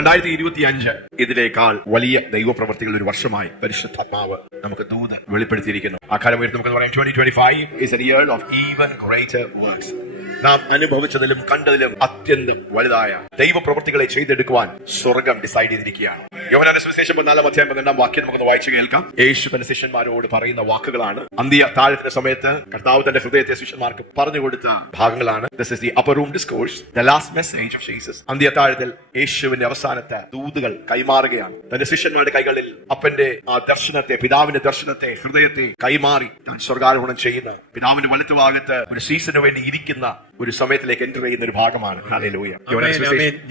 2025 ഇതിനേക്കാൾ വലിയ ദൈവപ്രവർത്തികൾ ഒരു വർഷമായി പരിശുദ്ധാത്മാവ് നമുക്ക് ദൂത് വെളിപ്പെടുത്തിയിരിക്കുന്നു. ആ കാലം ഉയർത്തി നമുക്ക് പറയാം 2025 is a year of even greater works. നാം അനുഭവിച്ചതിലും കണ്ടതിലും അത്യന്തം വലുതായ ദൈവപ്രവൃത്തികളെ ചെയ്തെടുക്കുവാൻ സ്വർഗം ഡിസൈഡ് ചെയ്തിരിക്കുകയാണ്. യോഹന്നാന്റെ സുവിശേഷം 4:12 വാക്യം നമുക്കൊന്ന് വായിച്ചു കേൾക്കാം. യേശു തന്റെ ശിഷ്യന്മാരോട് പറയുന്ന വാക്കുകളാണ്. അന്ത്യ താഴത്തിന്റെ സമയത്ത് കർത്താവ് തന്റെ ഹൃദയത്തെ ശിഷ്യന്മാർക്ക് പറഞ്ഞു കൊടുത്ത ഭാഗങ്ങളാണ്. This is the upper room discourse, the last message of Jesus. അന്ത്യ താഴത്തിൽ യേശുവിന്റെ അവസാനത്തെ ദൂതുകൾ കൈമാറുകയാണ്. തന്റെ ശിഷ്യന്മാരുടെ കൈകളിൽ അപ്പന്റെ ആ ദർശനത്തെ, പിതാവിന്റെ ദർശനത്തെ, ഹൃദയത്തെ കൈമാറി താൻ സ്വർഗാരോഹണം ചെയ്യുന്ന, പിതാവിന്റെ വലത്തുഭാഗത്ത് ഒരു സീസണിന് വേണ്ടി ഇരിക്കുന്ന ഒരു സമയത്തിലേക്ക് എൻ്റർ ചെയ്യുന്ന ഒരു ഭാഗമാണ്. ഹല്ലേലൂയ.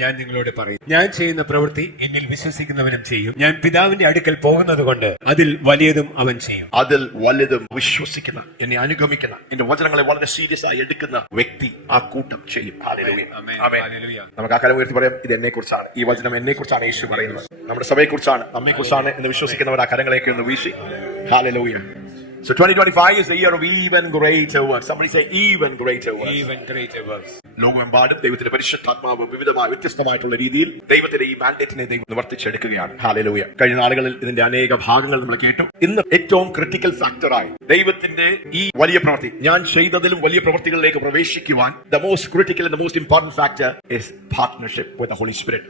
ഞാൻ നിങ്ങളോട് പറയും, ഞാൻ ചെയ്യുന്ന പ്രവൃത്തി എന്നിൽ വിശ്വസിക്കുന്നവനും ചെയ്യും. ഞാൻ പിതാവിന്റെ അടുക്കൽ പോകുന്നത് കൊണ്ട് അതിൽ വലിയതും അവൻ ചെയ്യും. അതിൽ വലുതും വിശ്വസിക്കുന്ന, എന്നെ അനുഗമിക്കുന്ന, എന്റെ വചനങ്ങളെ വളരെ സീരിയസ് ആയി എടുക്കുന്ന വ്യക്തി ആ കൂട്ടം ചെയ്യും. ഹല്ലേലൂയ. നമുക്ക് ആ കാലം ഉയർത്തി പറയാം, ഇത് എന്നെ കുറിച്ചാണ്, ഈ വചനം എന്നെ കുറിച്ചാണ് യേശു പറയുന്നത്, നമ്മുടെ സഭയെ കുറിച്ചാണ്, നമ്മെ കുറിച്ചാണ് എന്ന് വിശ്വസിക്കുന്നവർ ആ കരങ്ങളേക്ക് ഒന്ന് വീശി. Hallelujah. So 2025 is the year of even greater works. Somebody say even greater works. Even greater works. ലോകമെമ്പാടും ദൈവത്തിന്റെ പരിശുദ്ധാത്മാവ് വിവിധമായ വ്യത്യസ്തമായിട്ടുള്ള രീതിയിൽ ദൈവത്തിന്റെ ഈ മാൻഡേറ്റിനെ ദൈവം നിവർത്തിച്ചെടുക്കുകയാണ്. ഹല്ലേലൂയ. കഴിഞ്ഞ നാളുകളിൽ ഇതിന്റെ അനേക ഭാഗങ്ങൾ നമ്മൾ കേട്ടു. ഇന്ന് ഏറ്റവും ക്രിട്ടിക്കൽ ഫാക്ടറായി ദൈവത്തിന്റെ ഈ വലിയ പ്രവൃത്തി, ഞാൻ ചെയ്തതിലും വലിയ പ്രവൃത്തികളിലേക്ക് പ്രവേശിക്കുവാൻ the most critical and the most important factor is partnership with the Holy Spirit.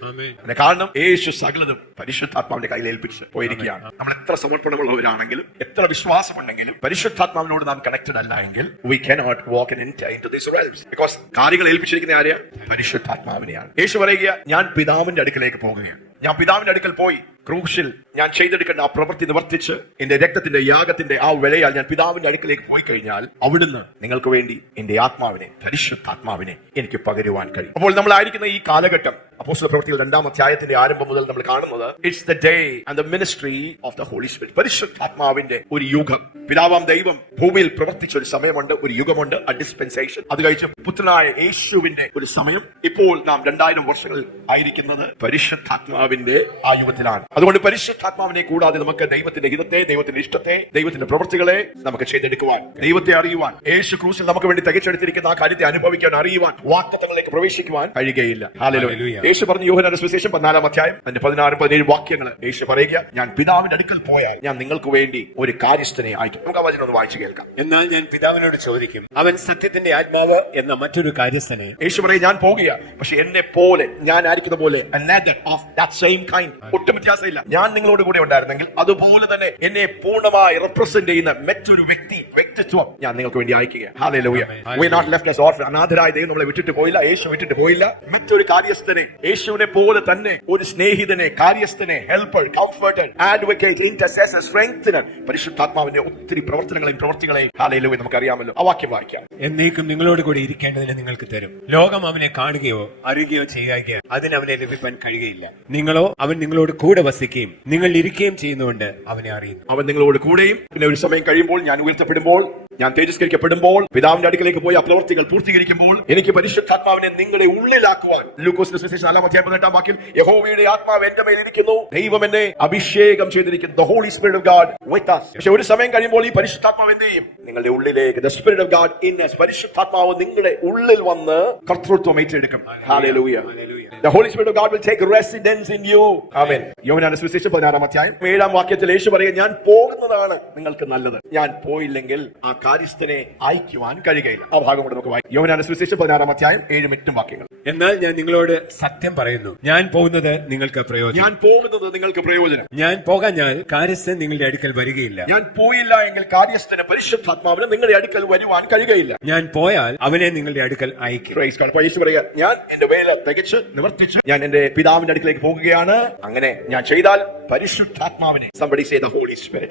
കാരണം യേശു സകലതും പരിശുദ്ധാത്മാവിന്റെ കയ്യിൽ ഏൽപ്പിച്ച് പോയിരിക്കുകയാണ്. നമ്മൾ എത്ര സമർപ്പണമുള്ളവരാണെങ്കിലും, എത്ര വിശ്വാസമുണ്ടെങ്കിലും, പരിശുദ്ധാത്മാവിനോട് നാം കണക്റ്റഡ് അല്ല എങ്കിൽ we cannot walk and enter into these realms, because കാര്യങ്ങൾ ഏൽപ്പിച്ചിരിക്കുന്ന ആരെയാ? പരിശുദ്ധാത്മാവിനെയാണ്. യേശു പറയുക, ഞാൻ പിതാവിന്റെ അടുക്കലേക്ക് പോകുകയാണ്. ഞാൻ പിതാവിന്റെ അടുക്കൽ പോയി ക്രൂശിൽ ഞാൻ ചെയ്തെടുക്കേണ്ട ആ പ്രവൃത്തി നിവർത്തിച്ച് എന്റെ രക്തത്തിന്റെ യാഗത്തിന്റെ ആ വിലയാൽ ഞാൻ പിതാവിന്റെ അടുക്കലേക്ക് പോയി കഴിഞ്ഞാൽ അവിടുന്ന് നിങ്ങൾക്ക് വേണ്ടി എന്റെ ആത്മാവിനെ, പരിശുദ്ധാത്മാവിനെ എനിക്ക് പകരുവാൻ കഴിയും. അപ്പോൾ നമ്മളായിരിക്കുന്ന ഈ കാലഘട്ടം അപ്പോസ്തല പ്രവൃത്തികൾ 2-ാം അധ്യായത്തിന്റെ ആരംഭം മുതൽ നമ്മൾ കാണുന്നത് it's the day and the ministry of the Holy Spirit. പരിശുദ്ധാത്മാവിന്റെ ഒരു യുഗം. പിതാവാം ദൈവം ഭൂമിയിൽ പ്രവർത്തിച്ച ഒരു സമയമുണ്ട്, ഒരു യുഗമുണ്ട്, ആ ഡിസ്പെൻസേഷൻ. അത് കഴിച്ച് പുത്രനായ യേശുവിന്റെ ഒരു സമയം. ഇപ്പോൾ നാം 2000 വർഷങ്ങൾ ആയിരിക്കുന്നത് പരിശുദ്ധാത്മാവിന്റെ ആ യുഗത്തിലാണ്. അതുകൊണ്ട് പരിശുദ്ധാത്മാവിനെ കൂടാതെ നമുക്ക് ദൈവത്തിന്റെ ഹിതത്തെ, ദൈവത്തിന്റെ ഇഷ്ടത്തെ, ദൈവത്തിന്റെ പ്രവൃത്തികളെ നമുക്ക് ചെയ്തെടുക്കുവാൻ, ദൈവത്തെ അറിയുവാൻ, യേശു ക്രൂശിൽ നമുക്ക് വേണ്ടി തികച്ചെടുത്തിരിക്കുന്ന ആ കാര്യത്തെ അനുഭവിക്കാൻ, അറിയുവാൻ, വാഗ്ദത്തങ്ങളിലേക്ക് പ്രവേശിക്കുവാൻ കഴിയുകയില്ല. ഹല്ലേലൂയ. യേശു പറഞ്ഞു യോഹന്നാന്റെ സുവിശേഷം 4-ാം അധ്യായം അതിന്റെ 16-17 വാക്യങ്ങൾ. യേശു പറയുക, ഞാൻ പിതാവിന്റെ അടുക്കൽ പോയാൽ ഞാൻ നിങ്ങൾക്ക് വേണ്ടി ഒരു കാര്യസ്ഥനെ അയക്കും. നമുക്ക് ആ വചനം ഒന്ന് വായിച്ചു കേൾക്കാം. എന്നാൽ ഞാൻ പിതാവിനോട് ചോദിക്കും, അവൻ സത്യത്തിന്റെ ആത്മാവ് എന്ന മറ്റൊരു കാര്യസ്ഥനെ. യേശു പറയും, ഞാൻ പോകുക, പക്ഷെ എന്നെ പോലെ, ഞാൻ ആയിരിക്കുന്ന പോലെ, another of that same kind. ഒട്ടും വ്യത്യാസമില്ല. ഞാൻ നിങ്ങളോട് കൂടെ ഉണ്ടായിരുന്നെങ്കിൽ അതുപോലെ തന്നെ എന്നെ പൂർണ്ണമായി റെപ്രസെന്റ് ചെയ്യുന്ന മറ്റൊരു വ്യക്തിത്വം ഞാൻ നിങ്ങൾക്ക് വേണ്ടി അയക്കുക. Hallelujah. We are not left as orphans. അനാഥരായ ദൈവം നമ്മളെ വിട്ടിട്ട് പോയില്ല, യേശു വിട്ടിട്ട് പോയില്ല. മറ്റൊരു കാര്യസ്ഥനെ, യേശുവിനെ പോലെ തന്നെ ഒരു സ്നേഹിതനെ, കാര്യസ്ഥനെ, ഹെൽപ്പർ, കംഫർട്ടർ, അഡ്വക്കേറ്റ്, ഇന്റർസെസർ, സ്ട്രെങ്തനർ, പരിശുദ്ധാത്മാവിന്റെ ഒത്തിരി പ്രവർത്തനങ്ങളെയും ഹല്ലേലൂയ നമുക്കറിയാമല്ലോ. ആ വാക്യം വായിക്കാം. എന്നേക്കും നിങ്ങളോട് കൂടി ഇരിക്കേണ്ടതിന് നിങ്ങൾക്ക് തരും. ലോകം അവനെ കാണുകയോ അറിയുകയോ ചെയ്യുകയോ അതിന് അവനെ ലഭിക്കാൻ കഴിയുകയില്ല. നിങ്ങളോ അവൻ നിങ്ങളോട് കൂടെ വസിക്കുകയും നിങ്ങൾ ഇരിക്കുകയും ചെയ്യുന്നതുകൊണ്ട് അവനെ അറിയുന്നു. അവൻ നിങ്ങളോട് കൂടെയും, പിന്നെ ഒരു സമയം കഴിയുമ്പോൾ, ഞാൻ ഉയർത്തപ്പെടുമ്പോൾ, ഞാൻ തേജസ്കരിക്കപ്പെടുമ്പോൾ, പിതാവിന്റെ അടുക്കലേക്ക് പോയി ആ പ്രവൃത്തികൾ പൂർത്തീകരിക്കുമ്പോൾ എനിക്ക് പരിശുദ്ധാത്മാവിനെ നിങ്ങളുടെ ഉള്ളിലാക്കുവാൻ, ലൂക്കോസിന്റെ സുവിശേഷം 4-ാം അധ്യായം 18-ാം വാക്യം, യഹോവയുടെ ആത്മാവ് എന്റെ മേൽ ഇരിക്കുന്നു, ദൈവം എന്നെ അഭിഷേകം ചെയ്തിരിക്കുന്നു. The Holy Spirit of God with us. പക്ഷെ ഒരു സമയം കഴിയുമ്പോൾ ഈ പരിശുദ്ധാത്മാവ് എന്ത് ചെയ്യും? നിങ്ങളുടെ ഉള്ളിലേക്ക്, the Spirit of God in us, പരിശുദ്ധാത്മാവ് നിങ്ങളുടെ ഉള്ളിൽ വന്ന് കർത്തൃത്വം ഏറ്റെടുക്കും. Hallelujah. The Holy Spirit of God will take residence in you. Amen. യോഹന്നാന്റെ സുവിശേഷം 16-ാം അധ്യായം 7-ാം വാക്യത്തിൽ യേശു പറയുക, ഞാൻ പോകുന്നതാണ് നിങ്ങൾക്ക് നല്ലത്, ഞാൻ പോയില്ലെങ്കിൽ ആ കാര്യസ്ഥനെ അയക്കുവാൻ കഴിയുകയില്ല. ആ ഭാഗം കൂടെ നമുക്ക് വായിക്കാം. യോഹന്നാന്റെ സുവിശേഷം 16-ാം അധ്യായം 7-8 വാക്യങ്ങൾ. എന്നാൽ ഞാൻ നിങ്ങളോട് സത്യം പറയുന്നു, ഞാൻ പോകുന്നത് നിങ്ങൾക്ക് പ്രയോജനം. ഞാൻ പോകുന്നത് നിങ്ങൾക്ക് പ്രയോജനം. ഞാൻ പോകാഞ്ഞാൽ കാര്യസ്ഥൻ നിങ്ങളുടെ അടുക്കൽ വരികയില്ല. ഞാൻ പോയില്ല എങ്കിൽ കാര്യസ്ഥന്, പരിശുദ്ധാത്മാവിന് നിങ്ങളുടെ അടുക്കൽ വരുവാൻ കഴിയുകയില്ല. ഞാൻ പോയാൽ അവനെ നിങ്ങളുടെ അടുക്കൽ അയക്കും. യേശു പറയുക, ഞാൻ എന്റെ വേല തികച്ച് നിവർത്തിച്ച് ഞാൻ എന്റെ പിതാവിന്റെ അടുക്കലേക്ക് പോകുകയാണ്. അങ്ങനെ ഞാൻ ചെയ്താൽ പരിശുദ്ധാത്മാവിനെ, somebody say the Holy Spirit.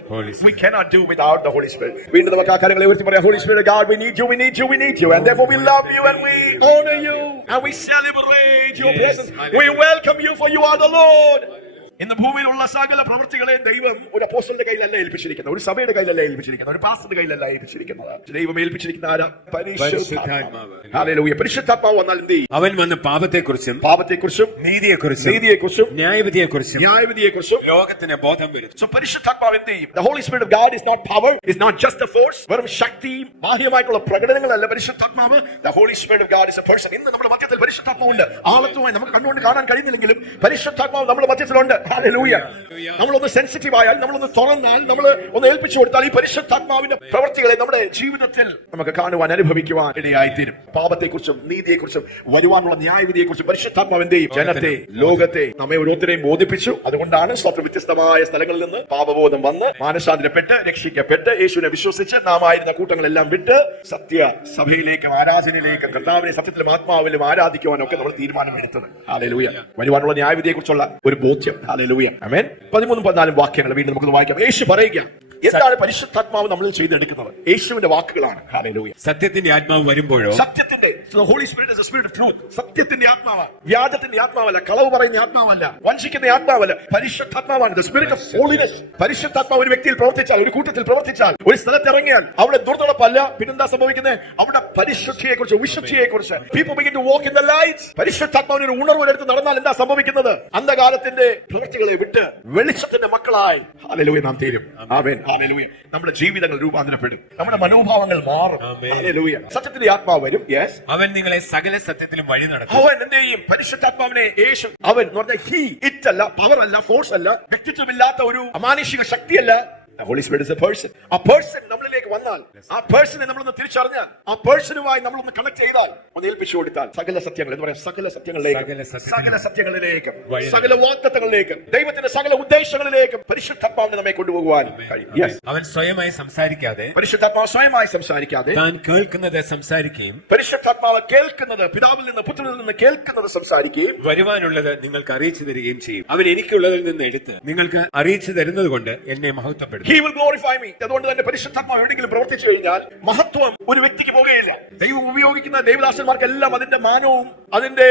We cannot do without the Holy Spirit. വീണ്ടും നമുക്ക് ആ കാര്യങ്ങളെ ഉയർത്തി പറയാം. Holy Spirit of God, we need you, we need you, we need you, and therefore we love you and we honor you and we celebrate your presence. We welcome you, for you are the Lord. ഇന്ന് ഭൂമിയിലുള്ള സകല പ്രവൃത്തികളെ ദൈവം ഒരു അപ്പോസ്തലന്റെ കയ്യിലല്ല ഏൽപ്പിച്ചിരിക്കുന്നത്, ഒരു സഭയുടെ കയ്യിലല്ല ഏൽപ്പിച്ചിരിക്കുന്നത്, ഒരു പാസ്റ്ററുടെ കയ്യിലല്ല ഏൽപ്പിച്ചിരിക്കുന്നത്. ദൈവം ഏൽപ്പിച്ചിരിക്കുന്ന ആരാ? പരിശുദ്ധാത്മാവ്. ഹല്ലേലൂയ. പരിശുദ്ധാത്മാവ് വന്നാൽ എന്ത് ചെയ്യും? അവൻ വന്ന് പാപത്തെക്കുറിച്ചും നീതിയെക്കുറിച്ചും ന്യായവിധിയെക്കുറിച്ചും ലോകത്തിന് ബോധം വരും. So പരിശുദ്ധാത്മാവ് എന്ത് ചെയ്യും? The Holy Spirit of God is not power, is not just a force. വെറും ശക്തി ബാഹ്യമായിട്ടുള്ള പ്രകടനങ്ങളല്ല പരിശുദ്ധാത്മാവ്. The Holy Spirit of God is a person. ഇന്ന് നമ്മുടെ മധ്യത്തിൽ പരിശുദ്ധാത്മാവുണ്ട്. ആളത്വമായി നമുക്ക് കണ്ടുകൊണ്ട് കാണാൻ കഴിയുന്നില്ലെങ്കിലും പരിശുദ്ധാത്മാവ് നമ്മുടെ മധ്യത്തിലുണ്ട്. ഹല്ലേലൂയ. നമ്മളൊന്ന് സെൻസിറ്റീവ് ആയാൽ, നമ്മളൊന്ന് തുറന്നാൽ, നമ്മൾ ഒന്ന് ഏൽപ്പിച്ചു കൊടുത്താൽ ഈ പരിശുദ്ധാത്മാവിന്റെ പ്രവൃത്തികളെ നമ്മുടെ ജീവിതത്തിൽ നമുക്ക് കാണുവാൻ, അനുഭവിക്കുവാൻ ഇടയായിത്തീരും. പാപത്തെക്കുറിച്ചും നീതിയെക്കുറിച്ചും വരുവാനുള്ള ന്യായവിധിയെക്കുറിച്ചും പരിശുദ്ധാത്മാവ് എന്ത് ചെയ്യും? ജനത്തെ, ലോകത്തെ, നമ്മെ ഓരോരുത്തരെയും ബോധിപ്പിച്ചു. അതുകൊണ്ടാണ് വ്യത്യസ്തമായ സ്ഥലങ്ങളിൽ നിന്ന് പാപബോധം വന്ന് മാനസാന്തരപ്പെട്ട് രക്ഷിക്കപ്പെട്ട് യേശുവിനെ വിശ്വസിച്ച് നാം ആയിരുന്ന കൂട്ടങ്ങളെല്ലാം വിട്ട് സത്യ സഭയിലേക്കും ആരാധനയിലേക്കും കർത്താവിനെ സത്യത്തിലും ആത്മാവിലും ആരാധിക്കുവാനും ഒക്കെ നമ്മൾ തീരുമാനമെടുത്തത്. ഹല്ലേലൂയ. വരുവാനുള്ള ന്യായവിധിയെ കുറിച്ചുള്ള ഒരു ബോധ്യം. ഹല്ലേലൂയ. ആമേൻ. 13-14 വാക്യങ്ങൾ വീണ്ടും നമുക്ക് വായിക്കാം. യേശു പറയുക, എന്താണ് പരിശുദ്ധാത്മാവ് നമ്മളിൽ ചെയ്തെടുക്കുന്നത്? യേശുവിന്റെ വാക്കുകളാണ്. ഹല്ലേലൂയ. സത്യത്തിന്റെ ആത്മാവ് വരുമ്പോഴോ, സത്യത്തിന്റെ Holy Spirit is a spirit of truth. സത്യത്തിന്റെ ആത്മാവ്, വ്യാജത്തിന്റെ ആത്മാവല്ല, കളവ് പറയുന്ന ആത്മാവല്ല, വഞ്ചിക്കുന്ന ആത്മാവല്ല, പരിശുദ്ധാത്മാവാണ്. The spirit of holiness. പരിശുദ്ധാത്മാവ് ഒരു വ്യക്തിയിൽ പ്രവർത്തിച്ചാൽ, ഒരു കൂട്ടത്തിൽ പ്രവർത്തിച്ചാൽ, ഒരു സ്ഥലത്ത് ഇറങ്ങിയാൽ അവിടെ ദുർനടപ്പല്ല, പിന്നെന്താ സംഭവിക്കുന്നത്? അവിടെ പരിശുദ്ധിയെ കുറിച്ച്, വിശുദ്ധിയെ കുറിച്ച് people begin to walk in the light. പരിശുദ്ധാത്മാവിന് ഒരു ഉണർവെടുത്ത് നടന്നാൽ എന്താ സംഭവിക്കുന്നത്? അന്ധകാലത്തിന്റെ പ്രവൃത്തികളെ വിട്ട് വെളിച്ചത്തിന്റെ മക്കളായി ഹല്ലേലൂയ നാം തീരും. ആമേൻ. ഹല്ലേലൂയ. നമ്മുടെ ജീവിതങ്ങൾ രൂപാന്തരപ്പെടും, നമ്മുടെ മനോഭാവങ്ങൾ മാറും. ഹല്ലേലൂയ. സത്യത്തിന്റെ ആത്മാവ് വരും. യെസ്. അവൻ നിങ്ങളെ സകല സത്യത്തിലും വഴി നടത്തും. അവൻ എന്ത് ചെയ്യും? പരിശുദ്ധാത്മാവിനെ യേശു, അവൻ എന്ന് പറഞ്ഞാൽ ഹി, ഇറ്റ് അല്ല, പവർ അല്ല, ഫോഴ്സ് അല്ല, വ്യക്തിത്വമില്ലാത്ത ഒരു അമാനുഷിക ശക്തിയല്ല. The Holy Spirit is a person. ആ പേഴ്സൺ നമ്മളിലേക്ക് വന്നാൽ, ആ പേഴ്സണെ നമ്മളൊന്ന് തിരിച്ചറിഞ്ഞാൽ, ആ പേഴ്സണുമായി നമ്മളൊന്ന് കണക്ട് ചെയ്താൽ, ഒന്ന് ഏൽപ്പിച്ചു കൊടുത്താൽ സകല സത്യങ്ങൾ എന്ന് പറയാം, സകല സത്യങ്ങളിലേക്ക്, സകല വാഗ്ദത്തങ്ങളിലേക്കും, ദൈവത്തിന്റെ സകല ഉദ്ദേശങ്ങളിലേക്കും പരിശുദ്ധാത്മാവിനെ നമ്മെ കൊണ്ടുപോകുവാൻ കഴിയും. അവൻ സ്വയമായി സംസാരിക്കാതെ, പരിശുദ്ധാത്മാവ് സ്വയമായി സംസാരിക്കാതെ താൻ കേൾക്കുന്നത് സംസാരിക്കുകയും, പരിശുദ്ധാത്മാവ് കേൾക്കുന്നത്, പിതാവിൽ നിന്ന് പുത്രനിൽ നിന്ന് കേൾക്കുന്നത് സംസാരിക്കുകയും, വരുവാനുള്ളത് നിങ്ങൾക്ക് അറിയിച്ചു തരികയും ചെയ്യും. അവൻ എനിക്കുള്ളതിൽ നിന്ന് എടുത്ത് നിങ്ങൾക്ക് അറിയിച്ചു തരുന്നത് കൊണ്ട് എന്നെ മഹത്വപ്പെടുത്തും. He will glorify me. അതുകൊണ്ട് തന്നെ പരിശുദ്ധാത്മാവ് എവിടെയെങ്കിലും പ്രവർത്തിച്ചു കഴിഞ്ഞാൽ മഹത്വം ഒരു വ്യക്തിക്ക് പോകുകയില്ല. ദൈവം ഉപയോഗിക്കുന്ന ദൈവദാസന്മാർക്കെല്ലാം അതിന്റെ മാനവും അതിന്റെ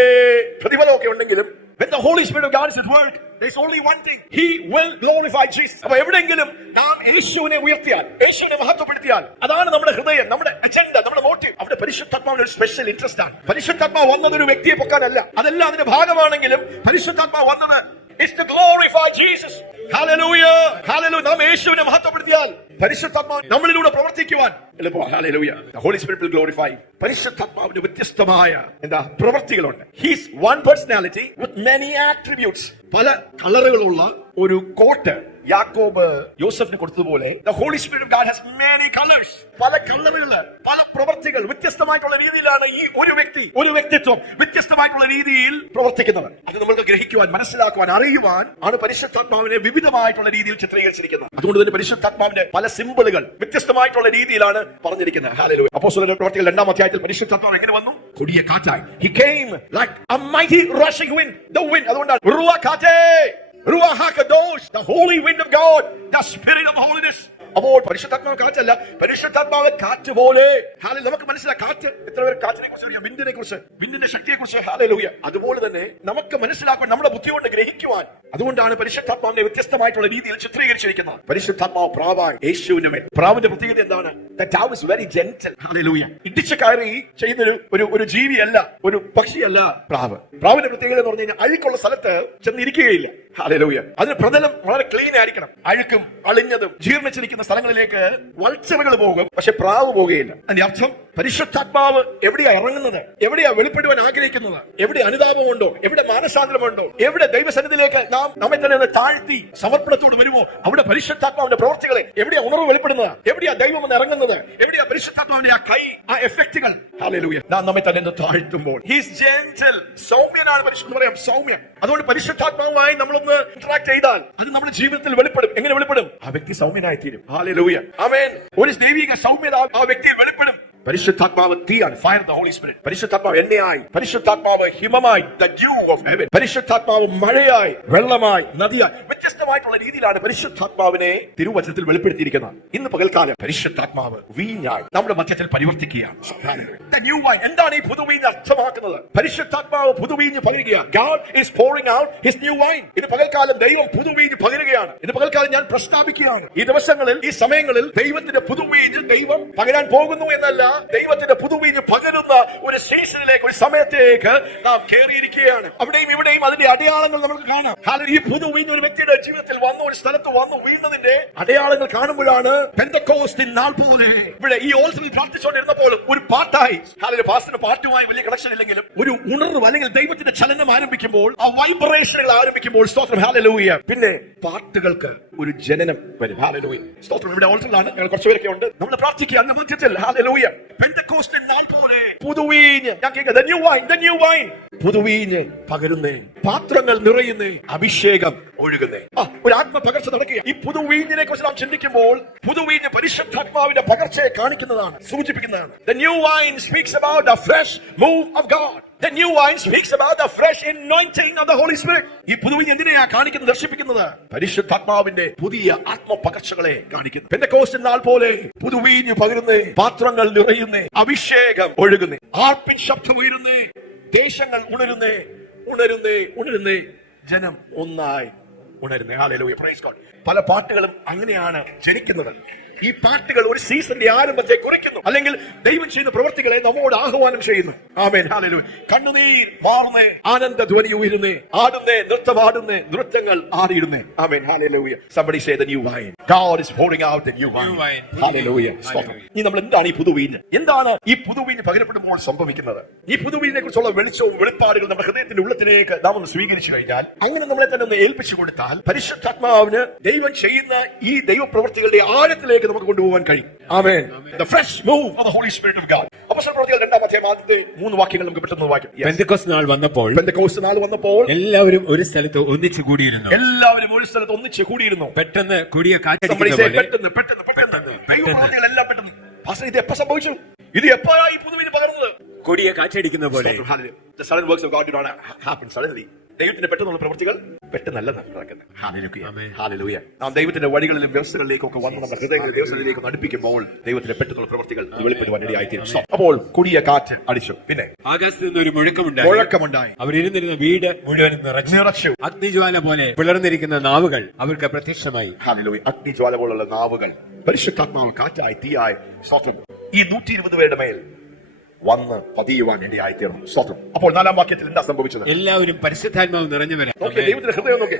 പ്രതിഫലവും ഒക്കെ ഉണ്ടെങ്കിലും, when the Holy Spirit of God is at work, there is only one thing. He will glorify Jesus. അപ്പോൾ എവിടെയെങ്കിലും നാം യേശുവിനെ ഉയർത്തിയാൽ, യേശുവിനെ മഹത്വപ്പെടുത്തിയാൽ, അതാണ് നമ്മുടെ ഹൃദയം, നമ്മുടെ അജണ്ട, നമ്മുടെ മോട്ടീവ്. അവിടെ പരിശുദ്ധാത്മാവിന് ഒരു സ്പെഷ്യൽ ഇൻട്രസ്റ്റ് ആണ്. പരിശുദ്ധാത്മാവ് വന്നത് ഒരു വ്യക്തിയെ പൊക്കാനല്ല, അതെല്ലാം അതിന്റെ ഭാഗമാണെങ്കിലും പരിശുദ്ധാത്മാവ് വന്നത് is to glorify Jesus. Hallelujah. Hallelujah. നാം യേശുവിനെ മഹത്വപ്പെടുത്തിയാൽ പരിശുദ്ധാത്മാവ് നമ്മളിലൂടെ പ്രവർത്തിക്കുവാൻ എളുപ്പമാണ്. Hallelujah. The Holy Spirit will glorify. പരിശുദ്ധാത്മാവിന് വ്യത്യസ്തമായ പ്രവൃത്തികളുണ്ട്. He is one personality with many attributes. പല കളറുകളുള്ള ഒരു കോട്ട് യാക്കോബ് യോസഫിന് കൊടുത്തതുപോലെ the Holy Spirit of God has many colors. പല കളറുകള്, പല പ്രവൃത്തികൾ, വ്യത്യസ്തമായിട്ടുള്ള രീതിയിലാണ് ഈ ഒരു വ്യക്തി, ഒരു വ്യക്തിത്വം വ്യത്യസ്തമായിട്ടുള്ള രീതിയിൽ പ്രവർത്തിക്കുന്നത്. അത് നമ്മൾക്ക് ഗ്രഹിക്കുവാൻ, മനസ്സിലാക്കുവാൻ, അറിയുവാൻ ആണ് പരിശുദ്ധാത്മാവിനെ വിവിധമായിട്ടുള്ള രീതിയിൽ ചിത്രീകരിച്ചിരിക്കുന്നത്. അതുകൊണ്ട് തന്നെ പരിശുദ്ധാത്മാവിന്റെ പല സിമ്പിളുകൾ വ്യത്യസ്തമായിട്ടുള്ള രീതിയിലാണ് പറഞ്ഞിരിക്കുന്നത്. ഹല്ലേലൂയ. അപ്പോസ്തലരുടെ പ്രവൃത്തികൾ 2-ാം അധ്യായത്തിൽ പരിശുദ്ധാത്മാവ് എങ്ങനെ വന്നു? കൊടിയ കാറ്റായി. He came like a mighty rushing wind. The wind. അതുകൊണ്ടാണ് ruach Ruach HaKadosh, the holy wind of God, the spirit of holiness. അപ്പോൾ പരിശുദ്ധാത്മാവ് കാറ്റല്ല, പരിശുദ്ധാത്മാവ് കാറ്റ് പോലെ. നമുക്ക് മനസ്സിലാക്കാം കാറ്റ്. എത്ര പേർ കാറ്റിനെ കുറിച്ച്, വിൻഡിനെ കുറിച്ച്, വിൻഡിന്റെ ശക്തിയെ കുറിച്ച്. ഹല്ലേലൂയ. അതുപോലെ തന്നെ നമുക്ക് മനസ്സിലാക്കാൻ, നമ്മുടെ ബുദ്ധി കൊണ്ട് ഗ്രഹിക്കുവാൻ, അതുകൊണ്ടാണ് പരിശുദ്ധാത്മാവിനെ വ്യത്യസ്തമായിട്ടുള്ള രീതിയിൽ ചിത്രീകരിച്ചിരിക്കുന്നത്. പരിശുദ്ധാത്മാവ് പ്രാവായി യേശുവിന്റെ മേൽ. പ്രാവിന്റെ പ്രത്യേകത എന്താണ്? The dove is very gentle. Hallelujah. ഇടിച്ചു കയറി ചെയ്യുന്ന ഒരു ജീവിയല്ല, ഒരു പക്ഷിയല്ല പ്രാവ്. പ്രാവിന്റെ പ്രത്യേകത എന്ന് പറഞ്ഞു കഴിഞ്ഞാൽ അഴുക്കുള്ള സ്ഥലത്ത് ചെന്നിരിക്കുകയില്ല. ഹല്ലേലൂയ. അതിന് പ്രതലം വളരെ ക്ലീൻ ആയിരിക്കണം. അഴുക്കും അളിഞ്ഞതും ജീർണിച്ചിരിക്കുന്ന സ്ഥലങ്ങളിലേക്ക് വൾച്ചറുകൾ പോകും, പക്ഷെ പ്രാവ് പോകുകയില്ല. അതിന്റെ അർത്ഥം പരിശുദ്ധാത്മാവ് എവിടെയാ ഇറങ്ങുന്നത്, എവിടെയാ വെളിപ്പെടുവാൻ ആഗ്രഹിക്കുന്നത്, എവിടെ അനുതാപമുണ്ടോ, എവിടെ മാനസാന്തരമുണ്ടോ, എവിടെ ദൈവസന്നിധിയിലേക്ക് നാം നമ്മെ തന്നെ താഴ്ത്തി സമർപ്പണത്തോട് വരുമോ, അവിടെ പരിശുദ്ധാത്മാവിന്റെ പ്രവർത്തികളെ എവിടെയാ ഉണർവ് വെളിപ്പെടുന്നത്, എവിടെയാ ദൈവം എന്ന് ഇറങ്ങുന്നത്, എവിടെയാ പരിശുദ്ധാത്മാവിന്റെ ആ കൈ, ആ എഫക്റ്റുകൾ. ഹല്ലേലൂയ. നാം നമ്മെ തന്നെ താഴ്ത്തുമ്പോൾ ഹീസ് ജെന്റിൽ, സൗമ്യനാണ് പരിശുദ്ധ, പറയാം സൗമ്യം. അതുകൊണ്ട് പരിശുദ്ധാത്മാവുമായി നമ്മളൊന്ന് ഇന്ററാക്ട് ചെയ്താൽ അത് നമ്മുടെ ജീവിതത്തിൽ വെളിപ്പെടും. എങ്ങനെ വെളിപ്പെടും? ആ വ്യക്തി സൗമ്യനായി തീരും. ഹല്ലേലൂയ. ആമേൻ. ഒരു ദൈവിക സൗമ്യത ആ വ്യക്തിയിൽ വെളിപ്പെടും. പരിശുദ്ധാത്മാവ് തീയാണ്, ഫയർ ദ ഹോളി സ്പിരിറ്റ്. പരിശുദ്ധാത്മാവ് എണ്ണയായി, പരിശുദ്ധാത്മാവ് ഹിമമായി, ദ ഡ്യൂ ഓഫ് ഹെവൻ. പരിശുദ്ധാത്മാവ് മഴയായി, വെള്ളമായി, നദിയായി. വ്യത്യസ്തമായിട്ടുള്ള രീതിയിലാണ് പരിശുദ്ധാത്മാവിനെ തിരുവചനത്തിൽ വെളിപ്പെടുത്തിയിരിക്കുന്നത്. ഇന്ന് പകൽക്കാലം പരിശുദ്ധാത്മാവ് വീഞ്ഞായി നമ്മുടെ മധ്യത്തിൽ പരിവർത്തിക്കുകയാണ്. The new wine. എന്താണ് ഈ പുതുവീഞ്ഞ് അർത്ഥമാക്കുന്നത്? പരിശുദ്ധാത്മാവ് പുതുവീഞ്ഞ് പകരുകയാണ്. God is pouring out his new wine. ഇത് പകൽക്കാലം ദൈവം പുതുവീഞ്ഞ് പകരുകയാണ്. ഇത് പകൽക്കാലം ഞാൻ പ്രസ്താവിക്കുകയാണ്. ഈ ദിവസങ്ങളിൽ, ഈ സമയങ്ങളിൽ ദൈവത്തിന്റെ പുതുവീഞ്ഞ് ദൈവം പകരാൻ പോകുന്നു എന്നല്ല, ദൈവത്തിന്റെ പുതുവീഞ്ഞ് പകരുന്ന ഒരു സീസണിലേക്ക്, ഒരു സമയത്തേക്ക് നാം കയറിയിരിക്കുകയാണ്. അവിടെയും ഇവിടെയും അതിന്റെ അടയാളങ്ങൾ നമുക്ക് കാണാം. ഈ പുതുവീഞ്ഞ് ഒരു വ്യക്തിയുടെ ജീവിതത്തിൽ വന്നു, ഒരു സ്ഥലത്ത് വന്നു വീണതിന്റെ അടയാളങ്ങൾ കാണുമ്പോഴാണ് പെന്തക്കോസ്തിൻ നാൾ പോലെ ഇവിടെ ഈ ഓൾസിൽ പ്രാർത്ഥിച്ചുകൊണ്ടിരുന്നപ്പോൾ ഒരു പാട്ടായി, പാസ്റ്റിന്റെ പാട്ടുമായി വലിയ കണക്ഷൻ ഇല്ലെങ്കിലും ഒരു ഉണർവ് അല്ലെങ്കിൽ ദൈവത്തിന്റെ ചലനം ആരംഭിക്കുമ്പോൾ, ആ വൈബ്രേഷനുകൾ ആരംഭിക്കുമ്പോൾ, സ്തോത്രം ഹല്ലേലൂയ, പിന്നെ പാട്ടുകൾക്ക് ഒരു ജനനം വരും. ഹല്ലേലൂയ, സ്തോത്രം. ഇവിടെ ഓൾസിലാണ് ഞങ്ങൾ കുറച്ചുപേരൊക്കെ ഉണ്ട്. നമ്മൾ പ്രാർത്ഥിക്കുക അന്ന് മധ്യത്തിൽ. ഹല്ലേലൂയ, പെന്തക്കോസ്തിൻ നാൾ പോലെ പുതുവീഞ്ഞ്, ഞാൻ കേൾക്കുക, the new wine, the new wine, പുതുവീഞ്ഞ് പകരുന്നേ, പാത്രങ്ങൾ നിറയുന്നേ, അഭിഷേകം ഒഴുകുന്നേ. ഒരു ആത്മ പകർച്ച നടക്കുക. ഈ പുതുവീഞ്ഞിനെ കുറിച്ച് നാം ചിന്തിക്കുമ്പോൾ പുതുവീഞ്ഞ് പരിശുദ്ധാത്മാവിന്റെ പകർച്ചയെ കാണിക്കുന്നതാണ്, സൂചിപ്പിക്കുന്നതാണ്. The new wine speaks about the fresh move of God. The new wine speaks about the fresh anointing of the Holy Spirit. ഈ പുതുവീഞ്ഞ് എന്തിനെയാ കാണിക്കുന്നത്, ദർശിപ്പിക്കുന്നത്? പരിശുദ്ധാത്മാവിന്റെ പുതിയ ആത്മപകർച്ചകളെ കാണിക്കുന്നു. പെന്തക്കോസ്തിൻ നാൾ പോലെ പുതുവീഞ്ഞ് പകരുന്നേ, പാത്രങ്ങൾ നിറയുന്നേ, അഭിഷേകം ഒഴുകുന്നേ, ആർപ്പിൻ ശബ്ദം ഉയരുന്നേ, ദേശങ്ങൾ ഉണരുന്നേ, ഉണരുന്നേ, ഉണരുന്നേ, ജനം ഒന്നായി ഉണരുന്നേ. Hallelujah, praise God. പല പാട്ടുകളും അങ്ങനെയാണ് ജനിക്കുന്നത്. ഈ പാട്ടുകൾ ഒരു സീസണിന്റെ ആരംഭത്തെ കുറിക്കുന്നു, അല്ലെങ്കിൽ ദൈവം ചെയ്യുന്ന പ്രവൃത്തികളെ നമ്മോട് ആഹ്വാനം ചെയ്യുന്നു. ആമേൻ, ഹല്ലേലൂയ. കണ്ണുനീർ മാറുന്നേ, ആനന്ദ ധ്വനി ഉയരുന്നേ, ആടുന്നേ, നൃത്തമാടുന്നേ, നൃത്തങ്ങൾ ആടിയിടുന്നേ. ആമേൻ, hallelujah. Somebody say the new wine. God is pouring out the new wine. Hallelujah. ഇനി നമ്മൾ എന്താണ് ഈ പുതുവീഞ്ഞ്? എന്താണ് ഈ പുതുവീഞ്ഞ് പകരപ്പെടുമ്പോൾ സംഭവിക്കുന്നത്? ഈ പുതുവീഞ്ഞിനെ കുറിച്ചുള്ള വെളിച്ചവും വെളിപ്പാടുകളും നമ്മുടെ ഹൃദയത്തിന്റെ ഉള്ളത്തിലേക്ക് നാം ഒന്ന് സ്വീകരിച്ചു കഴിഞ്ഞാൽ, അങ്ങനെ നമ്മളെ തന്നെ ഒന്ന് ഏൽപ്പിച്ചു കൊടുത്താൽ, പരിശുദ്ധാത്മാവിന് ദൈവം ചെയ്യുന്ന ഈ ദൈവപ്രവൃത്തികളുടെ ആഴത്തിലേക്ക് നമുക്ക് കൊണ്ടുപോകാൻ കഴിയും. ആമേൻ. The fresh move of the Holy Spirit of God. അപ്പോസ്തലപ്രവൃത്തികൾ 2-ാം അധ്യായം ആദ്യത്തെ 3 വാക്യങ്ങൾ നമുക്ക് പെട്ടെന്ന് വായിക്കാം. പെന്തക്കോസ്ത് നാൾ വന്നപ്പോൾ എല്ലാവരും ഒരു സ്ഥലത്ത് ഒന്നിച്ചു കൂടിയിരുന്നു. എല്ലാവരും ഒരു സ്ഥലത്ത് ഒന്നിച്ചു കൂടിയിരുന്നു. പെട്ടെന്ന് കൊടിയ കാറ്റടിക്കുന്ന പോലെ, പെട്ടെന്ന് ദൈവപ്രവൃത്തികൾ എല്ലാം പെട്ടെന്ന്. പാസ്റ്റർ, ഇത് എപ്പോൾ സംഭവിച്ചു? ഇത് എപ്പോഴാണ് ഈ പുതുവീഞ്ഞ് പകർന്നത്? കൊടിയ കാറ്റടിക്കുന്ന പോലെ. The sudden works of God do not happen suddenly. ദൈവത്തിന്റെ പെട്ടെന്നുള്ള പ്രവൃത്തികൾ പെട്ടെന്നല്ല നടക്കുന്നത്. ഹല്ലേലൂയ. നാം ദൈവത്തിന്റെ വഴികളിലും വ്യവസ്ഥകളിലേക്കൊക്കെ വന്ന് നമ്മുടെ ഹൃദയങ്ങളുടെ ദിവസങ്ങളിലേക്ക് അടുപ്പിക്കുമ്പോൾ ദൈവത്തിന്റെ പെട്ടെന്നുള്ള പ്രവൃത്തികൾ വെളിപ്പെടുവാൻ ഇടയായിത്തീരും. അപ്പോൾ കൊടിയ കാറ്റ് അടിച്ചു. പിന്നെ ആകാശത്ത് നിന്ന് ഒരു മുഴക്കമുണ്ടായി. അവരിരുന്നിരുന്ന വീട് മുഴുവൻ നിറച്ചു. അഗ്നിജ്വാല പോലെ പിളർന്നിരിക്കുന്ന നാവുകൾ അവർക്ക് പ്രത്യക്ഷമായി. ഹല്ലേലൂയ. അഗ്നിജ്വാല പോലുള്ള നാവുകൾ പരിശുദ്ധാത്മാവ് കാറ്റായി, തീയായി, സ്തോത്രം, ഈ 120 പേരുടെ മേൽ വന്ന് പതിയുവാൻ ഇടയായിത്തീർന്നു. സ്തോത്രം. അപ്പോൾ 4-ാം വാക്യത്തിൽ എന്താ സംഭവിച്ചത്? എല്ലാവരും പരിശുദ്ധാത്മാവ് നിറഞ്ഞവരാ. ദൈവത്തിന്റെ ഹൃദയം നോക്കി.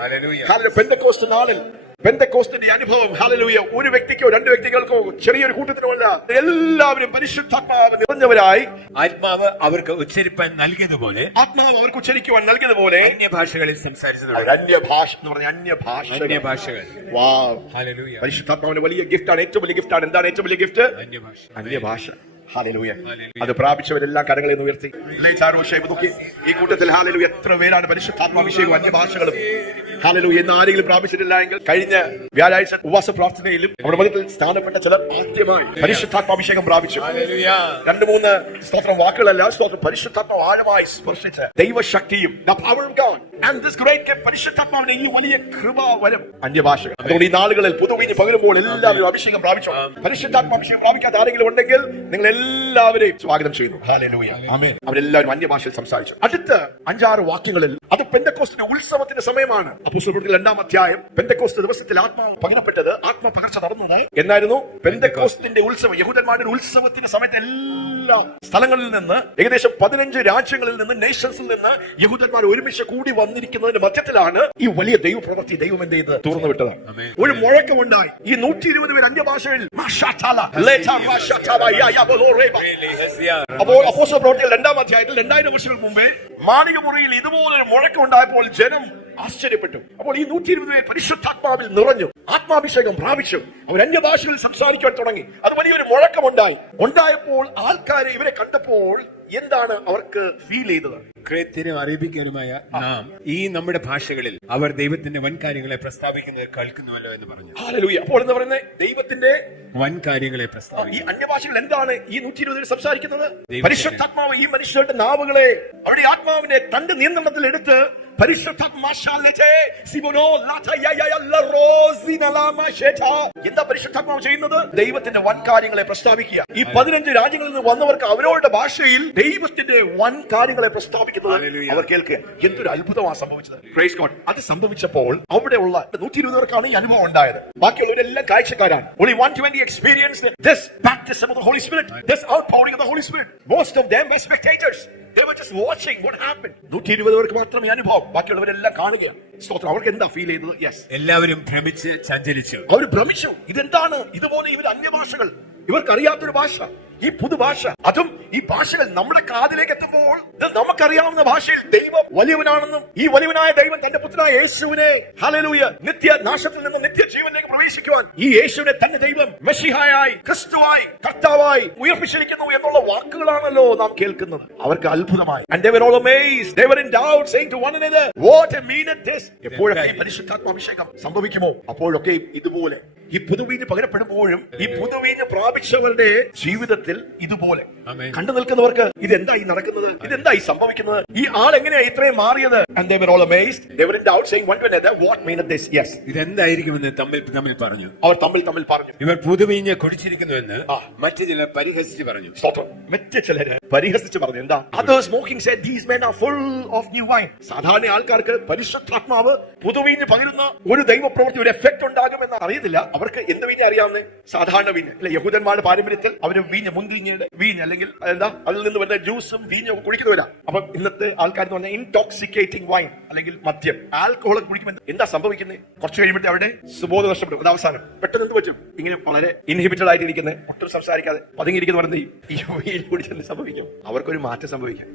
പെന്തക്കോസ്ത് നാളിൽ പെന്തക്കോസ്തിന്റെ അനുഭവം, ഹല്ലേലൂയ, ഒരു വ്യക്തിക്കോ 2 വ്യക്തികൾക്കോ ചെറിയൊരു കൂട്ടത്തിനുമല്ല, എല്ലാവരും പരിശുദ്ധാത്മാവ് നിറഞ്ഞവരായി. ആത്മാവ് അവർക്ക് ഉച്ചരിപ്പാൻ നൽകിയതുപോലെ, അന്യഭാഷകളിൽ സംസാരിച്ചത്. അന്യഭാഷ എന്ന് പറഞ്ഞ അന്യഭാഷകൾ. പരിശുദ്ധാത്മാവിന്റെ വലിയ ഗിഫ്റ്റാണ്, ഏറ്റവും വലിയ ഗിഫ്റ്റാണ്. എന്താണ് ഏറ്റവും വലിയ ഗിഫ്റ്റ്? അന്യഭാഷ. ഹല്ലേലൂയ. അത് പ്രാപിച്ചവരെല്ലാം കരങ്ങളെ ഉയർത്തി. ഈ കൂട്ടത്തിൽ ഹല്ലേലൂയ എത്ര പേരാണ് പരിശുദ്ധാത്മാഭിഷേകവും അന്യഭാഷകളും? ഹല്ലേലൂയ. എന്ന് ആരെങ്കിലും പ്രാപിച്ചിട്ടില്ല എങ്കിൽ കഴിഞ്ഞ വ്യാഴാഴ്ച ഉപവാസ പ്രാർത്ഥനയിലും നമ്മുടെ മധ്യത്തിൽ സ്ഥാനപ്പെട്ട ചിലർ ആദ്യമായി പരിശുദ്ധാത്മാഭിഷേകം പ്രാപിച്ചു. 2-3 സ്തോത്രം വാക്കുകളല്ല, സ്തോത്രം, പരിശുദ്ധാത്മാവ് ആഴമായി സ്പർശിച്ച ദൈവശക്തിയും പരിശുദ്ധാത്മാവിന്റെ ഈ വലിയ കൃപാവരം അന്യഭാഷകൾ. അതുകൊണ്ട് ഈ നാളുകളിൽ പുതുവീഞ്ഞ് പകരുമ്പോൾ എല്ലാവരും അഭിഷേകം പ്രാപിച്ചു. പരിശുദ്ധാത്മാഭിഷേകം പ്രാപിക്കാത്ത ആരെങ്കിലും ഉണ്ടെങ്കിൽ നിങ്ങൾ എല്ലാവരെയും സ്വാഗതം ചെയ്യുന്നു. ഹല്ലേലൂയ. ആമേൻ. അവരെല്ലാവരും അന്യഭാഷയിൽ സംസാരിച്ചു. അടുത്ത 5-6 വാക്യങ്ങളിൽ അത് പെന്തക്കോസ്തിന്റെ ഉത്സവത്തിന്റെ സമയമാണ്. അപ്പോസ്തലപ്രവൃത്തികൾ 2-ാം അധ്യായം. പെന്തക്കോസ്ത് ദിവസത്തിൽ ആത്മാവ് പകരപ്പെട്ടത്, ആത്മപകർച്ച നടന്നത് എന്നായിരുന്നു? പെന്തക്കോസ്തിന്റെ ഉത്സവം, യഹൂദന്മാരുടെ ഉത്സവത്തിന്റെ സമയത്ത് എല്ലാ സ്ഥലങ്ങളിൽ നിന്ന്, ഏകദേശം 15 രാജ്യങ്ങളിൽ നിന്ന്, നേഷൻസിൽ നിന്ന് യഹൂദന്മാർ ഒരുമിച്ച് കൂടി വന്നിരിക്കുന്നതിന്റെ മധ്യത്തിലാണ് ഈ വലിയ ദൈവപ്രവൃത്തി ദൈവം എന്ത് ചെയ്ത് തുറന്നു വിട്ടത്. ഒരു മുഴക്കമുണ്ടായി. ഈ 120 പേർ അന്യഭാഷയിൽ. അപ്പോൾ അപ്പോസ്തലപ്രവൃത്തികൾ 2-ാം അധ്യായത്തിൽ 2000 വർഷങ്ങൾക്ക് മുമ്പേ മാളികമുറിയിൽ ഇതുപോലൊരു മുഴക്കം ഉണ്ടായപ്പോൾ ജനം ആശ്ചര്യപ്പെട്ടു. അപ്പോൾ ഈ 120 പേർ പരിശുദ്ധാത്മാവിൽ നിറഞ്ഞു, ആത്മാഭിഷേകം പ്രാപിച്ചു. അവർ അന്യഭാഷകളിൽ സംസാരിക്കാൻ തുടങ്ങി. അത് വലിയൊരു ഉണ്ടായപ്പോൾ ആൾക്കാരെ ഇവരെ കണ്ടപ്പോൾ എന്താണ് അവർക്ക് ഫീൽ ചെയ്തത്? ക്രേത്യനും അറേബ്യക്കാരുമായ നാം ഈ നമ്മുടെ ഭാഷകളിൽ അവർ ദൈവത്തിന്റെ വൻ കാര്യങ്ങളെ പ്രസ്താവിക്കുന്നത് കേൾക്കുന്നുവല്ലോ എന്ന് പറഞ്ഞു. ഹല്ലേലൂയ. അപ്പോൾ എന്താ പറയുന്നത്? ദൈവത്തിന്റെ വൻ കാര്യങ്ങളെ പ്രസ്താവിക്കും. ഈ അന്യഭാഷകൾ എന്താണ് ഈ 120 സംസാരിക്കുന്നത്? പരിശുദ്ധാത്മാവ് ഈ മനുഷ്യരുടെ നാവുകളെ അവരുടെ ആത്മാവിനെ തന്റെ നിയന്ത്രണത്തിൽ എടുത്ത് എന്താ പരിശുദ്ധാത്മാവ് ചെയ്യുന്നത്? ദൈവത്തിന്റെ വൻ കാര്യങ്ങളെ പ്രസ്താവിക്കുക. ഈ 15 രാജ്യങ്ങളിൽ നിന്ന് വന്നവർക്ക് അവരവരുടെ ഭാഷയിൽ ദൈവത്തിന്റെ വൻ കാര്യങ്ങളെ പ്രസ്താവിക്കുന്നത് അവർ കേൾക്കുക. എന്തൊരു അത്ഭുതമാണ് സംഭവിച്ചത്. Praise God. അത് സംഭവിച്ചപ്പോൾ അവിടെയുള്ള 120 പേർക്കാണ് ഈ അനുഭവം ഉണ്ടായത്. ബാക്കിയുള്ളവരെല്ലാം കാഴ്ചക്കാരാണ്. Only 120 experienced this baptism of the Holy Spirit, this outpouring of the Holy Spirit. Most of them were spectators. They were just watching what happened. 120 പേർക്ക് മാത്രമേ അനുഭവം, ബാക്കിയുള്ളവരെല്ലാം കാണുകയാണ്. സ്തോത്രം. അവർക്ക് എന്താ ഫീൽ ചെയ്തത്? യെസ്, എല്ലാവരും ഭ്രമിച്ച് ചഞ്ചലിച്ചു. അവർ ഭ്രമിച്ചു. ഇതെന്താണ്? ഇതുപോലെ ഇവർ അന്യഭാഷകൾ, ഇവർക്കറിയാത്തൊരു ഭാഷ, ഈ പുതുഭാഷ, അതും ഈ ഭാഷകൾ നമ്മുടെ കാതിലേക്ക് എത്തുമ്പോൾ നമുക്കറിയാവുന്ന ഭാഷയിൽ ദൈവം വലിയവനാണെന്നും ഈ വലിയവനായ ദൈവം തന്റെ പുത്രനായ യേശുവിനെ ഹല്ലേലൂയ നിത്യ നാശത്തിൽ നിന്ന് നിത്യ ജീവനിലേക്ക് പ്രവേശിക്കുവാൻ ഈ യേശുവിനെ തന്നെ ദൈവം മെസ്സിഹായായി, ക്രിസ്തുവായി, കർത്താവായി ഉയർപ്പിച്ചിരിക്കുന്നു എന്നുള്ള വാക്കുകളാണല്ലോ നാം കേൾക്കുന്നത്. അവർക്ക് അത്ഭുതമായി. And they were all amazed. They were in doubt, saying to one another, what meaneth this? എപ്പോഴൊക്കെ ഈ പരിശുദ്ധാത്മാഭിഷേകം സംഭവിക്കുമോ അപ്പോഴൊക്കെ ഇതുപോലെ ഈ പുതുവീഞ്ഞ് പകരപ്പെടുമ്പോഴും ഈ പുതുവീഞ്ഞ് പ്രാപിച്ചവരുടെ ജീവിതത്തിൽ ഇതുപോലെ കണ്ടു നിൽക്കുന്നവർക്ക് ഇതെന്തായി നടക്കുന്നത്, ഇതെന്തായി സംഭവിക്കുന്നത്, ഈ ആൾ എങ്ങനെയാ ഇത്രയും മാറിയത്? And they were all amazed. They were in doubt, saying one to another, what meaneth this? Yes, ഇതെന്തായിരിക്കുമെന്ന് തമ്മിൽ പറഞ്ഞു. അവർ തമ്മിൽ പറഞ്ഞു. ഇവർ പുതുവീഞ്ഞ് കുടിച്ചിരിക്കുന്നുവെന്ന് മറ്റു ചിലർ പരിഹസിച്ച് പറഞ്ഞു. മറ്റു ചിലര് പരിഹസിച്ച് പറഞ്ഞു. എന്താ? Others mocking said, these men are full of new wine. സാധാരണ ആൾക്കാർക്ക് പരിശുദ്ധാത്മാവ് പുതുവീഞ്ഞ് പകരുന്ന ഒരു ദൈവപ്രവൃത്തി, ഒരു എഫക്ട് ഉണ്ടാകുമെന്ന് അറിയത്തില്ല. അവർക്ക് എന്ത് വീഞ്ഞ് അറിയാവുന്നേ? സാധാരണ വീഞ്ഞ് അല്ലെ? യഹൂദന്മാരുടെ പാരമ്പര്യത്തിൽ അവര് വീഞ്ഞ്, മുന്തിരിങ്ങയുടെ വീഞ്ഞ് അല്ലെങ്കിൽ എന്താ അതിൽ നിന്ന് വരുന്ന ജ്യൂസും വീഞ്ഞും ഒക്കെ കുടിക്കുന്നവരാ. അപ്പൊ ഇന്നത്തെ ആൾക്കാർ എന്ന് പറഞ്ഞാൽ ഇൻടോക്സിക്കേറ്റിംഗ് വൈൻ അല്ലെങ്കിൽ മദ്യം, ആൽക്കഹോൾ കുടിക്കുമ്പോൾ എന്താ സംഭവിക്കുന്നത്? കുറച്ച് കഴിയുമ്പോഴത്തെ അവരുടെ സുബോധം നഷ്ടപ്പെടും. അത് അവസാനം പെട്ടെന്ന് എന്ത് പറ്റും? ഇങ്ങനെ വളരെ ഇൻഹിബിറ്റഡ് ആയിട്ടിരിക്കുന്നത്, ഒട്ടും സംസാരിക്കാതെ പതുങ്ങിയിരിക്കുന്ന പറയുന്നത് ഈ വീഞ്ഞ് കുടിച്ചെന്ന് സംഭവിക്കും. അവർക്കൊരു മാറ്റം സംഭവിക്കാം.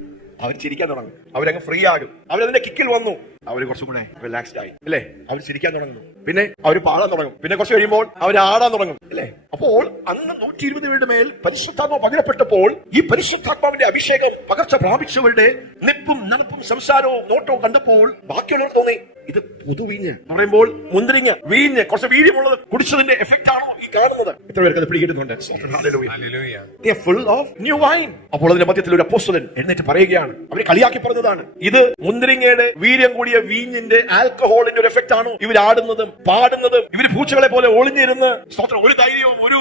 അവർ ചിരിക്കാൻ തുടങ്ങും. അവരങ്ങ് ഫ്രീ ആകും. അവരതിന്റെ കിക്കിൽ വന്നു. അവര് കുറച്ചും കൂടെ റിലാക്സ്ഡ് ആയി അല്ലേ? അവർ ചിരിക്കാൻ തുടങ്ങുന്നു. പിന്നെ അവർ പാടാൻ തുടങ്ങും. പിന്നെ കുറച്ച് കഴിയുമ്പോൾ അവർ ആടാൻ തുടങ്ങും അല്ലേ? അപ്പോൾ അന്ന് 120 പേരുടെ മേൽ പരിശുദ്ധാത്മാവ് പകരപ്പെട്ടപ്പോൾ ഈ പരിശുദ്ധാത്മാവിന്റെ അഭിഷേകം പകർച്ച പ്രാപിച്ചവരുടെ നിപ്പും നടപ്പും സംസാരവും നോട്ടവും കണ്ടപ്പോൾ ബാക്കിയുള്ളവർ തോന്നി ഇത് പുതുവീഞ്ഞ് എന്ന് പറയുമ്പോൾ മുന്തിരിങ്ങ വീഞ്ഞ് കുറച്ച് വീര്യമുള്ളത് കുടിച്ചതിന്റെ എഫക്ട് ആണോ ഈ കാണുന്നത്? എത്ര പേർക്ക് അത് പിടികിട്ടുന്നുണ്ട്? Full of new wine. അപ്പോൾ അതിന്റെ മധ്യത്തിൽ ഒരു അപ്പോസ്തലൻ എഴുന്നേറ്റ് പറയുകയാണ്, അവരെ കളിയാക്കി പറഞ്ഞതാണ്, ഇത് മുന്തിരിങ്ങയുടെ വീര്യം കൂടിയ വീഞ്ഞിന്റെ ആൽക്കഹോളിന്റെ ഒരു എഫക്ട് ആണോ ഇവർ ആടുന്നതും പാടുന്നതും? ഇവർ പൂച്ചകളെ പോലെ ഒളിഞ്ഞിരുന്ന് സ്തോത്രം, ഒരു ധൈര്യവും ഒരു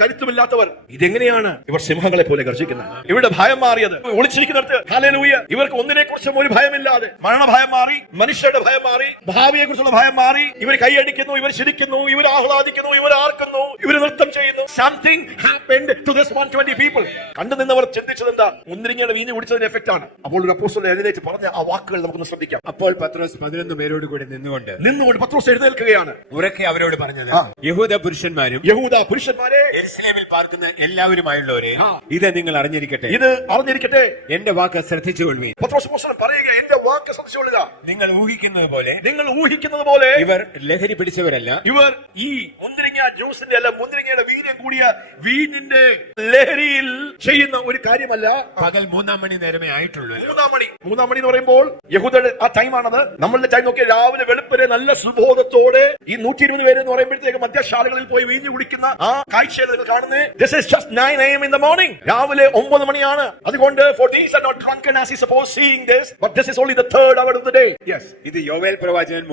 കരുത്തുമില്ലാത്തവർ. ഇതെങ്ങനെയാണ് ഇവർ സിംഹങ്ങളെ പോലെ ഗർജിക്കുന്നത്? ഇവരുടെ ഭയം മാറിയത് ഒളിച്ചിരിക്കുന്നിടത്ത് ഹല്ലേലൂയ ഇവർക്ക് ഒന്നിനെ കുറിച്ചും ഒരു ഭയമില്ലാതെ മരണഭയം മാറി, മനുഷ്യരുടെ ഭയം മാറി, ഭാവിയെ കുറിച്ചുള്ള ഭയം മാറി. ഇവർ കൈയടിക്കുന്നു, ഇവർ ചിരിക്കുന്നു, ഇവർ ആഹ്ലാദിക്കുന്നു, ഇവർ ആർക്കുന്നു, ഇവർ നൃത്തം ചെയ്യുന്നു. Something happened to this 120 people. കണ്ടു നിന്നവർ ചിന്തിച്ചത് എന്താ? മുന്തിരിങ്ങയുടെ വീഞ്ഞ് കുടിച്ചതിന്റെ എഫക്ട് ആണ്. അപ്പോൾ ഒരു അപ്പോസ്തലൻ എഴുന്നേറ്റ് പറഞ്ഞ ആ വാക്കുകൾ നമുക്കൊന്ന് ശ്രദ്ധിക്കാം. അപ്പോൾ പത്രോസ് 11 പേരോട് കൂടി നിന്നുകൊണ്ട് പത്രോസ് എഴുന്നേൽക്കുകയാണ്. ഉറക്കെ അവരോട് പറഞ്ഞത്, യഹൂദ പുരുഷന്മാരെ യെരൂശലേമിൽ പാർക്കുന്ന എല്ലാവരുമായുള്ളവരെ, ഇത് നിങ്ങൾ അറിഞ്ഞിരിക്കട്ടെ, എന്റെ വാക്ക് ശ്രദ്ധിച്ചുകൊള്ളുകയും. പത്രോസ് അപ്പോസ്തലൻ പറയുക, എന്റെ വാക്ക് ശ്രദ്ധിച്ചുകൊള്ളുക. നിങ്ങൾ ഊഹിക്കുന്നത് പോലെ ഇവർ ലഹരി പിടിച്ചവരല്ല. ഇവർ ഈ മുന്തിരിങ്ങ ജ്യൂസിന്റെ അല്ല, മുന്തിരിങ്ങയുടെ വീര്യം കൂടിയ വീഞ്ഞിന്റെ ലഹരിയിൽ ചെയ്യുന്ന ഒരു കാര്യമല്ല. പകൽ 3 മണി നേരമേ ആയിട്ടുള്ളൂ. 3 മണി എന്ന് പറയുമ്പോൾ യഹൂദരുടെ ആ ടൈമാണത്. നമ്മളുടെ ടൈം നോക്കിയാൽ രാവിലെ വെളുപ്പിനെ നല്ല സുബോധത്തോടെ ഈ 120 പേര് എന്ന് പറയുമ്പോഴത്തേക്ക് മദ്യശാലകളിൽ പോയി വീഞ്ഞു കുടിക്കുന്ന ആ കാഴ്ച കാണുന്നത്. This is just 9 AM in the morning. രാവിലെ 9 മണിയാണ്. അതുകൊണ്ട് for these are not drunken as he suppose seeing this, but this is only the third hour of the day. Yes, ഇത് യോവേൽ പ്രവാചകൻ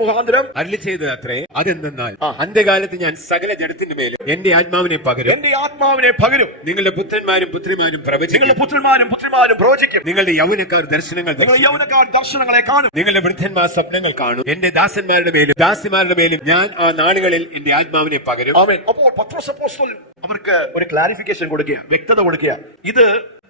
മുഖാന്തരം അരുളി ചെയ്തത് അത്രേ. അതെന്തെന്നാൽ അന്ത്യകാലത്ത് ഞാൻ സകല ജഡത്തിന്റെ മേലും എന്റെ ആത്മാവിനെ പകരും. നിങ്ങളുടെ പുത്രന്മാരും പുത്രിമാരും പ്രവചിക്കും. നിങ്ങളുടെ യൗവനക്കാർ ദർശനങ്ങളെ കാണും. നിങ്ങളുടെ വൃദ്ധന്മാർ സ്വപ്നങ്ങൾ കാണും. എന്റെ ദാസന്മാരുടെ മേലും ദാസിമാരുടെ മേലും ഞാൻ ആ നാളുകളിൽ എന്റെ ആത്മാവിനെ പകരും. അപ്പോൾ പത്രോസ് അപ്പോസ്തലൻ അവർക്ക് ഒരു ക്ലാരിഫിക്കേഷൻ കൊടുക്കുക, വ്യക്തത കൊടുക്കുക. ഇത്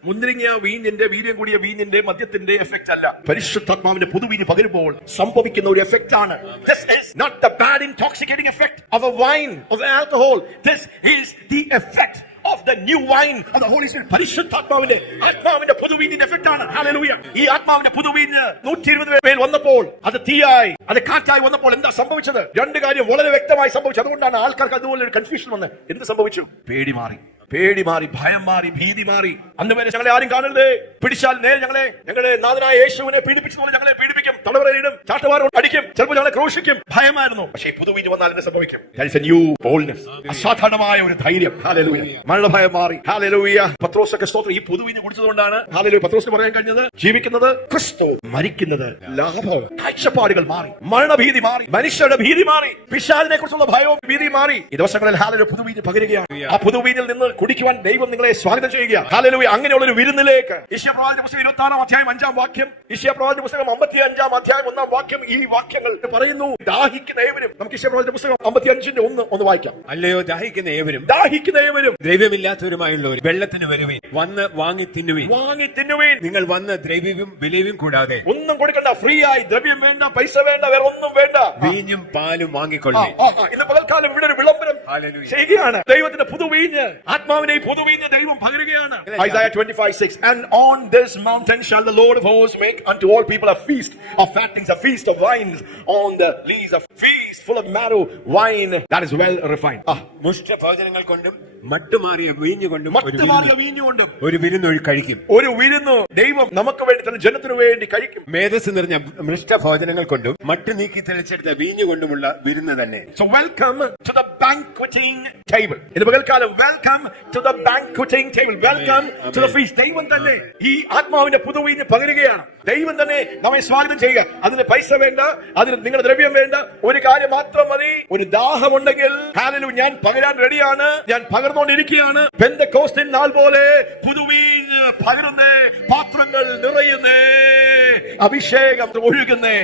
മുന്തിരിങ്ങ വീഞ്ഞിന്റെ വീര്യം കൂടിയ വീഞ്ഞിന്റെ മദ്യത്തിന്റെ എഫക്ട് അല്ല, പരിശുദ്ധാത്മാവിന്റെ പുതുവീഞ്ഞ് പകരുമ്പോൾ സംഭവിക്കുന്ന ഒരു എഫക്ട് ആണ്. This is not the bad intoxicating effect of a wine, of alcohol. This is the effect of the new wine of the Holy Spirit. പരിശുദ്ധാത്മാവിന്റെ ആത്മാവിന്റെ പുതുവീഞ്ഞിന്റെ എഫക്ട് ആണ്. ഹല്ലേലൂയ. ഈ ആത്മാവിന്റെ പുതുവീഞ്ഞ് 120 പേർ വന്നപ്പോൾ അത് തീയായി, അത് കാറ്റായി വന്നപ്പോൾ എന്താ സംഭവിച്ചത്? രണ്ട് കാര്യം വളരെ വ്യക്തമായി സംഭവിച്ചു. അതുകൊണ്ടാണ് ആൾക്കാർക്ക് അതുപോലെ ഒരു കൺഫ്യൂഷൻ വന്നത്. എന്ത് സംഭവിച്ചു? പേടി മാറി, ഭയം മാറി, ഭീതി മാറി. അന്ന് വരെ ഞങ്ങളെ ആരും കാണരുത്, പിടിച്ചാൽ ഞങ്ങളെ നാഥനായ യേശുവിനെ പീഡിപ്പിച്ചതുപോലെ ഞങ്ങളെ പീഡിപ്പിക്കും. തടവറയിടും, ചാട്ടവാരം അടിക്കും, ചിലപ്പോൾ ഞങ്ങളെ ക്രൂശിക്കും. ഭയമായിരുന്നു. പക്ഷേ പുതുവീഞ്ഞ് വന്നാൽ എന്ത് സംഭവിക്കും? There is a new boldness. അസാധാരണമായ ഒരു ധൈര്യം. ഹല്ലേലൂയ. മരണ ഭയം മാറി. ഹല്ലേലൂയ. പത്രോസൊക്കെ സ്തോത്രം ഈ പുതുവീഞ്ഞ് കുടിച്ചതുകൊണ്ടാണ് ഹല്ലേലൂയ പത്രോസിന് പറയാൻ കഴിഞ്ഞത്, ജീവിക്കുന്നത് ക്രിസ്തു, മരിക്കുന്നത് ലാഭം. കാഴ്ചപ്പാടുകൾ മാറി, മരണഭീതി മാറി, മനുഷ്യരുടെ ഭീതി മാറി, പിശാചിനെ കുറിച്ചുള്ള ഭയവും ഭീതി മാറി. ഈ ദിവസങ്ങളിൽ ഹല്ലേലൂയ പുതുവീഞ്ഞ് പകരുകയാണ്. ആ പുതുവീഞ്ഞിൽ നിന്ന് കുടിക്കുവാൻ ദൈവം നിങ്ങളെ സ്വാഗതം ചെയ്യുക. ഹല്ലേലൂയ. അങ്ങനെയുള്ള ഒരു വിരുന്നിലേക്ക് യെശയ്യാപ്രവാചകന്റെ പുസ്തകം 26-ാം അധ്യായം 5-ാം വാക്യം, യെശയ്യാപ്രവാചകന്റെ പുസ്തകം 55-ാം അധ്യായം 1-ാം വാക്യം, ഈ വാക്യങ്ങൾ പറയുന്നു, ദാഹിക്കുന്ന ഏവരും. നമുക്ക് യെശയ്യാപ്രവാചകന്റെ പുസ്തകം 55-ന്റെ 1 വായിക്കാം. അല്ലയോ ദാഹിക്കുന്ന ഏവരും, ദാഹിക്കുന്ന ഏവരും, ദ്രവ്യമില്ലാത്തവരുമായുള്ളവർ, വെള്ളത്തിന് വരുവീൻ, വന്ന് വാങ്ങി തിന്നുവീൻ. നിങ്ങൾ വന്ന് ദ്രവ്യവും വിലയും കൂടാതെ ഒന്നും കൊടുക്കണ്ട, ഫ്രീ ആയി, ദ്രവ്യം വേണ്ട, പൈസ വേണ്ട, വേറെ ഒന്നും വേണ്ട, വീഞ്ഞും പാലും വാങ്ങിക്കൊള്ളി. ഇന്ന് പകൽക്കാലം ഇവിടെ ഒരു വിളംബരം ചെയ്യുകയാണ്. ദൈവത്തിന്റെ പുതുവീഞ്ഞ്, ആത്മാവിനെ പുതുവീഞ്ഞ് ദൈവം പകരുകയാണ്. Isaiah 25:6, and on this mountain shall the Lord of hosts make unto all people a feast of fattings, a feast of wines on the lees, a feast full of marrow, wine that is well refined. മുഷ്ടഭോജനങ്ങൾ കൊണ്ടും മട്ടുമാറിയ വീഞ്ഞുകൊണ്ടും ഒരു വിരുന്നൊഴി കഴിക്കും. ഒരു വിരുന്നു ദൈവം നമുക്ക് വേണ്ടി തന്നെ ജനത്തിനു വേണ്ടി കഴിക്കും. മേധസ് നിറഞ്ഞ മൃഷ്ടഭോജനങ്ങൾ കൊണ്ടും മട്ടു നീക്കി തെളിച്ചെടുത്ത വീഞ്ഞുകൊണ്ടുമുള്ള വിരുന്ന് തന്നെ. So welcome to the banqueting table. ഇത് പകൽക്കാലം welcome to the banqueting table. Welcome to the feast. ദൈവം തന്നെ ഈ ആത്മാവിന്റെ പുതുവീഞ്ഞ് പകരുകയാണ്. ദൈവം തന്നെ നമ്മെ സ്വാഗതം ചെയ്യുക. അതിന് പൈസ വേണ്ട, അതിന് നിങ്ങളുടെ ദ്രവ്യം വേണ്ട, ഒരു കാര്യം മാത്രം മതി. ഒരു ദാഹമുണ്ടെങ്കിൽ ഹല്ലേലൂയ, ഞാൻ പകരാൻ റെഡിയാണ്, ഞാൻ പകർന്നുകൊണ്ടിരിക്കുകയാണ്. പെന്തക്കോസ്തിൻ നാൾ പോലെ പുതുവീഞ്ഞ് പകരുന്നേ, പാത്രങ്ങൾ നിറയുന്നേ, അഭിഷേകം ഒഴുകുന്നേ,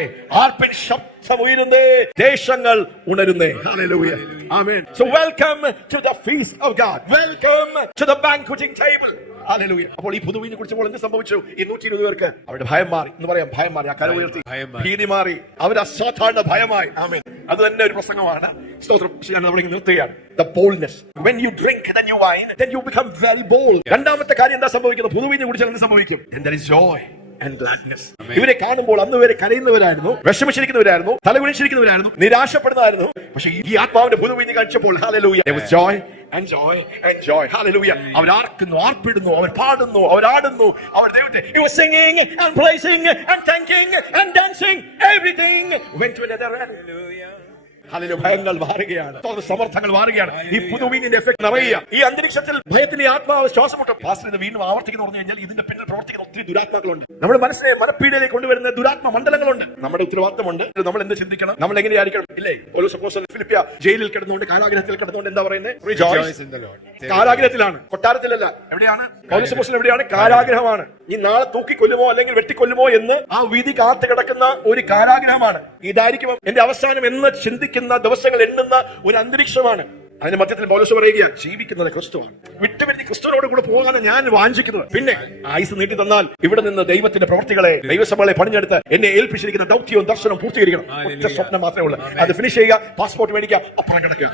ആർപ്പിൻ ശബ്ദം ഉയരുന്നേ, ദേശങ്ങൾ ഉണരുന്നേ. Hallelujah. Amen. So welcome to the feast of God. Welcome to the banqueting table. Hallelujah. അപ്പോൾ ഈ പുതുവീഞ്ഞ് കുടിച്ചപ്പോൾ എന്ത് സംഭവിച്ചു? ഈ 120 പേർക്ക് അവരുടെ ഭയം മാറി. എന്ന് പറയാം, ഭയം മാറി. ആ കര ഉയർത്തി, ഭീതി മാറി, അവർ അസാധാരണ ഭയമായി. ആമേൻ. അത് തന്നെ ഒരു പ്രസംഗമാണ്. സ്തോത്രം. നമ്മളിങ്ങനെ നിർത്തുകയാണ്. The boldness. When you drink the new wine, then you become very bold. രണ്ടാമത്തെ കാര്യം എന്താ സംഭവിക്കുന്നത്? പുതുവീഞ്ഞ് കുടിച്ചാൽ എന്ത് സംഭവിക്കും? Then there is joy and gladness. ഇവരെ കാണുമ്പോൾ അന്ന് വരെ കരയുന്നവരായിരുന്നു, വിഷമിച്ചിരിക്കുന്നവരായിരുന്നു, തലകുനിച്ചിരിക്കുന്നവരായിരുന്നു, നിരാശപ്പെടുന്നതായിരുന്നു. പക്ഷേ ഈ ആത്മാവിന്റെ പുതുവീഞ്ഞ് കഴിച്ചപ്പോൾ hallelujah, there was joy and joy and joy. Hallelujah. അവർ ആർക്കുന്നു, ആർപ്പിടുന്നു, അവർ പാടുന്നു, അവർ ആടുന്നു, അവർ ദൈവത്തെ he was singing and praising and thanking and dancing. Everything went to another. Hallelujah. Hallelujah. ഭയങ്ങൾ മാറുകയാണ്, സമർത്ഥങ്ങൾ മാറുകയാണ്. ഈ പുതുവീഞ്ഞിന്റെ എഫക്ട് നിറയുക. ഈ അന്തരീക്ഷത്തിൽ ഭയത്തിന്റെ ആത്മാവ് ശ്വാസം മുട്ടും. പാസ്റ്റർ ഇത് വീണ്ടും ആവർത്തിക്കുന്നു പറഞ്ഞു കഴിഞ്ഞാൽ ഇതിന്റെ പിന്നിൽ പ്രവർത്തിക്കുന്ന ഒത്തിരി ദുരാത്മാക്കളുണ്ട്. നമ്മുടെ മനസ്സിനെ മനപ്പീഡയിലേക്ക് കൊണ്ടുവരുന്ന ദുരാത്മ മണ്ഡലങ്ങളുണ്ട്. നമ്മുടെ ഉത്തരവാദിത്തമുണ്ട്. നമ്മൾ എന്ത് ചിന്തിക്കണം, നമ്മൾ എങ്ങനെയായിരിക്കണം? ഇല്ലേ, പൗലോസ് അപ്പോസ്തലൻ ഫിലിപ്പിയ ജയിലിൽ കിടന്നുകൊണ്ട്, കാരാഗൃഹത്തിൽ കിടന്നുകൊണ്ട് എന്താ പറയുന്നത്? Rejoice in the Lord. കാരാഗൃഹത്തിലാണ്, കൊട്ടാരത്തിലല്ല. എവിടെയാണ് പൗലോസ് അപ്പോസ്തലൻ? എവിടെയാണ്? കാരാഗൃഹമാണ്. ഈ നാളെ തൂക്കിക്കൊല്ലുമോ അല്ലെങ്കിൽ വെട്ടിക്കൊല്ലുമോ എന്ന് ആ വിധി കാത്തു കിടക്കുന്ന ഒരു കാരാഗൃഹമാണ്. ഇതായിരിക്കും എന്റെ അവസാനം എന്ന് ചിന്തിക്കുന്ന ദിവസങ്ങൾ എണ്ണുന്ന ഒരു അന്തരീക്ഷമാണ്. അതിന്റെ മധ്യത്തിൽ പൗലോസ് പറയുക, ജീവിക്കുന്നത് ക്രിസ്തുവാണ്, വിട്ടുപിരിഞ്ഞ് ക്രിസ്തുവിനോട് കൂടെ പോകാൻ ഞാൻ വാഞ്ചിക്കുന്നത്. പിന്നെ ആയുസ് നീട്ടി തന്നാൽ ഇവിടെ നിന്ന് ദൈവത്തിന്റെ പ്രവർത്തികളെ, ദൈവസഭകളെ പണിഞ്ഞെടുത്ത് എന്നെ ഏൽപ്പിച്ചിരിക്കുന്ന ദൗത്യവും ദർശനവും പൂർത്തീകരിക്കണം. ഒറ്റ സ്വപ്നം മാത്രമേ ഉള്ളൂ, അത് ഫിനിഷ് ചെയ്യുക, പാസ്പോർട്ട് മേടിക്കുക, അപ്പുറം കിടക്കുക.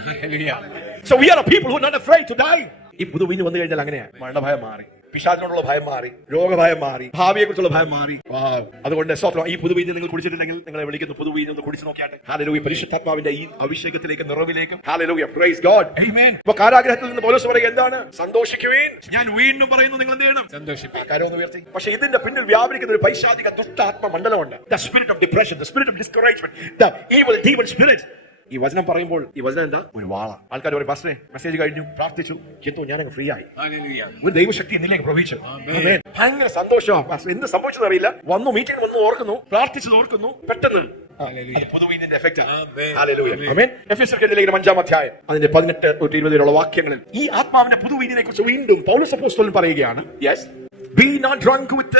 So we are a people who are not afraid to die. ഈ പുതുവീഞ്ഞ് വന്നു കഴിഞ്ഞാൽ അങ്ങനെയാണ്. മരണഭയം മാറി, പിശാചിനോടുള്ള ഭയം മാറി, രോഗഭയം മാറി, ഭാവിയെ കുറിച്ചുള്ള ഭയം മാറി. അതുകൊണ്ട് സ്വപ്നം ഈ പുതുവീഞ്ഞ് നിങ്ങൾ കുടിച്ചിട്ടില്ലെങ്കിൽ നിങ്ങളെ വിളിക്കുന്നു, പുതുവീഞ്ഞ് ഒന്ന് കുടിച്ചു നോക്കിയാട്ടെ. ഹല്ലേലൂയ. പരിശുദ്ധാത്മാവിന്റെ ഈ അഭിഷേകത്തിലേക്ക്, നിറവിലേക്ക്. ഹല്ലേലൂയ. Praise God. ആമേൻ. അപ്പോൾ കാരാഗൃഹത്തിൽ നിന്ന് പൗലോസ് പറയുക എന്താണ്? സന്തോഷിക്കുവിൻ. ഞാൻ വീണ്ടും പറയുന്നു, നിങ്ങൾ എന്ത് ചെയ്യണം? സന്തോഷിപ്പിക്കുക. കരമൊന്ന് ഉയർത്തി. പക്ഷേ ഇതിന്റെ പിന്നിൽ വ്യാപരിക്കുന്ന ഒരു പൈശാചിക ദുഷ്ടാത്മ മണ്ഡലമുണ്ട്. The spirit of depression, the spirit of discouragement, the evil demon spirit. ഈ വചനം പറയുമ്പോൾ ഈ വചനം എന്താ? ഒരു വാള. ആൾക്കാർ പറയും, പാസ്റ്ററെ മെസ്സേജ് കഴിഞ്ഞു, പ്രാർത്ഥിച്ചു, കേട്ടോ, ഞാനങ്ങ് ഫ്രീ ആയി. ഒരു ദൈവശക്തി എന്നിലേക്ക് പ്രവഹിച്ചു. ഭയങ്കര സന്തോഷമാണ് പാസ്റ്റർ. എന്ത് സംഭവിച്ചത് അറിയില്ല. വന്നു, മീറ്റിംഗ് വന്നു, ഓർക്കുന്നു, പ്രാർത്ഥിച്ചത് ഓർക്കുന്നു, പെട്ടെന്ന് പുതുവീഞ്ഞിന്റെ എഫക്റ്റ്. എഫെസ്യർക്കെഴുതിയ ലേഖനം 5-ാം അധ്യായം അതിന്റെ 18-20 വാക്യങ്ങളിൽ ഈ ആത്മാവിന്റെ പുതുവീഞ്ഞിനെ കുറിച്ച് വീണ്ടും പൗലോസ് അപ്പോസ്തലൻ പറയുകയാണ്. Yes, be not drunk with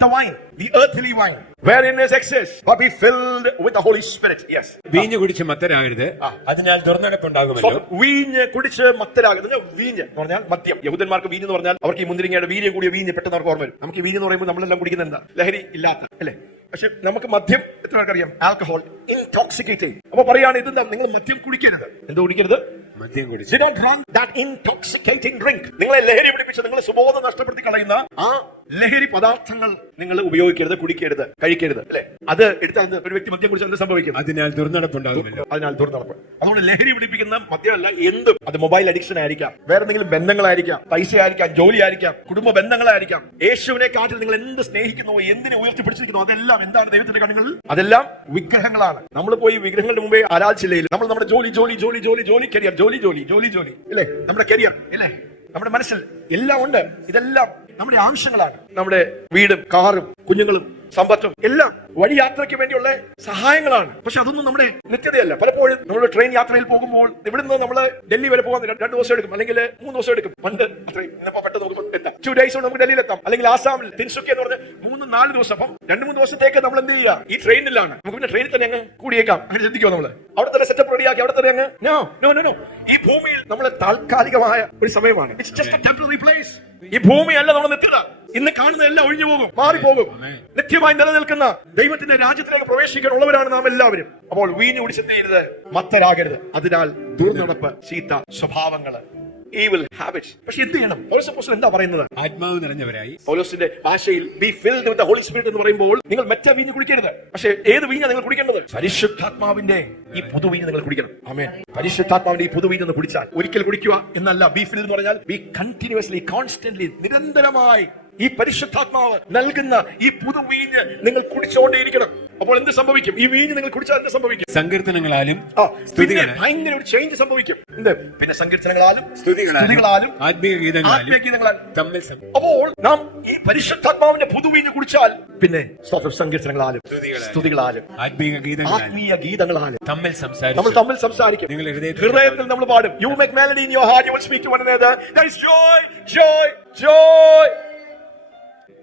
the wine, the earthly wine, wherein is excess, but be filled with the Holy Spirit. Yes. വീഞ്ഞ് കുടിച്ച് മത്തരാകരുത്, അതിനാൽ ദുർനടപ്പുണ്ടാകുമല്ലോ. വീഞ്ഞ് കുടിച്ച് മത്തരാകരുത്. വീഞ്ഞ് എന്ന് പറഞ്ഞാൽ മദ്യം. യഹൂദന്മാർക്ക് വീഞ്ഞ് എന്ന് പറഞ്ഞാൽ അവർക്ക് ഈ മുന്തിരിങ്ങയുടെ വീര്യം കൂടിയ വീഞ്ഞ് പെട്ടെന്ന് അവർക്ക് ഓർമ്മ വരും. നമുക്ക് ഈ വീഞ്ഞ് എന്ന് പറയുമ്പോൾ നമ്മളെല്ലാം കുടിക്കുന്നത് എന്താ? ലഹരി ഇല്ലാത്ത, അല്ലേ? പക്ഷെ നമുക്ക് മദ്യം എത്ര പേർക്കറിയാം? Alcohol, intoxicating. അപ്പൊ പറയാണ്, ഇതെന്താ? നിങ്ങൾ മദ്യം കുടിക്കരുത്. എന്ത് കുടിക്കരുത്? മദ്യം കുടിക്കരുത്. You don't drink that intoxicating drink. നിങ്ങളെ ലഹരി പിടിപ്പിച്ച് നിങ്ങളെ സുബോധം നഷ്ടപ്പെടുത്തി കളയുന്ന ആ ലഹരി പദാർത്ഥങ്ങൾ നിങ്ങൾ ഉപയോഗിക്കരുത്, കുടിക്കരുത്, കഴിക്കരുത്, അല്ലെ? അത് എടുത്താൽ ഒരു വ്യക്തി മദ്യം കുടിച്ചാൽ എന്ത് സംഭവിക്കും? അതിനാൽ ദുർനടപ്പുണ്ടാകുമല്ലോ. അതിനാൽ ദുർനടപ്പ്. അതുകൊണ്ട് ലഹരി പിടിപ്പിക്കുന്ന മദ്യമല്ല, എന്തും. അത് മൊബൈൽ അഡിക്ഷൻ ആയിരിക്കാം, വേറെ എന്തെങ്കിലും ബന്ധങ്ങളായിരിക്കാം, പൈസ ആയിരിക്കാം, ജോലി ആയിരിക്കാം, കുടുംബ ബന്ധങ്ങളായിരിക്കാം. യേശുവിനെ കാട്ടിൽ നിങ്ങൾ എന്ത് സ്നേഹിക്കുന്നു, എന്തിനെ ഉയർത്തിപ്പിടിച്ചിരിക്കുന്നു, അതെല്ലാം എന്താണ് ദൈവത്തിന്റെ കണ്ണുകളിൽ? അതെല്ലാം വിഗ്രഹങ്ങളാണ്. നമ്മൾ പോയി വിഗ്രഹങ്ങളുടെ മുമ്പേ ആരാധിച്ചില്ലെങ്കിൽ നമ്മൾ നമ്മുടെ ജോലി ജോലി ജോലി ജോലി ജോലി കരിയർ, ജോലി ജോലി ജോലി ജോലി, അല്ലേ? നമ്മുടെ കരിയർ, അല്ലേ? നമ്മുടെ മനസ്സിൽ എല്ലാം ഉണ്ട്. ഇതെല്ലാം നമ്മുടെ ആവശ്യങ്ങളാണ്. നമ്മുടെ വീടും കാറും കുഞ്ഞുങ്ങളും സമ്പത്തും എല്ലാം വഴിയാത്രയ്ക്ക് വേണ്ടിയുള്ള സഹായങ്ങളാണ്. പക്ഷെ അതൊന്നും നമ്മുടെ നിത്യതയല്ല. പലപ്പോഴും നമ്മൾ ട്രെയിൻ യാത്രയിൽ പോകുമ്പോൾ ഇവിടുന്ന് നമ്മൾ ഡൽഹി വരെ പോകാൻ 2 ദിവസം എടുക്കും, അല്ലെങ്കിൽ 3 ദിവസം എടുക്കും. പണ്ട് അത്രയും പെട്ടെന്ന് നമുക്ക് എത്താം. 2 days കൊണ്ട് നമുക്ക് ഡൽഹിയിൽ എത്താം. അല്ലെങ്കിൽ ആസാമിൽ തിൻസുക്കി എന്ന് പറഞ്ഞ് 3-4 ദിവസം. അപ്പം 2-3 ദിവസത്തേക്ക് നമ്മൾ എന്ത് ചെയ്യുക? ഈ ട്രെയിനിലാണ്. നമുക്ക് പിന്നെ ട്രെയിനിൽ തന്നെ അങ്ങ് കൂടിയേക്കാം. അങ്ങനെ ചിന്തിക്കുമോ? നമ്മൾ അവിടെ തന്നെ സെറ്റപ്പ് റെഡിയാക്കി അവിടെ തന്നെ അങ്ങ് നോ. ഈ ഭൂമിയിൽ നമ്മൾ താൽക്കാലികമായ ഒരു സമയമാണ്. It's just A temporary place. ഈ ഭൂമിയല്ല നമ്മുടെ നിത്യത. ഇന്ന് കാണുന്ന എല്ലാം ഒഴിഞ്ഞു പോകും, മാറിപ്പോകും. നിത്യമായി നിലനിൽക്കുന്ന ദൈവത്തിന്റെ രാജ്യത്തിലേക്ക് പ്രവേശിക്കാനുള്ളവരാണ് നാം എല്ലാവരും. അപ്പോൾ വീഞ്ഞു കുടിച്ചെത്തിയരുത്, മത്തരാകരുത്. അതിനാൽ ദുർനടപ്പ്, ചീത്ത സ്വഭാവങ്ങള്, evil habits. പക്ഷെ എന്ത് ചെയ്യണം? പൗലോസ് അപ്പോസ്തലൻ എന്താ പറയുന്നത്? ആത്മാവ് നിറഞ്ഞവരായി. പൗലോസിന്റെ ഭാഷയിൽ be filled with the Holy Spirit എന്ന് പറയുമ്പോൾ നിങ്ങൾ മറ്റേ വീഞ്ഞ് കുടിക്കരുത്. പക്ഷെ ഏത് വീഞ്ഞാ നിങ്ങൾ കുടിക്കേണ്ടത്? പരിശുദ്ധാത്മാവിന്റെ ഈ പുതുവീഞ്ഞ് നിങ്ങൾ കുടിക്കണം. ആമേൻ. പരിശുദ്ധാത്മാവിന്റെ ഈ പുതുവീഞ്ഞ് ഒന്ന് കുടിച്ചാൽ, ഒരിക്കൽ കുടിക്കുക എന്നല്ല. be filled എന്ന് പറഞ്ഞാൽ be continuously, constantly, നിരന്തരമായി ഈ പരിശുദ്ധാത്മാവ് നൽകുന്ന ഈ പുതുവീഞ്ഞ് നിങ്ങൾ കുടിച്ചുകൊണ്ടേയിരിക്കണം. അപ്പോൾ എന്ത് സംഭവിക്കും? ഈ വീഞ്ഞ് നിങ്ങൾ കുടിച്ചാൽ എന്ത് സംഭവിക്കും? സങ്കീർത്തനങ്ങളാലും ഭയങ്കര ഒരു ചേഞ്ച് സംഭവിക്കും. പിന്നെ സങ്കീർത്തനങ്ങളാലും സ്തുതികളാലും ആത്മീയ ഗീതങ്ങളാലും തമ്മിൽ. അപ്പോൾ നാം ഈ പരിശുദ്ധാത്മാവിന്റെ പുതുവീഞ്ഞ് കുടിച്ചാൽ പിന്നെ സങ്കീർത്തനങ്ങളാലും സ്തുതികളാലും ആത്മീയ ഗീതങ്ങളാലും നമ്മൾ തമ്മിൽ സംസാരിക്കും. ഹൃദയത്തിൽ നമ്മൾ പാടും. You make melody in your heart, you will speak to one another. There is joy, joy, joy.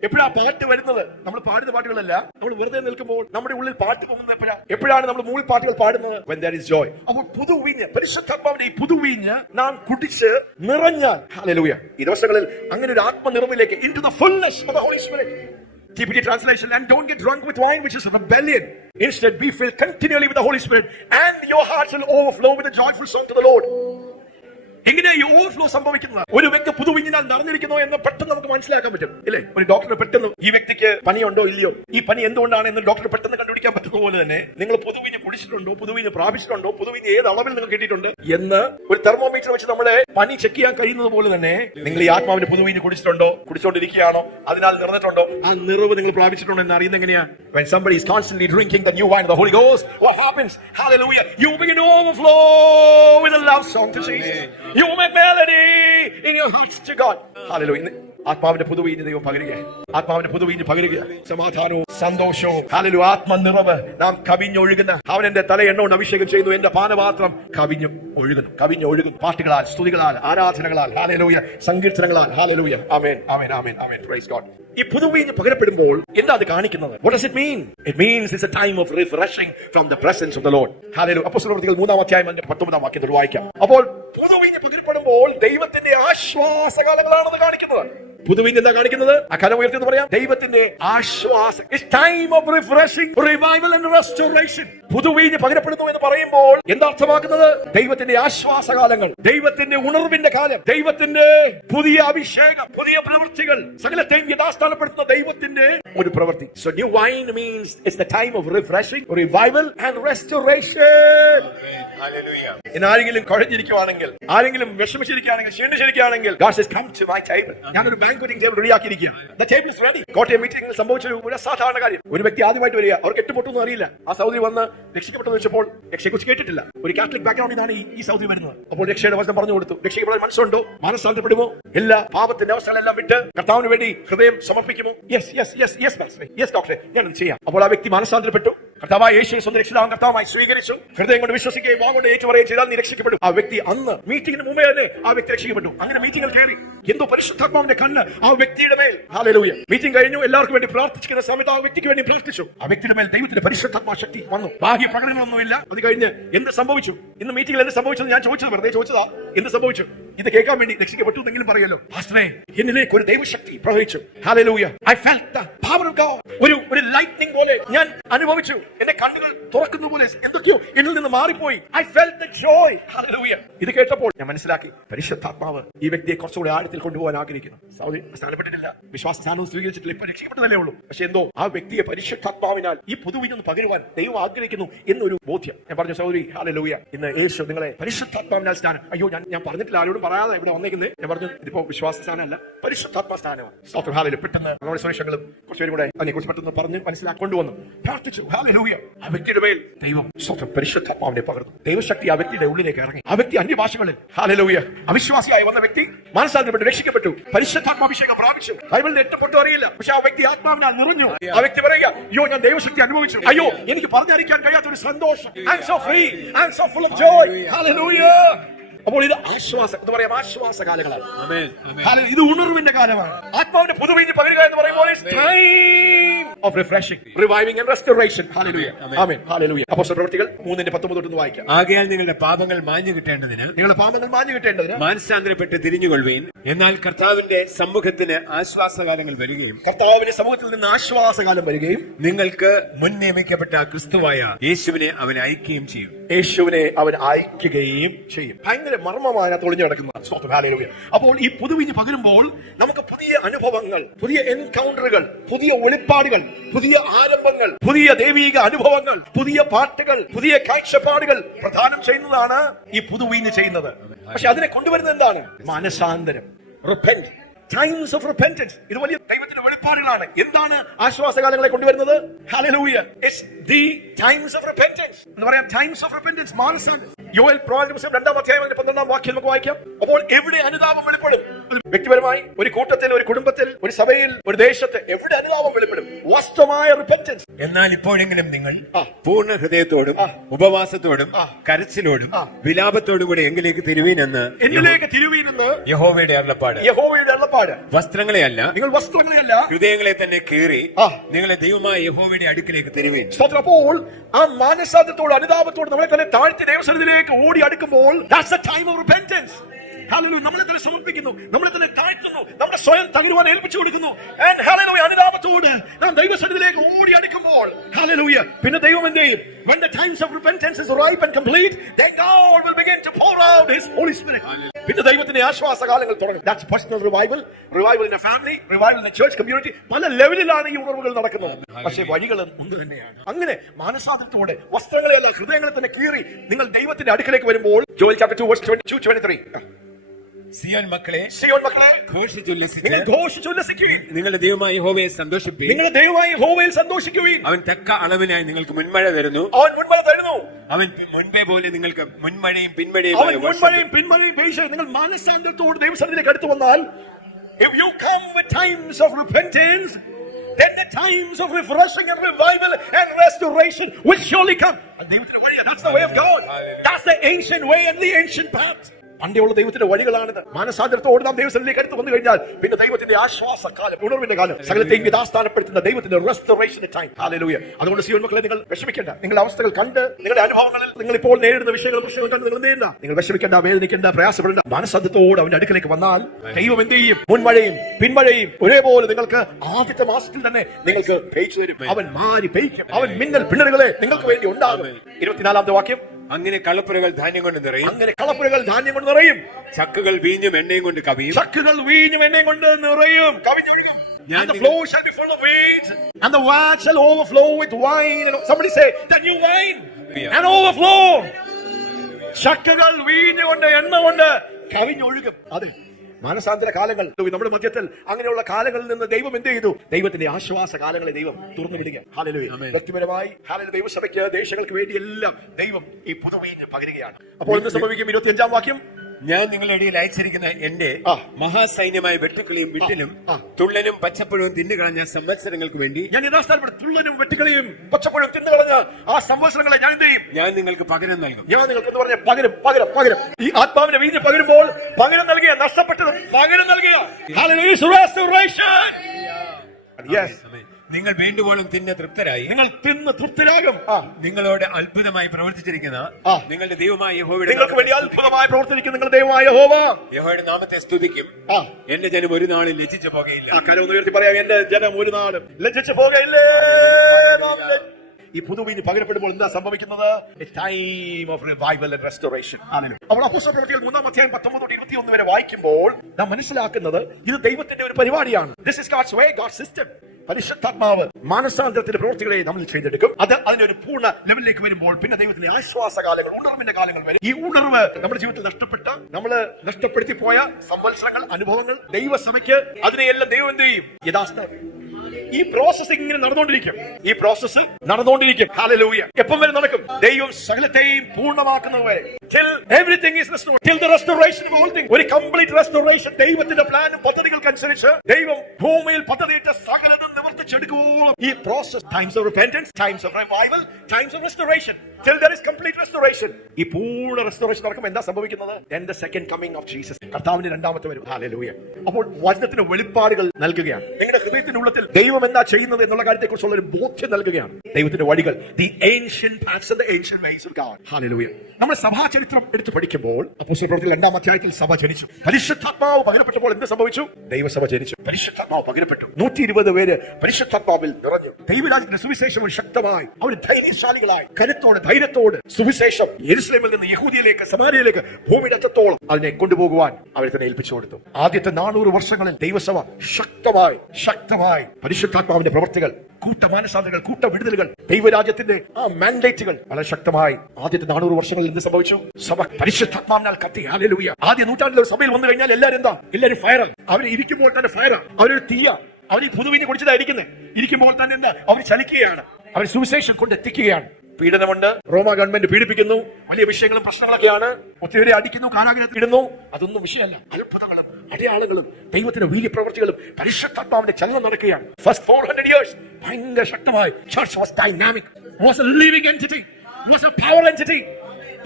എപ്പോഴാ പാട്ട് വരുന്നത്? നമ്മൾ പാടുന്ന പാട്ടുകളല്ല, നമ്മൾ വെറുതെ നിൽക്കുമ്പോൾ നമ്മുടെ ഉള്ളിൽ പാട്ട് പോകുന്നത് എപ്പോഴാണ് നമ്മൾ മൂളി പാട്ടുകൾ പാടുന്നത്? When there is joy. അപ്പോൾ പുതുവീഞ്ഞ്, പരിശുദ്ധാത്മാവിന്റെ ഈ പുതുവീഞ്ഞ് നാം കുടിച്ച് നിറഞ്ഞാൽ, ഹല്ലേലൂയ, ഈ ദിവസങ്ങളിൽ അങ്ങനെ ഒരു ആത്മനിറവിലേക്ക്, into the fullness of the Holy Spirit. TPT translation, and don't get drunk with wine, which is rebellion. Instead, be filled continually with the Holy Spirit, and your hearts will overflow with a joyful song to the Lord. എങ്ങനെ ഈ overflow സംഭവിക്കുന്നത്? ഒരു വ്യക്തി പുതുവീഞ്ഞിനാൽ നിറഞ്ഞിരിക്കുന്നു എന്ന് പെട്ടെന്ന് നമുക്ക് മനസ്സിലാക്കാൻ പറ്റും, ഇല്ലേ? ഒരു ഡോക്ടർ പെട്ടെന്ന് ഈ വ്യക്തിക്ക് പനിയുണ്ടോ ഇല്ലയോ, ഈ പനി എന്തുകൊണ്ടാണ് എന്ന് ഡോക്ടർ പെട്ടെന്ന് കണ്ടുപിടിക്കാൻ പറ്റുന്ന പോലെ തന്നെ നിങ്ങൾ പുതുവീഞ്ഞ് കുടിച്ചിട്ടുണ്ടോ, പുതുവീഞ്ഞ് പ്രാപിച്ചിട്ടുണ്ടോ, പുതുവീഞ്ഞ് ഏത് അളവിൽ നിങ്ങൾ കിട്ടിയിട്ടുണ്ട് എന്ന് ഒരു തെർമോമീറ്റർ വെച്ച് നമ്മുടെ പനി ചെക്ക് ചെയ്യാൻ കഴിയുന്നത് പോലെ തന്നെ നിങ്ങൾ ഈ ആത്മാവിന്റെ പുതുവീഞ്ഞ് കുടിച്ചിട്ടുണ്ടോ, കുടിച്ചുകൊണ്ടിരിക്കുകയാണോ, അതിനാൽ നിറഞ്ഞിട്ടുണ്ടോ, ആ നിറവ് നിങ്ങൾ പ്രാപിച്ചിട്ടുണ്ടോ എന്ന് അറിയുന്നത് എങ്ങനെയാ? When somebody is constantly drinking the new wine of the Holy Ghost, what happens? Hallelujah, you begin to overflow with a love song to Jesus. You make melody in your hearts to God. Hallelujah. ആത്മാവിന്റെ പുതുവീഞ്ഞ് ദൈവം പകരുക. ആത്മാവിന്റെ പുതുവീഞ്ഞ് പകരുക. സമാധാനവും സന്തോഷവും, hallelujah, ആത്മനിറവ് നാം കവിഞ്ഞൊഴുകുന്ന, അവൻ എന്റെ തല എണ്ണ കൊണ്ട് അഭിഷേകം ചെയ്യുന്നു, എന്റെ പാനപാത്രം കവിഞ്ഞൊഴുകുന്നു. പാട്ടുകളാൽ, സ്തുതികളാൽ, ആരാധനകളാൽ, ഹല്ലേലൂയ, സങ്കീർത്തനങ്ങളാൽ, hallelujah. Amen, amen, amen, amen. Praise God. ഈ പുതുവീഞ്ഞ് പകരപ്പെടുമ്പോൾ എന്താ അത് കാണിക്കുന്നത്? What does it mean? It means it's a time of refreshing from the presence of the Lord. Hallelujah. അപ്പോസ്തലപ്രവൃത്തികൾ 3-ാം അധ്യായം 19-ാം വാക്യത്തിൽ വായിക്കാം. അപ്പോൾ പുതുവീഞ്ഞ് പകരപ്പെടുമ്പോൾ ദൈവത്തിന്റെ ആശ്വാസകാലങ്ങളാണെന്ന് കാണിക്കുന്നത്. പുതുവീഞ്ഞ് എന്താ കാണിക്കുന്നത്? ആ കരം ഉയർത്തി എന്ന് പറയാം. ദൈവത്തിന്റെ ആശ്വാസം. It's time of refreshing, revival and restoration. പുതുവീഞ്ഞ് പകരപ്പെടുന്നു എന്ന് പറയുമ്പോൾ എന്താ അർത്ഥമാക്കുന്നത്? ദൈവത്തിന്റെ ആശ്വാസകാലങ്ങൾ, ദൈവത്തിന്റെ ഉണർവിന്റെ കാലം, ദൈവത്തിന്റെ പുതിയ അഭിഷേകം, പുതിയ പ്രവൃത്തികൾ, സകലത്തെയും യഥാസ്ഥാനപ്പെടുത്തുന്ന ദൈവത്തിന്റെ ഒരു പ്രവൃത്തി. So new wine means it's the time of refreshing, revival and restoration. Hallelujah. ഇന്ന് ആരെങ്കിലും കുഴഞ്ഞിരിക്കുകയാണെങ്കിൽ, ആരെങ്കിലും വിഷമിച്ചിരിക്കുകയാണെങ്കിൽ, ക്ഷീണിച്ചിരിക്കുകയാണെങ്കിൽ, God says come to my table. ഞാനൊരു ബാങ്ക്വറ്റിംഗ് ടേബിൾ റെഡിയാക്കിയിരിക്കുകയാണ്. The table is ready. Kottayam മീറ്റിംഗിൽ സംഭവിച്ച ഒരു സാധാരണ കാര്യം. ഒരു വ്യക്തി ആദ്യമായിട്ട് വരിക, അവർക്ക് എട്ടുപൊട്ടൊന്നും അറിയില്ല. ആ സൗദി വന്ന് രക്ഷിക്കപ്പെട്ടെന്ന് വെച്ചപ്പോൾ രക്ഷയെക്കുറിച്ച് കേട്ടിട്ടില്ല. ഒരു കാത്തലിക് ബാക്ക്ഗ്രൗണ്ടിൽ നിന്നാണ് ഈ സൗദി വരുന്നത്. അപ്പോൾ രക്ഷയുടെ വചനം പറഞ്ഞു കൊടുത്തു. രക്ഷിക്കപ്പെടാൻ മനസ്സുണ്ടോ? മനസ്സാന്തരപ്പെടുമോ? എല്ലാ പാപത്തിന്റെ അവസ്ഥകളെല്ലാം വിട്ട് കർത്താവിന് വേണ്ടി ഹൃദയം സമർപ്പിക്കുമോ? യെസ് ഡോക്ടറെ, ഞാൻ ചെയ്യാം. അപ്പോൾ ആ വ്യക്തി മനസ്സാന്തരപ്പെട്ടു. കർത്താവായ യേശുവിനെ സ്വന്തം രക്ഷിതാവും കർത്താവുമായി സ്വീകരിച്ചു. ഹൃദയം കൊണ്ട് വിശ്വസിക്കുകയും വാഗോണ്ട് ഏറ്റുപറയുകയും ചെയ്താൽ നീ രക്ഷിക്കപ്പെടും. ആ വ്യക്തി അന്ന് മീറ്റിംഗിന് മുമ്പേ തന്നെ ആ വ്യക്തി രക്ഷിക്കപ്പെട്ടു. അങ്ങനെ മീറ്റിംഗിൽ കയറി എന്തോ പരിശുദ്ധാത്മാവിന്റെ കണ്ണ് ആ വ്യക്തിയുടെ മേൽ. ഹല്ലേലൂയ. മീറ്റിംഗ് കഴിഞ്ഞു, എല്ലാവർക്കും വേണ്ടി പ്രാർത്ഥിക്കുന്ന സമയത്ത് ആ വ്യക്തിക്ക് വേണ്ടി പ്രാർത്ഥിച്ചു. ആ വ്യക്തിയുടെ മേൽ ദൈവത്തിന്റെ പരിശുദ്ധാത്മാ ശക്തി വന്നു. ബാഹ്യ പ്രകടനങ്ങളൊന്നുമില്ല. അത് കഴിഞ്ഞ് എന്ത് സംഭവിച്ചു? ഇന്ന് മീറ്റിംഗിൽ എന്ത് സംഭവിച്ചത് ഞാൻ ചോദിച്ചത്, വെറുതെ ചോദിച്ചതാ. എന്ത് സംഭവിച്ചു? ഇത് കേൾക്കാൻ വേണ്ടി രക്ഷിക്കപ്പെട്ടു എന്നെങ്കിലും പറയല്ലോ. പാസ്റ്ററേ, എന്നിലേക്ക് ഒരു ദൈവശക്തി പ്രവഹിച്ചു. Hallelujah. I felt the power of God. ഒരു ലൈറ്റ്നിംഗ് പോലെ ഞാൻ അനുഭവിച്ചു. എന്റെ കണ്ണുകൾ തുറക്കുന്ന പോലെ എന്തൊക്കെയോ എന്നിൽ നിന്ന് മാറിപ്പോയി. I felt the joy. Hallelujah. ഇത് കേട്ടപ്പോൾ ഞാൻ മനസ്സിലാക്കി, പരിശുദ്ധാത്മാവ് ഈ വ്യക്തിയെ കുറച്ചുകൂടി ആഴത്തിൽ കൊണ്ടുപോകാൻ ആഗ്രഹിക്കുന്നു. സൗദി സ്ഥാനപ്പെട്ടിട്ടില്ല, വിശ്വാസ സ്ഥാനവും സ്വീകരിച്ചിട്ടില്ല, രക്ഷിക്കപ്പെട്ടതല്ലേ ഉള്ളൂ. പക്ഷെ എന്തോ ആ വ്യക്തിയെ പരിശുദ്ധാത്മാവിനാൽ ഈ പുതുവിനൊന്ന് പകരുവാൻ ദൈവം ആഗ്രഹിക്കുന്നു എന്നൊരു ബോധ്യം. ഞാൻ പറഞ്ഞു, സൗദി ഹല്ലേലൂയ, ഇന്ന് യേശു നിങ്ങളെ പരിശുദ്ധാത്മാവിനാൽ സ്ഥാനം. അയ്യോ, ഞാൻ പറഞ്ഞിട്ടില്ല, ആരോടും പറയാതെ ഇവിടെ വന്നേക്കുന്നത്. ഞാൻ പറഞ്ഞു, ഇതിപ്പോ വിശ്വാസ സ്ഥാനമല്ല, പരിശുദ്ധാത്മാ സ്ഥാനമാണ്. പെട്ടെന്ന് നമ്മുടെ സുരക്ഷകളും കുറച്ചുപേരും കൂടെ അതിനെക്കുറിച്ച് പെട്ടെന്ന് പറഞ്ഞ് മനസ്സിലാക്കി കൊണ്ടുവന്നു, പ്രാർത്ഥിച്ചു. ഹല്ലേലൂയ. ആ വ്യക്തിയുടെ മേൽ ദൈവം പരിശുദ്ധാത്മാവിനെ പകർന്നു. ദൈവശക്തി ആ വ്യക്തിയുടെ ഉള്ളിലേക്ക് ഇറങ്ങി. ആ വ്യക്തി അന്യഭാഷകളിൽ, ഹല്ലേലൂയ, അവിശ്വാസിയായി വന്ന വ്യക്തി മനസ്സാന്തരപ്പെട്ട് രക്ഷിക്കപ്പെട്ടു, പരിശുദ്ധാത്മാഭിഷേകം പ്രാപിച്ചു. ബൈബിളിൽ എട്ടപ്പെട്ടു അറിയില്ല, പക്ഷെ ആ വ്യക്തി ആത്മാവിനാൽ നിറഞ്ഞു. ആ വ്യക്തി പറയുക, അയ്യോ, ഞാൻ ദൈവശക്തി അനുഭവിച്ചു. അയ്യോ, എനിക്ക് പറഞ്ഞറിയിക്കാൻ കഴിയാത്ത ഒരു സന്തോഷം. I am so free. I am so full of joy. Hallelujah. അപ്പോൾ ഇത് ആശ്വാസം എന്ന് പറയാം, ആശ്വാസ കാലങ്ങളാണ്. ഇത് ഉണർവിന്റെ കാലമാണ്. ആത്മാവിന്റെ പുതുവീഞ്ഞ് പകരുക എന്ന് പറയുമ്പോൾ time of refreshing, reviving and restoration. Hallelujah. Amen. Hallelujah. അപ്പോസ്തല പ്രവൃത്തികൾ 3:19 തൊട്ട് വായിക്കാം. ആകയാൽ നിങ്ങളുടെ പാപങ്ങൾ മാഞ്ഞു കിട്ടേണ്ടതിന് മാനസാന്തരപ്പെട്ട് തിരിഞ്ഞുകൊള്ളുവീൻ. എന്നാൽ കർത്താവിന്റെ സമ്മുഖത്തിന് ആശ്വാസകാലങ്ങൾ വരികയും കർത്താവിന്റെ സമൂഹത്തിൽ നിന്ന് ആശ്വാസകാലം വരികയും നിങ്ങൾക്ക് മുൻ നിയമിക്കപ്പെട്ട ക്രിസ്തുവായ യേശുവിനെ അവൻ അയക്കുകയും ചെയ്യും. യേശുവിനെ അവൻ അയക്കുകയും ചെയ്യും. ഭയങ്കര മർമ്മമായ തൊളിഞ്ഞു കിടക്കുന്ന. അപ്പോൾ ഈ പുതുവിഞ്ഞ് പകരുമ്പോൾ നമുക്ക് പുതിയ അനുഭവങ്ങൾ, പുതിയ എൻകൗണ്ടറുകൾ, പുതിയ വെളിപ്പാടുകൾ, പുതിയ ആരംഭങ്ങൾ, പുതിയ ദൈവിക അനുഭവങ്ങൾ, പുതിയ പാട്ടുകൾ, പുതിയ കാഴ്ചപ്പാടുകൾ പ്രദാനം ചെയ്യുന്നതാണ് ഈ പുതുവീഞ്ഞ് ചെയ്യുന്നത്. പക്ഷെ അതിനെ കൊണ്ടുവരുന്നത് എന്താണ്? മനസാന്തരം. Repent. Times of repentance. ഇത് വലിയ ദൈവത്തിന്റെ വെളിപ്പാടുകളാണ്. എന്താണ് ആശ്വാസകാലങ്ങളെ കൊണ്ടുവരുന്നത്? Hallelujah. It's the times of repentance. എന്ന് പറയാം, times of repentance, മാനസാന്തരം. യോവേൽ പ്രവാചക പുസ്തകം 2-ാം അധ്യായം 12-ാം വാക്യം നമുക്ക് വായിക്കാം. അപ്പോൾ എവിടെ അനുതാപം വെളിപ്പെടും? വ്യക്തിപരമായി, ഒരു കൂട്ടത്തിൽ, ഒരു കുടുംബത്തിൽ, ഒരു സഭയിൽ, ഒരു ദേശത്ത് എവിടെ അനുതാപം വെളിപ്പെടും? വാസ്തവമായ റിപ്പന്റൻസ്. എന്നാൽ ഇപ്പോഴെങ്കിലും നിങ്ങൾ പൂർണ്ണ ഹൃദയത്തോടും ഉപവാസത്തോടും കരച്ചിലോടും വിലാപത്തോടും കൂടെ എന്നിലേക്ക് തിരുവീനെന്ന് യഹോവയുടെ അരുളപ്പാട്. വസ്ത്രങ്ങളെയല്ല, നിങ്ങൾ വസ്ത്രങ്ങളെയല്ല, ഹൃദയങ്ങളെ തന്നെ കീറി നിങ്ങളെ ദൈവമായ യഹോവയുടെ അടുക്കിലേക്ക് തിരുവീൻ. അപ്പോൾ ആ മാനസാന്തരത്തോട് അനുതാപത്തോട് നമ്മളെ തന്നെ താഴ്ത്തി ദൈവസന്നിധിയിലേക്ക് ഓടി അടുക്കുമ്പോൾ that's the time of repentance. Hallelujah. നമ്മളെ തന്നെ സമർപ്പിക്കുന്നു, നമ്മളെ തന്നെ താഴ്ത്തുന്നു, നമ്മളെ സ്വയം തകരുവാൻ ഏൽപ്പിച്ചു കൊടുക്കുന്നു. And hallelujah, അനുതാപത്തോട് നാം ദൈവസന്നിധിയിലേക്ക് ഓടി അടുക്കുമ്പോൾ, ഹല്ലേലൂയ, പിന്നെ ദൈവം എന്ത് ചെയ്യും? When the times of repentance is ripe and complete, then God will begin to pour out His Holy Spirit. പിന്നെ ദൈവത്തിന്റെ ആശ്വാസകാലങ്ങൾ തുടങ്ങും. That's personal revival, revival in a family, revival in a church community. പല ലെവലിലാണ് ഈ ഉണർവുകൾ നടക്കുന്നത്. പക്ഷേ വഴികൾ ഒന്ന് തന്നെയാണ്. അങ്ങനെ മാനസാന്തരത്തോടെ വസ്ത്രങ്ങളെയല്ല, ഹൃദയങ്ങളെ തന്നെ കീറി നിങ്ങൾ ദൈവത്തിന്റെ അടുക്കലേക്ക് വരുമ്പോൾ, ജോയൽ ചാപ്റ്റർ 2 verse 22-23. സിയോൻ മക്കളെ, ഘോഷിച്ചുല്ലസിക്കുവിൻ. നിങ്ങളുടെ ദൈവമായ യഹോവയെ സന്തോഷിപ്പിൻ. നിങ്ങളുടെ ദൈവമായ യഹോവയിൽ സന്തോഷിക്കുവിൻ. അവൻ തക്ക അളവിനായി നിങ്ങൾക്ക് മുൻമഴ തരുന്നു. അവൻ മുൻപേ പോലെ നിങ്ങൾക്ക് മുൻമഴയും പിന്മഴയും പെയ്ച്ച് നിങ്ങൾ മാനസാന്തരത്തോട് ദൈവസന്നിധിയിലേക്ക് അടുത്ത് വന്നാൽ, if you come with times of repentance, then the times of refreshing and revival and restoration will surely come. That's the way of God. That's the ancient way and the ancient path. പണ്ടേയുള്ള ദൈവത്തിന്റെ വഴികളാണിത്. മാനസാന്തരത്തോട് നാം ദൈവസന്നിധിയിലേക്ക് അടുത്ത് വന്നു കഴിഞ്ഞാൽ പിന്നെ ദൈവത്തിന്റെ ആശ്വാസകാലം, ഉണർവിന്റെ കാലം, സകലത്തെയും യഥാസ്ഥാനപ്പെടുത്തുന്ന ദൈവത്തിന്റെ റെസ്റ്റോറേഷൻ ടൈം. ഹല്ലേലൂയ. അതുകൊണ്ട് സിയോൻ മക്കളെ, നിങ്ങൾ വിഷമിക്കേണ്ട. നിങ്ങളുടെ അവസ്ഥകൾ കണ്ട്, നിങ്ങളുടെ അനുഭവങ്ങളിൽ നിങ്ങൾ ഇപ്പോൾ നേരിടുന്ന വിഷയങ്ങളും പ്രശ്നങ്ങളും കണ്ട് നിങ്ങൾ നേരിടുന്ന, നിങ്ങൾ വിഷമിക്കേണ്ട, വേദനിക്കേണ്ട, പ്രയാസപ്പെടേണ്ട. മാനസാന്തരത്തോട് അവന്റെ അടുക്കലേക്ക് വന്നാൽ ദൈവം എന്ത് ചെയ്യും? മുൻമഴയും പിന്മഴയും ഒരേപോലെ നിങ്ങൾക്ക് ആദ്യത്തെ മാസത്തിൽ തന്നെ നിങ്ങൾക്ക് പെയ്ച്ചു തരും. അവൻ മാറി പെയ്ക്കും. അവൻ മിന്നൽ പിണറുകളെ നിങ്ങൾക്ക് വേണ്ടി ഉണ്ടാകും. 24-ാമത്തെ വാക്യം. അങ്ങനെ കളപ്പുരകൾ ധാന്യം കൊണ്ട് നിറയും. ചക്കുകൾ വീഞ്ഞും എണ്ണയും കൊണ്ട് കവിയും. കവിഞ്ഞൊഴുകും. And the flow shall be full of wheat, and the vat shall overflow with wine. Somebody say, the new wine and overflow. ചക്കുകൾ വീഞ്ഞുകൊണ്ട് എണ്ണ കൊണ്ട് കവിഞ്ഞൊഴുകും. അതെ, മാനസാന്തര കാലങ്ങൾ നമ്മുടെ മധ്യത്തിൽ. അങ്ങനെയുള്ള കാലങ്ങളിൽ നിന്ന് ദൈവം എന്ത് ചെയ്തു? ദൈവത്തിന്റെ ആശ്വാസ കാലങ്ങളെ ദൈവം തുറന്നു വിടുക. ഹല്ലേലൂയ. വ്യക്തിപരമായി ഹല്ലേലൂയ, ദൈവസഭയ്ക്ക്, ദേശങ്ങൾക്ക് വേണ്ടിയെല്ലാം ദൈവം ഈ പുതുവീഞ്ഞ് പകരുകയാണ്. അപ്പോൾ എന്ത് സംഭവിക്കും? 25-ാം വാക്യം. ഞാൻ നിങ്ങളുടെ ഇടയിൽ അയച്ചിരിക്കുന്ന എന്റെ മഹാസൈന്യമായ വെട്ടുക്കിളിയും വിട്ടിലും തുള്ളനും പച്ചപ്പഴവും തിന്നുകളഞ്ഞ സംവത്സരങ്ങൾക്ക് വേണ്ടി ഞാൻ യഥാസ്ഥാനപ്പെടും. തുള്ളനും വെട്ടുക്കിളിയും പച്ചപ്പഴവും തിന്നുകളഞ്ഞ ആ സംവത്സരങ്ങളെ ഞാൻ എന്ത് ചെയ്യും? ഞാൻ നിങ്ങൾക്ക് പകരം നൽകും. ഞാൻ നിങ്ങൾക്ക് എന്ന് പറഞ്ഞ പകരം. ഈ ആത്മാവിന്റെ വീഞ്ഞ് പകരുമ്പോൾ പകരം നൽകിയ, നഷ്ടപ്പെട്ടത് പകരം നൽകിയ. നിങ്ങൾ വേണ്ടുവോളം തിന്ന് തൃപ്തരായി. നിങ്ങൾ തിന്ന് തൃപ്തരാകും. നിങ്ങളോട് അത്ഭുതമായി പ്രവർത്തിച്ചിരിക്കുന്ന നിങ്ങളുടെ ദൈവമായ യഹോവയുടെ, നിങ്ങൾക്ക് വേണ്ടി അത്ഭുതമായി പ്രവർത്തിച്ചിരിക്കുന്ന നിങ്ങളുടെ ദൈവമായ യഹോവ യഹോവയുടെ നാമത്തെ സ്തുതിക്കും. എന്റെ ജനം ഒരു നാളും ലജ്ജിച്ചു പോകയില്ല. കരം ഉയർത്തി പറയാം, എന്റെ ജനം ഒരു നാളും ലജ്ജിച്ചു പോകയില്ലേ. ഈ പുതുവീഞ്ഞ് പകരപ്പെടുമ്പോൾ എന്താ സംഭവിക്കുന്നത്? Time of revival and restoration. അപ്പോൾ അപ്പോസ്തല പ്രവൃത്തികൾ 3:19-21 വരെ വായിക്കുമ്പോൾ നാം മനസ്സിലാക്കുന്നത് ഇത് ദൈവത്തിന്റെ ഒരു പരിപാടിയാണ്. This is God's way, God's system. പരിശുദ്ധാത്മാവ് മാനസാന്തരത്തിന്റെ പ്രവൃത്തികളെ നമ്മൾ ചെയ്തെടുക്കും. അത് അതിനൊരു പൂർണ്ണ ലെവലിലേക്ക് വരുമ്പോൾ പിന്നെ ദൈവത്തിന്റെ ആശ്വാസകാലങ്ങൾ, ഉണർവിന്റെ കാലങ്ങൾ വരും. ഈ ഉണർവ് നമ്മുടെ ജീവിതത്തിൽ നമ്മള് നഷ്ടപ്പെടുത്തി പോയ സംവത്സരങ്ങൾ, അനുഭവങ്ങൾ, ദൈവസഭയ്ക്ക് അതിനെയെല്ലാം ദൈവം എന്ത് ചെയ്യും? യഥാസ്ഥാനം. ഈ പ്രോസസ് ഇങ്ങനെ നടന്നുകൊണ്ടിരിക്കും. ഹല്ലേലൂയ. എപ്പം വരെ നടക്കും? ദൈവം സകലത്തെയും പൂർണ്ണമാക്കുന്നതുവരെ. Till everything is restored. Till the restoration of all things. ഒരു കംപ്ലീറ്റ് റെസ്റ്റോറേഷൻ. ദൈവത്തിന്റെ പ്ലാനും പദ്ധതികൾക്കനുസരിച്ച് ദൈവം ഭൂമിയിൽ പദ്ധതിയിട്ട സകലതും നിവർത്തിച്ചെടുക്കുമ്പോൾ ഈ process, times of repentance, times of revival, times of restoration, till there is complete restoration. ഈ പൂർണ്ണ റെസ്റ്റോറേഷൻ നടക്കുമ്പോൾ എന്താ സംഭവിക്കുന്നത്? Then the second coming of Jesus. കർത്താവിന്റെ രണ്ടാമത്തെ വരവ്. ഹല്ലേലൂയ. അപ്പോൾ വചനത്തിന് വെളിപ്പാടുകൾ നൽകുകയാണ്. നിങ്ങളുടെ ഹൃദയത്തിന്റെ ഉള്ളത്തിൽ ദൈവം എന്താ ചെയ്യുന്നത് എന്നുള്ള കാര്യത്തെ കുറിച്ചുള്ള ഒരു ബോധ്യം നൽകുകയാണ്. ദൈവത്തിന്റെ വഴികൾ, the ancient paths and the ancient ways of God. Hallelujah. നമ്മൾ സഭാ ചരിത്രം എടുത്ത് പഠിക്കുമ്പോൾ അപ്പോസ്തല പ്രവൃത്തികൾ 2-ാം അധ്യായത്തിൽ സഭ ജനിച്ചു. പരിശുദ്ധാത്മാവ് പകരപ്പെട്ടപ്പോൾ എന്ത് സംഭവിച്ചു? ദൈവസഭ ജനിച്ചു. പരിശുദ്ധാത്മാവ് പകരപ്പെട്ടു. 120 പേര് പരിശുദ്ധാത്മാവിൽ നിറഞ്ഞു. ദൈവരാജ്യത്തിന്റെ സുവിശേഷം ശക്തമായി, അവർ ധൈര്യശാലികളായി, കരുത്തോടെ, ധൈര്യത്തോട് സുവിശേഷം യെരുശലേമിൽ നിന്ന് യഹൂദിയയിലേക്ക്, സമാരിയയിലേക്ക്, ഭൂമിയുടെ അറ്റത്തോളം അതിനെ കൊണ്ടുപോകുവാൻ അവരെ തന്നെ ഏൽപ്പിച്ചു കൊടുത്തു. ആദ്യത്തെ 400 വർഷങ്ങളിൽ ദൈവസഭ ശക്തമായി പരിശുദ്ധാത്മാവിന്റെ പ്രവർത്തികൾ, കൂട്ടമാനസാന്തരങ്ങൾ, കൂട്ടവിടുതലുകൾ, ദൈവരാജ്യത്തിന്റെ ആ മാൻഡേറ്റുകൾ വളരെ ശക്തമായി ആദ്യത്തെ 400 വർഷങ്ങളിൽ എന്ത് സംഭവിച്ചു? സഭ പരിശുദ്ധാത്മാവിനാൽ കത്തി. ഹല്ലേലൂയ. ആദ്യ നൂറ്റാണ്ടിൽ സഭയിൽ വന്നു കഴിഞ്ഞാൽ എല്ലാവരും ഫയറാ. അവർ ഇരിക്കുമ്പോൾ തന്നെ ഫയറാ. അവരൊരു തീയ. അവർ ഈ പുതുവിനെ കുടിച്ചതായിരിക്കുന്നത്. ഇരിക്കുമ്പോൾ തന്നെ എന്താ? അവർ ചലിക്കുകയാണ്. അവർ സുവിശേഷം കൊണ്ടെത്തിക്കുകയാണ്. പീഡനമുണ്ട്. റോമ ഗവൺമെന്റ് പീഡിപ്പിക്കുന്നു. വലിയ വിഷയങ്ങളും പ്രശ്നങ്ങളൊക്കെയാണ്. ഒത്തിരി അടിക്കുന്നു, കാരാഗ്രഹത്തിൽ ഇടുന്നു. അതൊന്നും വിഷയമല്ല. അത്ഭുതങ്ങളും അടയാളങ്ങളും ദൈവത്തിന്റെ വീര്യപ്രവർത്തികളും പരിശുദ്ധാത്മാവിന്റെ ചലനം നടക്കുകയാണ്. ഫസ്റ്റ് 400 years ഭയങ്കര ശക്തമായി church was dynamic, was A living entity, was A power entity.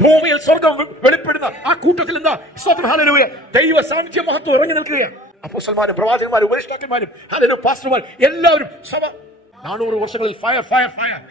ഭൂമിയിൽ സ്വർഗ്ഗം വെളിപ്പെടുന്ന ആ കൂട്ടത്തിൽ എന്താ? സ്തോത്രം. ഹല്ലേലൂയ. ദൈവ സാന്നിധ്യ മഹത്വം ഇറങ്ങി നിൽക്കുകയാണ്. അപ്പോസ്തലന്മാരും പ്രവാചകന്മാരും ഉപദേഷ്ടാക്കന്മാരും, ഹല്ലേലൂയ, പാസ്റ്റർമാർ, എല്ലാവരും സഭ 400 വർഷങ്ങളിൽ ഫയർ.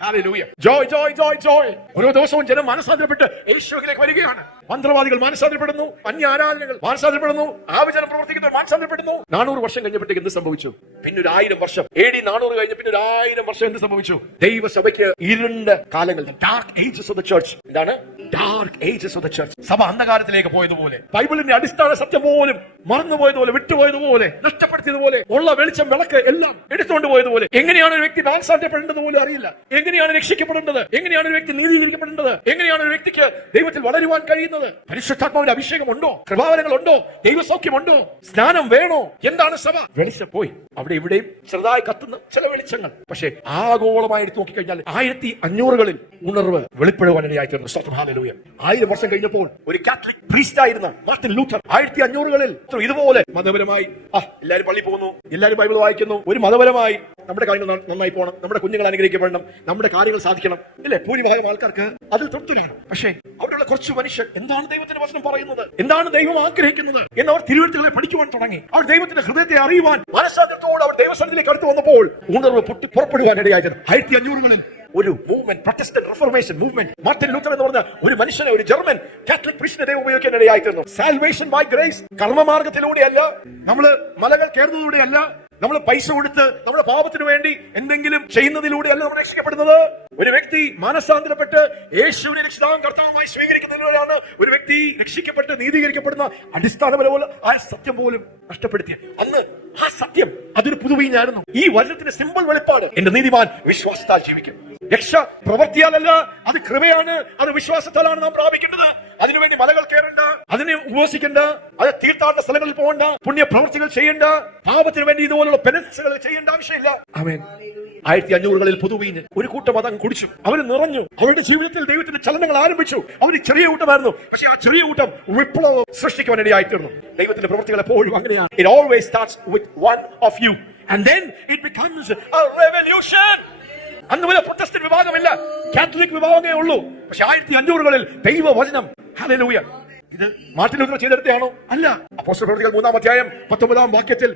ഹല്ലേലൂയ. ജോയ്. ഓരോ ദിവസവും ജനം മാനസാന്തരപ്പെട്ട് യേശുവിലേക്ക് വരികയാണ്. മന്ത്രവാദികൾ മാനസാന്തരപ്പെടുന്നു, അന്യ ആരാധനകൾ മാനസാന്തരപ്പെടുന്നു, ആവചനം പ്രവർത്തിക്കുന്നവർ മാനസാന്തരപ്പെടുന്നു. 400 വർഷം കഴിഞ്ഞപ്പോഴേക്ക് എന്ത് സംഭവിച്ചു? പിന്നെ 1000 വർഷം, AD 400 കഴിഞ്ഞ പിന്നെ 1000 വർഷം എന്ത് സംഭവിച്ചു? ദൈവസഭയ്ക്ക് ഇരുണ്ട കാലങ്ങൾ, dark ages of the church. എന്താണ് dark ages of the church? സഭ അന്ധകാരത്തിലേക്ക് പോയതുപോലെ, ബൈബിളിന്റെ അടിസ്ഥാന സത്യം പോലും മറന്നുപോയതുപോലെ, വിട്ടുപോയതുപോലെ, നഷ്ടപ്പെടുത്തിയതുപോലെ, ഉള്ള വെളിച്ചം, വിളക്ക് എല്ലാം എടുത്തുകൊണ്ട് പോയതുപോലെ. എങ്ങനെയാണ് ഒരു വ്യക്തി മാനസാന്തരപ്പെടേണ്ടത് പോലും അറിയില്ല. എങ്ങനെയാണ് രക്ഷിക്കപ്പെടേണ്ടത്? എങ്ങനെയാണ് ഒരു വ്യക്തി നീതീകരിക്കപ്പെടേണ്ടത്? എങ്ങനെയാണ് ഒരു വ്യക്തിക്ക് ദൈവത്തിൽ വളരുവാൻ കഴിയുന്നത്? പരിശുദ്ധാത്മാവിന്റെ അഭിഷേകമുണ്ടോ? കൃപാവരങ്ങളുണ്ടോ? ദൈവസൗഖ്യമുണ്ടോ? സ്നാനം വേണോ? എന്താണ് സഭ? വെളിച്ചം പോയി. അവിടെ ഇവിടെയും ചെറുതായി കത്തുന്ന ചില വെളിച്ചങ്ങൾ. പക്ഷേ ആഗോളമായി എടുത്തു നോക്കിക്കഴിഞ്ഞാൽ 1500കളിൽ ഉണർവ് വെളിപ്പെടുവാനിടയായി തീർന്നു. 1000 വർഷം കഴിഞ്ഞപ്പോൾ ഒരു കാത്തലിക് പ്രീസ്റ്റ് ആയിരുന്ന മാർട്ടിൻ ലൂഥർ 1500കളിൽ ഇതുപോലെ മതപരമായി എല്ലാവരും പള്ളി പോകുന്നു, എല്ലാവരും ബൈബിൾ വായിക്കുന്നു, ഒരു മതപരമായി നമ്മുടെ കാര്യങ്ങൾ നന്നായി പോകണം, നമ്മുടെ കുഞ്ഞുങ്ങൾ അനുഗ്രഹിക്കപ്പെടണം, നമ്മുടെ കാര്യങ്ങൾ സാധിക്കണം, ഇല്ലേ? ഭൂരിഭാഗം ആൾക്കാർക്ക് അതിൽ തൃപ്തരാണ്. പക്ഷേ അവിടെയുള്ള കുറച്ച് മനുഷ്യർ എന്താണ് ദൈവത്തിന്റെ വചനം പറയുന്നത്, എന്താണ് ദൈവം ആഗ്രഹിക്കുന്നത് എന്നവർ തിരുവെഴുത്തുകളെ പഠിക്കുവാൻ തുടങ്ങി. അവർ ദൈവത്തിന്റെ ഹൃദയത്തെ അറിയുവാൻ മനസ്സാധ്യത്തോടെ അവർ ദൈവസന്നിധിയിലേക്ക് അടുത്ത് വന്നപ്പോൾ ഉണർവ് പുറപ്പെടുവാൻ ഇടയായത്. 1500കളിൽ ഒരു movement, Protestant reformation movement. Martin Luther എന്ന് പറഞ്ഞ ഒരു മനുഷ്യനെ, ഒരു ജർമ്മൻ കാത്തലിക് പ്രീസ്റ്റിനെ ദൈവം ഉപയോഗിക്കാൻ ഇടയായിത്തീർന്നു. സാൽവേഷൻ ബൈ ഗ്രേസ്, കർമ്മമാർഗത്തിലൂടെയല്ല, നമ്മള് മലകൾ കയറുന്നതിലൂടെയല്ല, നമ്മൾ പൈസ കൊടുത്ത് നമ്മുടെ പാപത്തിന് വേണ്ടി എന്തെങ്കിലും ചെയ്യുന്നതിലൂടെയല്ല നമ്മൾ രക്ഷിക്കപ്പെടുന്നത്. ഒരു വ്യക്തി മാനസാന്തരപ്പെട്ട് യേശുവിനെ രക്ഷിതാവും കർത്താവുമായി സ്വീകരിക്കുന്നതിലൂടെയാണ് ഒരു വ്യക്തി രക്ഷിക്കപ്പെട്ട് നീതീകരിക്കപ്പെടുന്ന. അടിസ്ഥാനപരമായ ആ സത്യം പോലും നഷ്ടപ്പെടുത്തിയ അന്ന് ആ സത്യം അതൊരു പുതുവീഞ്ഞായിരുന്നു. ഈ വചനത്തിന്റെ സിമ്പിൾ വെളിപ്പാട്, എന്റെ നീതിമാൻ വിശ്വാസത്താൽ ജീവിക്കും. രക്ഷ പ്രവൃത്തിയാലല്ല, അത് കൃപയാണ്, അത് വിശ്വാസത്താലാണ് നാം പ്രാപിക്കേണ്ടത്. അതിനുവേണ്ടി മലകൾ കയറണ്ട, അതിനെ ഉപവസിക്കണ്ട, അത് തീർത്ഥാടന സ്ഥലങ്ങളിൽ പോകണ്ട, പുണ്യ പ്രവൃത്തികൾ ചെയ്യണ്ട, പാപത്തിന് വേണ്ടി ഇതുപോലുള്ള പെനൻസുകൾ ചെയ്യേണ്ട ആവശ്യമില്ല. ആമേൻ. 1500കളിൽ പുതുവീഞ്ഞ് ഒരു കൂട്ടം അതങ്ങ് കുടിച്ചു. അവർ നിറഞ്ഞു. അവരുടെ ജീവിതത്തിൽ ദൈവത്തിന്റെ ചലനങ്ങൾ ആരംഭിച്ചു. അവർ ചെറിയ കൂട്ടമായിരുന്നു, പക്ഷേ ആ ചെറിയ കൂട്ടം വിപ്ലവം സൃഷ്ടിക്കുവാൻ ഇടയായിത്തീർന്നു. ദൈവത്തിന്റെ പ്രവൃത്തികൾ എപ്പോഴും അങ്ങനെയാണ്. It always starts with one of you and then it becomes a revolution. അന്ന് വരെ പ്രൊട്ടസ്റ്റന്റ് വിഭാഗമില്ല, കാത്തലിക് വിഭാഗമേ ഉള്ളൂ. പക്ഷെ 1500കളിൽ ദൈവവചനം, ഹല്ലേലൂയ, ഇത് മാർട്ടിൻ ലൂഥർ ചെയ്തെടുത്തയാണോ? അല്ല. അപ്പോസ്തല പ്രവൃത്തികൾ 3-ാം അധ്യായം 19-ാം വാക്യത്തിൽ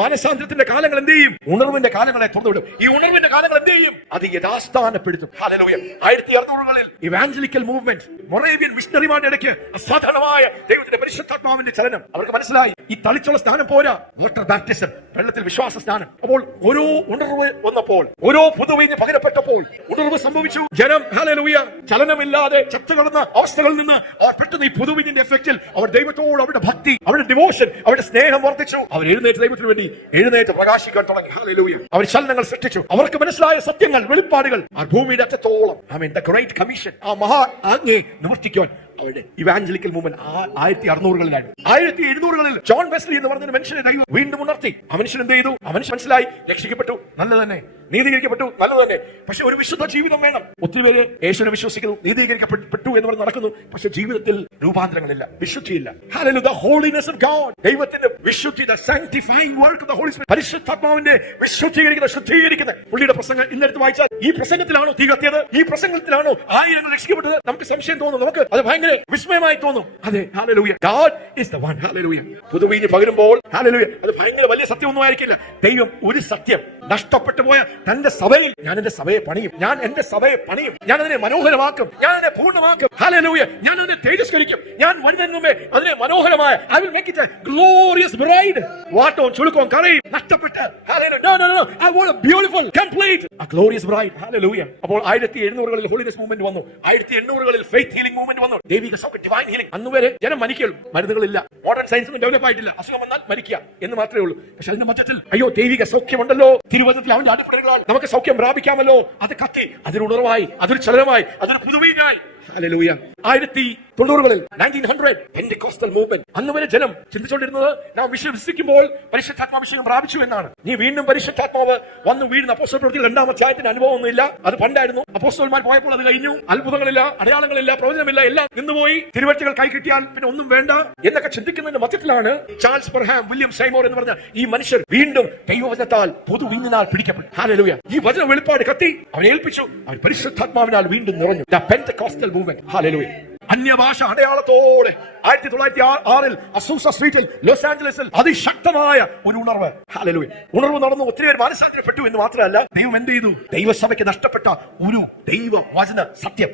മാനസാന്തരത്തിന്റെ കാലങ്ങൾ എന്ത് ചെയ്യും? ഉണർവിന്റെ കാലങ്ങളെ തുറന്നുവിടും. ഈ ഉണർവിന്റെ കാലങ്ങൾ എന്ത് ചെയ്യും? അത് യഥാസ്ഥാനപ്പെടുത്തും. ഹല്ലേലൂയ. 1600-കളിൽ ഇവാഞ്ചലിക്കൽ മൂവ്മെന്റ്, മൊറേവിയൻ മിഷണറിമാരുടെ ഇടയ്ക്ക് അസാധാരണമായ ദൈവത്തിന്റെ പരിശുദ്ധാത്മാവിന്റെ ചലനം. അവർക്ക് മനസ്സിലായി ഈ തളിച്ചുള്ള സ്നാനം പോരാ, വാട്ടർ ബാപ്റ്റിസം, വെള്ളത്തിൽ വിശ്വാസ സ്നാനം. അപ്പോൾ ഓരോ ഉണർവ് വന്നപ്പോൾ, ഓരോ പുതുവീഞ്ഞ് പകരപ്പെട്ടപ്പോൾ ഉണർവ് സംഭവിച്ചു. ജനം ഹല്ലേലൂയ ചലനമില്ലാതെ ചത്തുകളന്ന അവസ്ഥകളിൽ നിന്ന് അവർ പെട്ടെന്ന് ഈ പുതുവീഞ്ഞിന്റെ എഫക്റ്റിൽ അവർ ദൈവത്തോട് അവരുടെ ഭക്തി, അവരുടെ ഡിവോഷൻ, അവരുടെ സ്നേഹം വർദ്ധിച്ചു. അവർ എഴുന്നേറ്റ് ദൈവത്തിന് വേണ്ടി എഴുന്നേറ്റ് പ്രകാശിക്കാൻ തുടങ്ങി. ഹല്ലേലൂയ. അവർ ചലനങ്ങൾ സൃഷ്ടിച്ചു. അവർക്ക് മനസ്സിലായ സത്യങ്ങൾ, വെളിപ്പാടുകൾ ആ ഭൂമിയുടെ അറ്റത്തോളം, ദ ഗ്രേറ്റ് കമ്മീഷൻ, ആ മഹാ ആജ്ഞയെ നിവർത്തിക്കുവാൻ അവരുടെ ഇവാഞ്ചലിക്കൽ മൂവ്മെന്റ് 1600-കളിലാണ്. 1700-കളിൽ ജോൺ വെസ്ലി എന്ന് പറഞ്ഞ മനുഷ്യനെ ദൈവം വീണ്ടും ഉണർത്തി. ആ മനുഷ്യൻ എന്ത് ചെയ്തു? ആ മനുഷ്യൻ മനസ്സിലായി, രക്ഷിക്കപ്പെട്ടു, നല്ലത് തന്നെ, നീതീകരിക്കപ്പെട്ടു, നല്ലത് തന്നെ. പക്ഷെ ഒരു വിശുദ്ധ ജീവിതം വേണം. ഒത്തിരി പേര് യേശുവിനെ വിശ്വസിക്കുന്നു, നീതീകരിക്കപ്പെട്ടു എന്ന് പറഞ്ഞ് നടക്കുന്നു. പക്ഷെ ജീവിതത്തിൽ രൂപാന്തരങ്ങളില്ല, വിശുദ്ധിയില്ല. Hallelujah, the holiness of God, ദൈവത്തിന്റെ വിശുദ്ധി, the sanctifying work of the Holy Spirit, പരിശുദ്ധാത്മാവിന്റെ വിശുദ്ധീകരിക്കുന്ന, ശുദ്ധീകരിക്കുന്ന പുള്ളിയുടെ പ്രസംഗം ഇന്നെടുത്ത് വായിച്ചാൽ ഈ പ്രസംഗത്തിലാണോ തീ കത്തിയത്? ഈ പ്രസംഗത്തിലാണോ ആയിരങ്ങൾ രക്ഷിക്കപ്പെട്ടത്? നമുക്ക് സംശയം തോന്നും, നമുക്ക് അത് ഭയങ്കര വിസ്മയമായി തോന്നും. അതെ, hallelujah, God is the one. Hallelujah. പുതുവീഞ്ഞ് പകരുമ്പോൾ ഹല്ലേലൂയ അത് ഭയങ്കര വലിയ സത്യമൊന്നും ആയിരിക്കില്ല. ദൈവം ഒരു സത്യം നഷ്ടപ്പെട്ടു പോയ തന്റെ സഭയിൽ, ഞാൻ എന്റെ സഭയെ പണിയും, ഞാൻ എന്റെ സഭയെ പണിയും, ഞാൻ അതിനെ മനോഹരമാക്കും, ഞാൻ അതിനെ പൂർണ്ണമാക്കും. ഹല്ലേലൂയ. ഞാൻ അതിനെ തേജസ്കരിക്കും, ഞാൻ വരുന്നതിന് മുമ്പേ അതിനെ മനോഹരമായ, I will make it a glorious bride. വാട്ടവും ചുളുക്കവും കറയും നഷ്ടപ്പെട്ട്, hallelujah, no no no, I want a beautiful, complete, a glorious bride. Hallelujah. അപ്പോൾ 1700-കളിൽ ഹോളിനെസ് മൂവ്മെന്റ് വന്നു. 1800-കളിൽ ഫെയ്ത്ത് ഹീലിംഗ് മൂവ്മെന്റ് വന്നു. ദൈവിക സൗഖ്യം, ഡിവൈൻ ഹീലിംഗ്. അന്നുവരെ ജനം മരിക്കുള്ളൂ, മരുന്നുകളില്ല, മോഡേൺ സയൻസ് ഒന്നും ഡെവലപ്പ് ആയിട്ടില്ല. അസുഖം വന്നാൽ മരിക്കുക എന്ന് മാത്രമേ ഉള്ളൂ. പക്ഷെ അതിന്റെ മധ്യത്തിൽ അയ്യോ ദൈവിക സൗഖ്യമുണ്ടല്ലോ, തിരുവചനത്തിൽ അവന്റെ അടിപ്പടകളാൽ നമുക്ക് സൗഖ്യം പ്രാപിക്കാമല്ലോ. അത് കത്തി, അതൊരു ഉണർവായി, അതൊരു ചലനമായി, അതൊരു പുതുവീഞ്ഞായി. ഹല്ലേലൂയ. 1990-കളിൽ 1900 Pentecostal movement. അന്ന് വരെ ജനം ചിന്തിച്ചുകൊണ്ടിരുന്നത് നാം വിശ്വസിക്കുമ്പോൾ പരിശുദ്ധാത്മാഭിഷേകം പ്രാപിച്ചു എന്നാണ്. നീ വീണ്ടും പരിശുദ്ധാത്മാവ് വന്നു വീഴുന്ന അപ്പോസ്തല പ്രവൃത്തികൾ 2-ാം അധ്യായത്തിന്റെ അനുഭവമൊന്നുമില്ല, അത് പണ്ടായിരുന്നു. അപ്പോസ്തലന്മാർ പോയപ്പോൾ അത് കഴിഞ്ഞു. അത്ഭുതങ്ങളില്ല, അടയാളങ്ങളില്ല, പ്രവചനമില്ല, എല്ലാം നിന്നുപോയി. തിരുവഴുത്തുകൾ കൈ കിട്ടിയാൽ പിന്നെ ഒന്നും വേണ്ട എന്നൊക്കെ ചിന്തിക്കുന്നതിന്റെ മധ്യത്തിലാണ് ചാൾസ് പെർഹാം, വില്യം സൈമോർ എന്ന് പറഞ്ഞ ഈ മനുഷ്യർ വീണ്ടും ദൈവവചനത്താൽ പുതുവീഞ്ഞിനാൽ പിടിക്കപ്പെട്ടു. ഹല്ലേലൂയ. ഈ വചന വെളിപ്പാട് കത്തി അവനെ ഏൽപ്പിച്ചു. അവൻ പരിശുദ്ധാത്മാവിനാൽ വീണ്ടും നിറഞ്ഞു. The Pentecostal movement. ഹല്ലേലൂയ. അന്യഭാഷ അടയാളത്തോടെ 1906-ൽ അസൂസ സ്ട്രീറ്റിൽ ലോസ് ആഞ്ചലസിൽ അതിശക്തമായ ഒരു ഉണർവ്. ഹല്ലേലൂയ. ഉണർവ് നടന്നു. ഒത്തിരി പേര് മാനസാന്തരപ്പെട്ടു എന്ന് മാത്രമല്ല, ദൈവം എന്ത് ചെയ്തു? ദൈവസഭയ്ക്ക് നഷ്ടപ്പെട്ട ഒരു ദൈവ വചന സത്യം,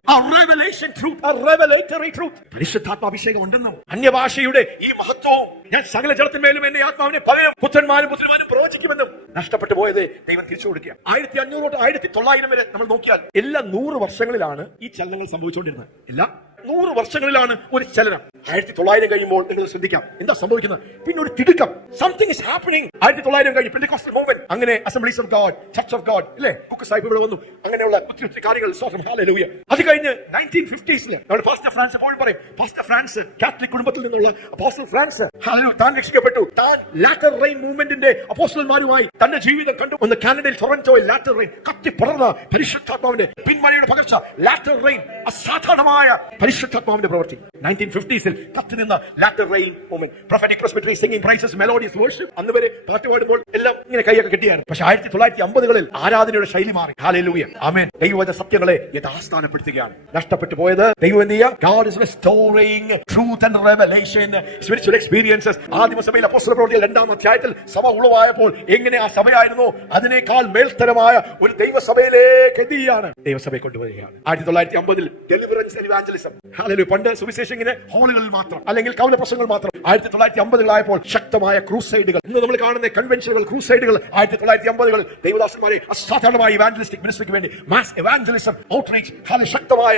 പരിശുദ്ധാത്മാഭിഷേകം ഉണ്ടെന്നും അന്യഭാഷയുടെ ഈ മഹത്വവും ഞാൻ സകല ജലത്തിന്മേലും എന്റെ ആത്മാവിനെ പകരം പുത്രന്മാരും പുത്രിമാരും പ്രവചിക്കുമെന്നും നഷ്ടപ്പെട്ടു പോയത് ദൈവം തിരിച്ചു കൊടുക്കുക. 1500 തൊട്ട് 1900 വരെ നമ്മൾ നോക്കിയാൽ എല്ലാ 100 വർഷങ്ങളിലാണ് ഈ ചലനങ്ങൾ സംഭവിച്ചുകൊണ്ടിരുന്നത്. എല്ലാ 100 വർഷങ്ങളിലാണ് ഒരു ചലനം. 1900 കഴിയുമ്പോൾ നിങ്ങൾ ശ്രദ്ധിക്കാം എന്താ സംഭവിക്കുന്നത്. പിന്നെ ഒരു തിടുക്കം, സംതിങ് ഇസ് ഹാപ്പനിങ്. 1900 കഴിഞ്ഞ് പെന്റിക്കോസ്റ്റൽ മൂവ്മെന്റ്, അങ്ങനെ assemblies of God, church of God, അല്ലേ, കുക്ക് സാഹിബ് ഇവിടെ വന്നു. അങ്ങനെയുള്ള ഒത്തിരി കാര്യങ്ങൾ. ഹല്ലേലൂയ. അത് കഴിഞ്ഞ് 1950s നമ്മുടെ പാസ്റ്റർ ഫ്രാൻസ് എപ്പോഴും പറയും, പാസ്റ്റർ ഫ്രാൻസ് കാത്തലിക് കുടുംബത്തിൽ നിന്നുള്ള അപ്പോസ്റ്റൽ ഫ്രാൻസ്, ഹല്ലേലൂയ, താൻ രക്ഷിക്കപ്പെട്ടു. താൻ ലാറ്റർ റെയിൻ മൂവ്മെന്റിന്റെ അപ്പോസ്റ്റലന്മാരുമായി തന്റെ ജീവിതം കണ്ടു. ഒന്ന് കാനഡയിൽ ടൊറന്റോയിൽ ലാറ്റർ റെയിൻ കത്തിപ്പടർന്ന പരിശുദ്ധാത്മാവിന്റെ പിന്മഴയുടെ പകർച്ച. ലാറ്റർ റെയിൻ അസാധാരണമായ പരിശുദ്ധാത്മാവിന്റെ പ്രവൃത്തി. 1950s കത്തി നിന്ന latter rain movement, prophetic presbytery, singing praises, melodious worship. അന്ന് വരെ പാട്ട് പാടുമ്പോൾ എല്ലാം ഇങ്ങനെ കൈയൊക്കെ കെട്ടിയാണ്. പക്ഷെ 1950-കളിൽ ആരാധനയുടെ ശൈലി മാറി. ഹല്ലേലൂയ, ആമേൻ. ദൈവവചന സത്യങ്ങളെ യഥാസ്ഥാനപ്പെടുത്തുകയാണ്. നഷ്ടപ്പെട്ടു പോയത് ദൈവം എന്ത് ചെയ്യുക? God is restoring truth and revelation, spiritual experiences. ആദിമസഭയിൽ അപ്പോസ്തല പ്രവൃത്തികൾ 2-ാം അധ്യായത്തിൽ സഭ ഉളവായപ്പോൾ എങ്ങനെ ആ സഭയായിരുന്നു, അതിനേക്കാൾ മേൽത്തരമായ ഒരു ദൈവസഭയിലേക്ക് എന്ത് ചെയ്യാണ്? ദൈവസഭയെ കൊണ്ടുവരികയാണ്. 1950-ൽ ഡെലിവറൻസ് ആൻഡ് ഇവാഞ്ചലിസം. ഹല്ലേലൂയ. പണ്ട് സുവിശേഷം ഇങ്ങനെ ഹോളുകളിൽ മാത്രം, അല്ലെങ്കിൽ കവല പ്രസംഗങ്ങൾ മാത്രം. 1950-കളായപ്പോൾ ശക്തമായ ക്രൂസൈഡുകൾ. ഇന്ന് നമ്മൾ കാണുന്ന കൺവെൻഷനുകൾ, ക്രൂസൈഡുകൾ. 1950-കളിൽ ദൈവദാസന്മാരെ അസാധാരണമായ ഇവാഞ്ചലിസ്റ്റിക് മിനിസ്ട്രിക്ക് വേണ്ടി മാസ് ഇവാഞ്ചലിസം, ഔട്ട്റീച്ച്, ശക്തമായ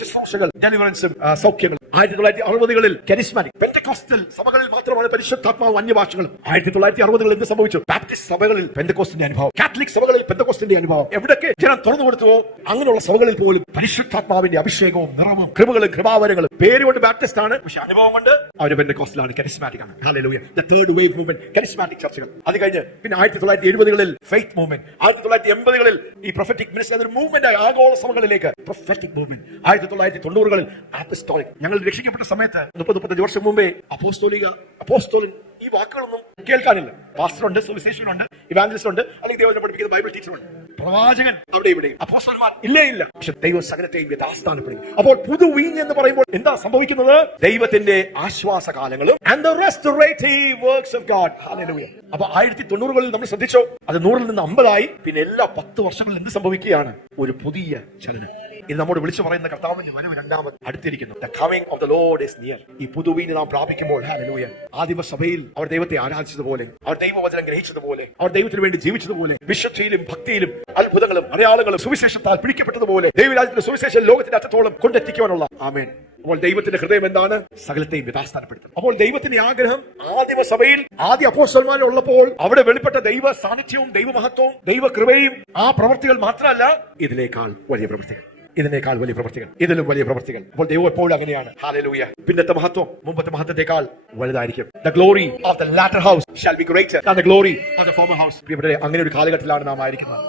ശുശ്രൂഷകൾ, ഡെലിവറൻസും സൗഖ്യങ്ങൾ. 1960-കളിൽ കരിസ്മാറ്റിക് പെന്റക്കോസ്റ്റൽ സഭകളിൽ മാത്രമാണ് പരിശുദ്ധാത്മാവ് അന്യഭാഷകളും. 1960-കളിൽ എന്ത് സംഭവിച്ചു? ബാപ്റ്റിസ്റ്റ് സഭകളിൽ പെന്തക്കോസ്റ്റിന്റെ അനുഭവം, കാത്തലിക് സഭകളിൽ പെന്തക്കോസ്റ്റിന്റെ അനുഭവം. എവിടൊക്കെ ജനം തുറന്നു കൊടുത്തുവോ അങ്ങനെയുള്ള സഭകളിൽ പോലും പരിശുദ്ധാത്മാവിന്റെ അഭിഷേകവും നിറവും കൃപകളും കൃപാവരങ്ങളും. പേരുകൊണ്ട് ബാപ്റ്റിസ്റ്റ് ആണ്, പക്ഷെ അനുഭവം കൊണ്ട് അവർ പെന്തക്കോസ്റ്റലാണ്, കരിസ്മാറ്റിക് ആണ്. Hallelujah. The third wave movement, charismatic ചർച്ചകൾ. അത് കഴിഞ്ഞ് പിന്നെ 1970-കളിൽ ഫെയ്ത്ത് മൂവ്മെന്റ്. 1980-കളിൽ ഈ പ്രൊഫറ്റിക് മിനിസ്ട്രി അതൊരു മൂവ്മെന്റ് ആയി ആഗോള സഭകളിലേക്ക് പ്രൊഫറ്റിക് മൂവ്മെന്റ്. 1990-കളിൽ അപ്പസ്തോലിക്. ഞങ്ങൾ രക്ഷിക്കപ്പെട്ട സമയത്ത് 30-35 വർഷം മുമ്പേ അപ്പോസ്തോലൻ ഈ വാക്കുകളൊന്നും കേൾക്കാനില്ല. പാസ്റ്ററുണ്ട്, സുവിശേഷനുണ്ട്, ഇവാഞ്ചലിസ്റ്റ് ഉണ്ട്, അല്ലെങ്കിൽ ദൈവവചനം പഠിപ്പിക്കുന്ന ബൈബിൾ ടീച്ചറുണ്ട്. പ്രവാചകൻ അവിടെ ഇവിടെ, അപ്പോസ്തലന്മാർ ഇല്ലേ ഇല്ല. പക്ഷെ ദൈവം സകലത്തെയും യഥാസ്ഥാനപ്പെടും. അപ്പോൾ പുതുവീഞ്ഞ് എന്ന് പറയുമ്പോൾ എന്താ സംഭവിക്കുന്നത്? ദൈവത്തിന്റെ ആശ്വാസകാലങ്ങളും and the restorative works of God. Hallelujah. അപ്പൊ 1990-കളിൽ നമ്മൾ ശ്രദ്ധിച്ചോ, അത് 100-ൽ നിന്ന് 50-ആയി. പിന്നെ എല്ലാ 10 വർഷങ്ങളിൽ എന്ത് സംഭവിക്കുകയാണ്? ഒരു പുതിയ ചലനം. ഇത് നമ്മോട് വിളിച്ചു പറയുന്ന കർത്താവിന്റെ വരവ് രണ്ടാമത് അടുത്തിരിക്കുന്നു. The coming of the Lord is near. ഈ പുതുവീഞ്ഞ് നാം പ്രാപിക്കുമ്പോൾ ഹല്ലേലൂയ, ആദിമസഭയിൽ അവർ ദൈവത്തെ ആരാധിച്ചതുപോലെ, അവർ ദൈവവചനം ഗ്രഹിച്ചതുപോലെ, അവർ ദൈവത്തിന് വേണ്ടി ജീവിച്ചതുപോലെ, വിശുദ്ധിയിലും ഭക്തിയിലും അത്ഭുതങ്ങളും അടയാളങ്ങളും സുവിശേഷത്താൽ പിടിക്കപ്പെട്ടതുപോലെ ദൈവരാജ്യത്തിന്റെ സുവിശേഷം ലോകത്തിന്റെ അറ്റത്തോളം കൊണ്ടെത്തിക്കുവാനുള്ള ആമേൻ. അപ്പോൾ ദൈവത്തിന്റെ ഹൃദയം എന്താണ്? സകലത്തെയും യഥാസ്ഥാനപ്പെടുത്തും. അപ്പോൾ ദൈവത്തിന്റെ ആഗ്രഹം ആദിമസഭയിൽ ആദ്യ അപ്പോസ്തലന്മാരുള്ളപ്പോൾ അവിടെ വെളിപ്പെട്ട ദൈവ സാന്നിധ്യവും ദൈവമഹത്വവും ദൈവകൃപയും ആ പ്രവൃത്തികൾ മാത്രമല്ല, ഇതിനേക്കാൾ വലിയ പ്രവൃത്തികൾ, ഇതിനേക്കാൾ വലിയ പ്രവൃത്തികൾ, ഇതിലും വലിയ പ്രവൃത്തികൾ. അപ്പോൾ ദൈവം എപ്പോഴും അങ്ങനെയാണ്. ഹല്ലേലൂയ. പിന്നത്തെ മഹത്വം മുമ്പത്തെ മഹത്വത്തെക്കാൾ വലുതായിരിക്കും. The glory of the latter house shall be greater than the glory of the former house. ഇവിടെ അങ്ങനെ ഒരു കാലഘട്ടത്തിലാണ് നാം ആയിരിക്കുന്നത്.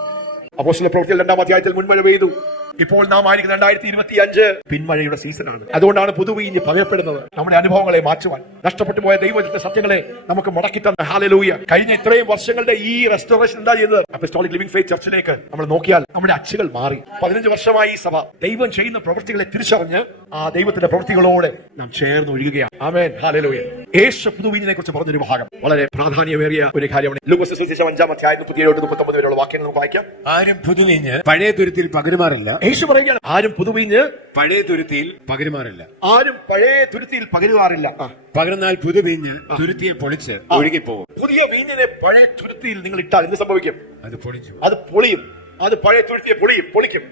അപ്പോസ്തല പ്രവൃത്തികൾ 2-ാം അധ്യായത്തിൽ മുൻമഴ പെയ്തു. ഇപ്പോൾ നാം ആയിരിക്കുന്ന 2025 പിന്മഴയുടെ സീസണാണ്. അതുകൊണ്ടാണ് പുതുവീഞ്ഞ് പകരപ്പെടുന്നത്, നമ്മുടെ അനുഭവങ്ങളെ മാറ്റുവാൻ, നഷ്ടപ്പെട്ടു പോയ ദൈവത്തിന്റെ സത്യങ്ങളെ നമുക്ക് മടക്കി തന്ന. ഹല്ലേലൂയ. കഴിഞ്ഞ ഇത്രയും വർഷങ്ങളുടെ ഈ റെസ്റ്റോറേഷൻ എന്താ ചെയ്തത്? അപ്പോസ്തോലിക് ലിവിംഗ് ഫെയ്ത്ത് ചർച്ചിലേക്ക് നമ്മൾ നോക്കിയാൽ നമ്മുടെ അച്ചുകൾ മാറി. 15 വർഷമായി ഈ സഭ ദൈവം ചെയ്യുന്ന പ്രവൃത്തികളെ തിരിച്ചറിഞ്ഞ് ആ ദൈവത്തിന്റെ പ്രവൃത്തികളോട് നാം ചേർന്ന് ഒഴുകുകയാണ്. ആമേൻ. ഹല്ലേലൂയ. യേശു പുതുവീഞ്ഞിനെ കുറിച്ച് പറഞ്ഞൊരു ഭാഗം വളരെ പ്രാധാന്യമേറിയ ഒരു കാര്യമാണ്. ലൂക്കോസ് സുവിശേഷം 5-ാം അധ്യായം 37-39 വരെയുള്ള വാക്യങ്ങൾ നമുക്ക് വായിക്കാം. ആരും പുതുവീഞ്ഞ് പഴയ തുരുത്തിൽ പകരുമാറില്ല. യേശു പറയുകയാണ്, ആരും പുതുവീഞ്ഞ് പഴയ തുരുത്തിയിൽ പകരുമാറില്ല. ആരും പഴയ തുരുത്തിയിൽ പകരുവാറില്ല. പകർന്നാൽ പുതുവീഞ്ഞ് തുരുത്തിയെ പൊളിച്ച് ഒഴുകിപ്പോകും. പുതിയ വീഞ്ഞിനെ പഴയ തുരുത്തിയിൽ നിങ്ങൾ ഇട്ടാൽ എന്ത് സംഭവിക്കും? അത് പൊളിച്ചു, അത് പൊളിയും. അത് പഴയ തുരുത്തിയെ പൊളിക്കും,